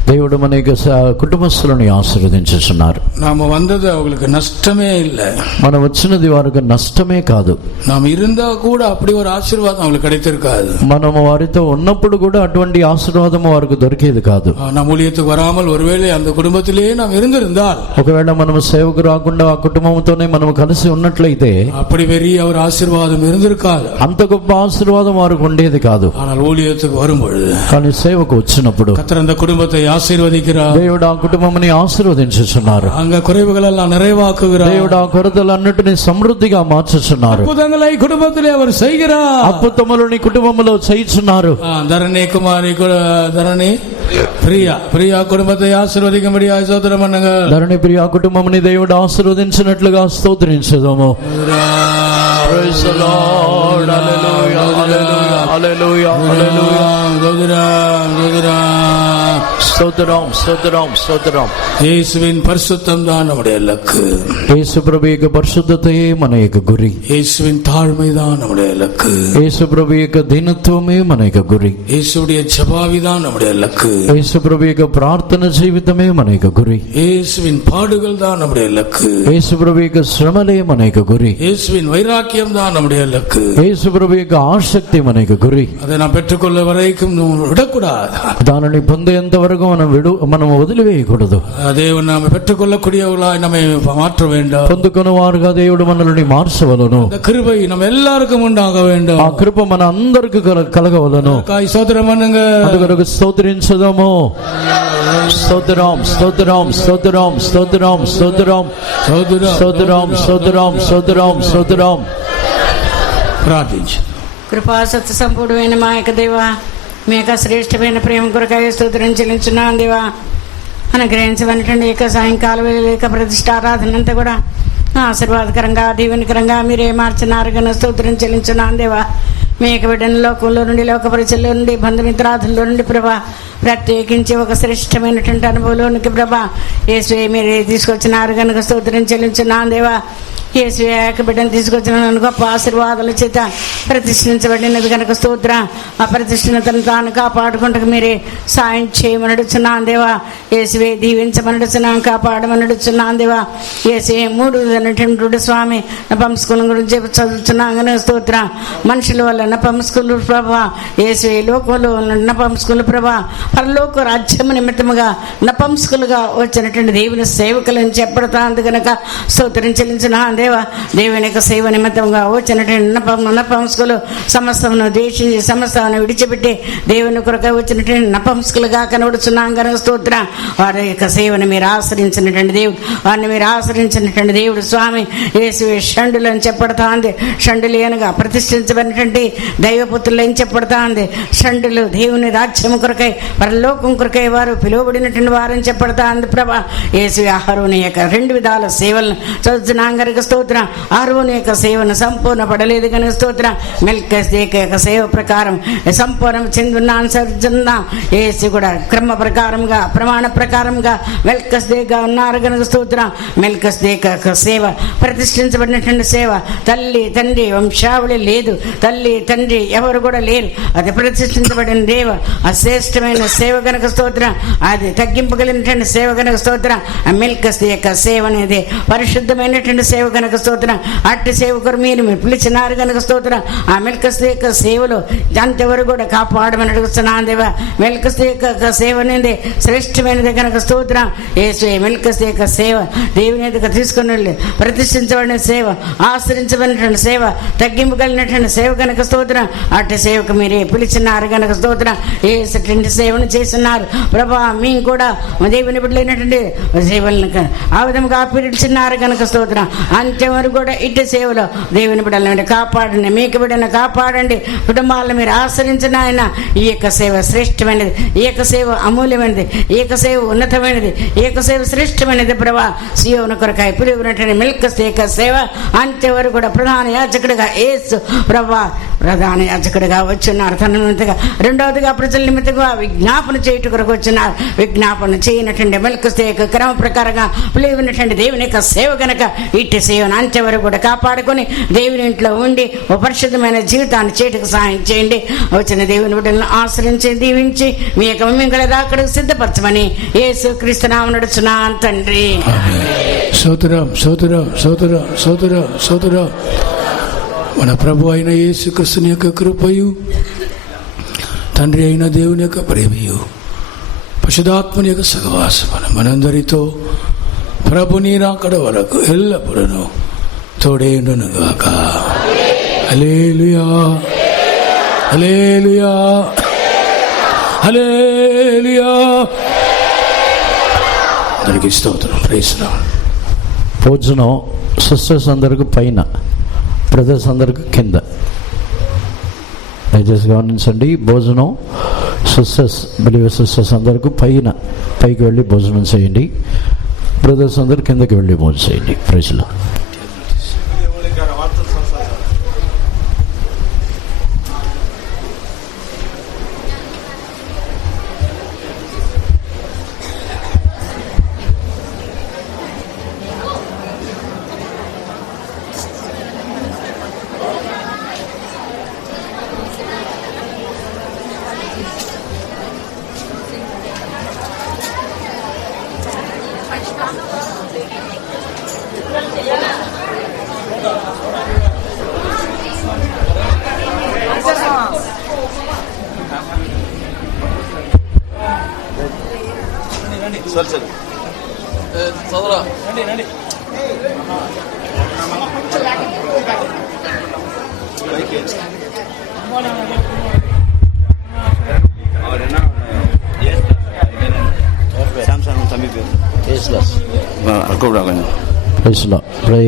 దేవుడు మన యొక్క కుటుంబస్తులను ఆశీర్వదించుచున్నారు. நாம வந்தது அவங்களுக்கு நஷ்டமே இல்லை. మనం వచ్చినది వారికి నష్టమే కాదు. நாம் இருந்தா கூட அப்படி ஒரு ஆசீர்வாதம் அவங்களுக்கு கிடைத்திருக்காது. మనము వారితో ఉన్నప్పుడు కూడా అటువంటి ఆశీర్వాదం వారికి దొరికేది కాదు. நம் ஊழியத்துக்கு வராமல் ஒருவேளை அந்த குடும்பத்திலேயே நாம் இருந்திருந்தால், ఒకవేళ మనము సేవకు రాకుండా ఆ కుటుంబంతోనే మనం కలిసి ఉన్నట్లయితే அப்படி பெரிய ஒரு ஆசீர்வாதம் இருந்திருக்காது. అంత గొప్ప ఆశీర్వాదం వారికి ఉండేది కాదు. ஆனால் ஊழியத்துக்கு வரும்பொழுது, కానీ సేవకు వచ్చినప్పుడు கர்த்தர் அந்த குடும்பத்தை ஆசீர்வதிக்கிறார். దేవుడు ఆ కుటుంబముని ఆశీర్వదించుచున్నారు. அங்க குறைவுகள் எல்லாம் நிறைவாக்குகிறார். దేవుడు ఆ కొరతలన్నిటిని సమృద్ధిగా మార్చుచున్నారు. அற்புதங்களை குடும்பத்திலே அவர் செய்கிறார். అద్భుతములని కుటుంబములో చేయుచున్నారు. ధరణి కుమారి ధరణి ప్రియా కుటుంబத்தை ఆశీర్వదించబడియాయ స్తోత్రం பண்ணுங்க. ధరణి ప్రియ కుటుంబముని దేవుడు ఆశీర్వదించినట్లుగా స్తోత్రించదము. Praise the Lord. Hallelujah. Hallelujah. Hallelujah. Hallelujah. స్తోత్రం స్తోత్రం స్తోత్రం. இயேசுவின் பரிசுத்தம் தான் நம்முடைய இலக்கு. యేసు ప్రభు యొక్క పరిశుద్ధతయే మన యొక్క గురి. இயேசுவின் தாழ்மை தான் நம்முடைய இலக்கு. యేసు ప్రభు యొక్క దీనత్వమే మన యొక్క గురి. இயேசுடைய ஜெபாவி தான் நம்முடைய இலக்கு. యేసు ప్రభు యొక్క ప్రార్థన జీవితమే మన యొక్క గురి. இயேசுவின் பாடுகள் தான் நம்முடைய இலக்கு. యేసు ప్రభు యొక్క శ్రమలే మన యొక్క గురి. இயேசுவின் வைராக்கியம் தான் நம்முடைய இலக்கு. యేసు ప్రభు యొక్క ఆసక్తి మన యొక్క గురి. அதை நாம் பெற்றுக்கொள்ள வரைக்கும் விடக்கூடாது. దానిని పొందేంత వరకు మనం వదిలివేయకూడదు. தேவன் நாம் பெற்றுக்கொள்ளக்கூடியவர்களாய் நம்மை மாற்ற வேண்டும். పొందుకున్న వారుగా దేవుడు మనల్ని మార్చవలను. அந்த கிருபை நம்ம எல்லாருக்கும் உண்டாக வேண்டும். ఆ కృప మన అందరికి కలగవలను. స్తోత్రం பண்ணுங்க. అందుకొరకు స్తోత్రించదము. స్తోత్రం స్తోత్రం స్తోత్రం స్తోత్రం స్తోత్రం స్తోత్రం స్తోత్రం స్తోత్రం స్తోత్రం. ప్రార్థించు. కృపా సత్య సంపూర్ణమైన మా యొక్క దేవా, మీ యొక్క శ్రేష్టమైన ప్రేమ కొరకాయ స్తోత్రం చెల్లించున్నాం దేవా. అనుగ్రహించబడినటువంటి యొక్క సాయంకాల వేళ యొక్క ప్రతిష్టారాధన అంతా కూడా ఆశీర్వాదకరంగా దీవెనకరంగా మీరే మార్చినారు కనుక స్తోత్రం చెల్లించున్నాం దేవా. మీ యొక్క బిడ్డల లోకంలో నుండి లోక పరిచయంలో నుండి బంధుమిత్రాదుల్లో నుండి ప్రభా ప్రత్యేకించి ఒక శ్రేష్టమైనటువంటి అనుభవంలోనికి ప్రభా యేసువే మీరే తీసుకొచ్చినారు కనుక స్తోత్రం చెల్లించున్నాం దేవా. యేసు యొక్క బిడ్డను తీసుకొచ్చిన గొప్ప ఆశీర్వాదాల చేత ప్రతిష్ఠించబడినది కనుక స్తోత్ర. ఆ ప్రతిష్ఠితను తాను కాపాడుకుంటూ మీరే సాయం చేయమనడుచున్నాను దేవా. యేసువే దీవించమనడుచున్నాం, కాపాడమనడుచున్నాను దేవా. యేసే 3 స్వామి నపంసకుల గురించి చదువుతున్నాం కనుక స్తోత్ర. మనుషుల వల్ల నపంసకులు ప్రభా, యేసువే లోకంలో నపంసకులు ప్రభా, పరలోక రాజ్యము నిమిత్తముగా నపంసకులుగా వచ్చినటువంటి దేవుని సేవకులను చెప్పడతాంది కనుక స్తోత్రం చెల్లించిన దేవా. దేవుని యొక్క సేవ నిమిత్తంగా వచ్చినటువంటి నపంసకులు సమస్తమును ద్వేషించి సమస్తమును విడిచిపెట్టి దేవుని కొరకై వచ్చినటువంటి నపంసకులుగా కనబడుచున్నాం కనుక స్తోత్ర. వారి యొక్క సేవను మీరు ఆశ్రయించినటువంటి దేవుడు, వారిని మీరు ఆశ్రయించినటువంటి దేవుడు స్వామి. యేసువే షండులు అని చెప్పడతా ఉంది. షండులు అనగా ప్రతిష్ఠించబడినటువంటి దైవపుత్రులు అని చెప్పడతా ఉంది. షండులు దేవుని రాజ్యం కొరకై పరలోకం కొరకై వారు పిలువబడినటువంటి వారని చెప్పడతా ఉంది ప్రభా. యేసువే అహరోను యొక్క 2 విధాల సేవలను చదువుతున్నాం కనుక స్తోత్ర. అహరోను యొక్క సేవను సంపూర్ణ పడలేదు కనుక స్తోత్ర. మెల్కీసెదెకు యొక్క సేవ ప్రకారం సంపూర్ణ చెందున్నా యేసు కూడా క్రమ ప్రకారంగా ప్రమాణ ప్రకారంగా మెల్కీసెదెకుగా ఉన్నారు కనుక స్తోత్ర. మెల్కీసెదెకు యొక్క సేవ ప్రతిష్ఠించబడినటువంటి సేవ. తల్లి తండ్రి వంశావళి లేదు, తల్లి తండ్రి ఎవరు కూడా లేరు. అది ప్రతిష్ఠించబడిన దేవ అశ్రేష్టమైన సేవ కనుక స్తోత్ర. అది తగ్గింపగలిగినటువంటి సేవ కనుక స్తోత్ర. మెల్కీసెదెకు యొక్క సేవ అనేది పరిశుద్ధమైనటువంటి సేవ కనుక స్తోత్రం. అట్టి సేవకురు మీరు పిలిచినారు కనుక స్తోత్రం. ఆ మెల్కీసెదెకు సేవలో అంతవరకు కూడా కాపాడమని అడుగుతున్నాను దేవా. మెల్కీసెదెకు సేవ అనేది శ్రేష్టమైనది కనుక స్తోత్రం. యేసు మెల్కీసెదెకు సేవ దేవుని ఎదుగు తీసుకుని వెళ్ళి ప్రతిష్ఠించబడిన సేవ, ఆశ్రయించబడినటువంటి సేవ, తగ్గింపు కలిగినటువంటి సేవ కనుక స్తోత్రం. అట్టి సేవకు మీరే పిలిచినారు కనుక స్తోత్రం. ఏటువంటి సేవను చేస్తున్నారు ప్రభా. మేము కూడా దేవుని బిడ్డలైనటువంటి సేవలను ఆ విధంగా పిలిచినారు కనుక స్తోత్రం. అంతవరకు కూడా ఇటు సేవలో దేవుని బిడ్డలను కాపాడండి, మీకు బిడ్డను కాపాడండి, కుటుంబాలను మీరు ఆశ్రయించిన ఆయన. ఈ యొక్క సేవ శ్రేష్టమైనది, ఈ యొక్క సేవ అమూల్యమైనది, ఈ యొక్క సేవ ఉన్నతమైనది, ఈ యొక్క సేవ శ్రేష్టమైనది ప్రభా. సియోను కొరకాయ పిలువనటువంటి మెల్కీసెదెకు సేవ అంతవరకు కూడా ప్రధాన యాజకుడిగా యేసు ప్రభా ప్రధాన యాజకుడిగా వచ్చున్నారు. తన నిమిత్తగా రెండవదిగా ప్రజల నిమిత్తగా విజ్ఞాపన చేయుట కొరకు వచ్చినారు. విజ్ఞాపన చేయనటువంటి మెల్కీసెదెకు క్రమ ప్రకారంగా పిలువనటువంటి దేవుని యొక్క సేవ కనుక ఇట్టి సేవను అంతవరకు కూడా కాపాడుకొని దేవుని ఇంట్లో ఉండి ఓ పరిశుద్ధమైన జీవితాన్ని చేయటకు సహాయం చేయండి. వచ్చిన దేవుని బిడ్డలను ఆశ్రయించి దీవించి మీ యొక్క మిమ్మల్ని రాకడకు సిద్ధపరచమని యేసు క్రీస్తు నామమున నడుచున్నాను తండ్రి. స్తోత్రం స్తోత్రం స్తోత్రం స్తోత్రం స్తోత్రం. మన ప్రభు అయిన యేసు క్రీస్తుని యొక్క కృపయు, తండ్రి అయిన దేవుని యొక్క ప్రేమయు, పరిశుద్ధాత్మని యొక్క సహవాసము మనందరితో ప్రభుని రాకడ వరకు ఎల్లప్పుడూ తోడేయుండునుగాక. హల్లెలూయా హల్లెలూయా హల్లెలూయా. అందరికీ స్తోత్రం. Praise lord. భోజనం సిస్టర్స్ అందరికి పైన, బ్రదర్స్ అందరికి కింద. దయచేసి గమనించండి. భోజనం సిస్టర్స్, బిలీవర్ సిస్టర్స్ అందరికి పైకి వెళ్ళి భోజనం చేయండి. బ్రదర్స్ అందరు కిందకి వెళ్ళి భోజనం చేయండి. Praise lord.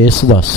యేసుదాస్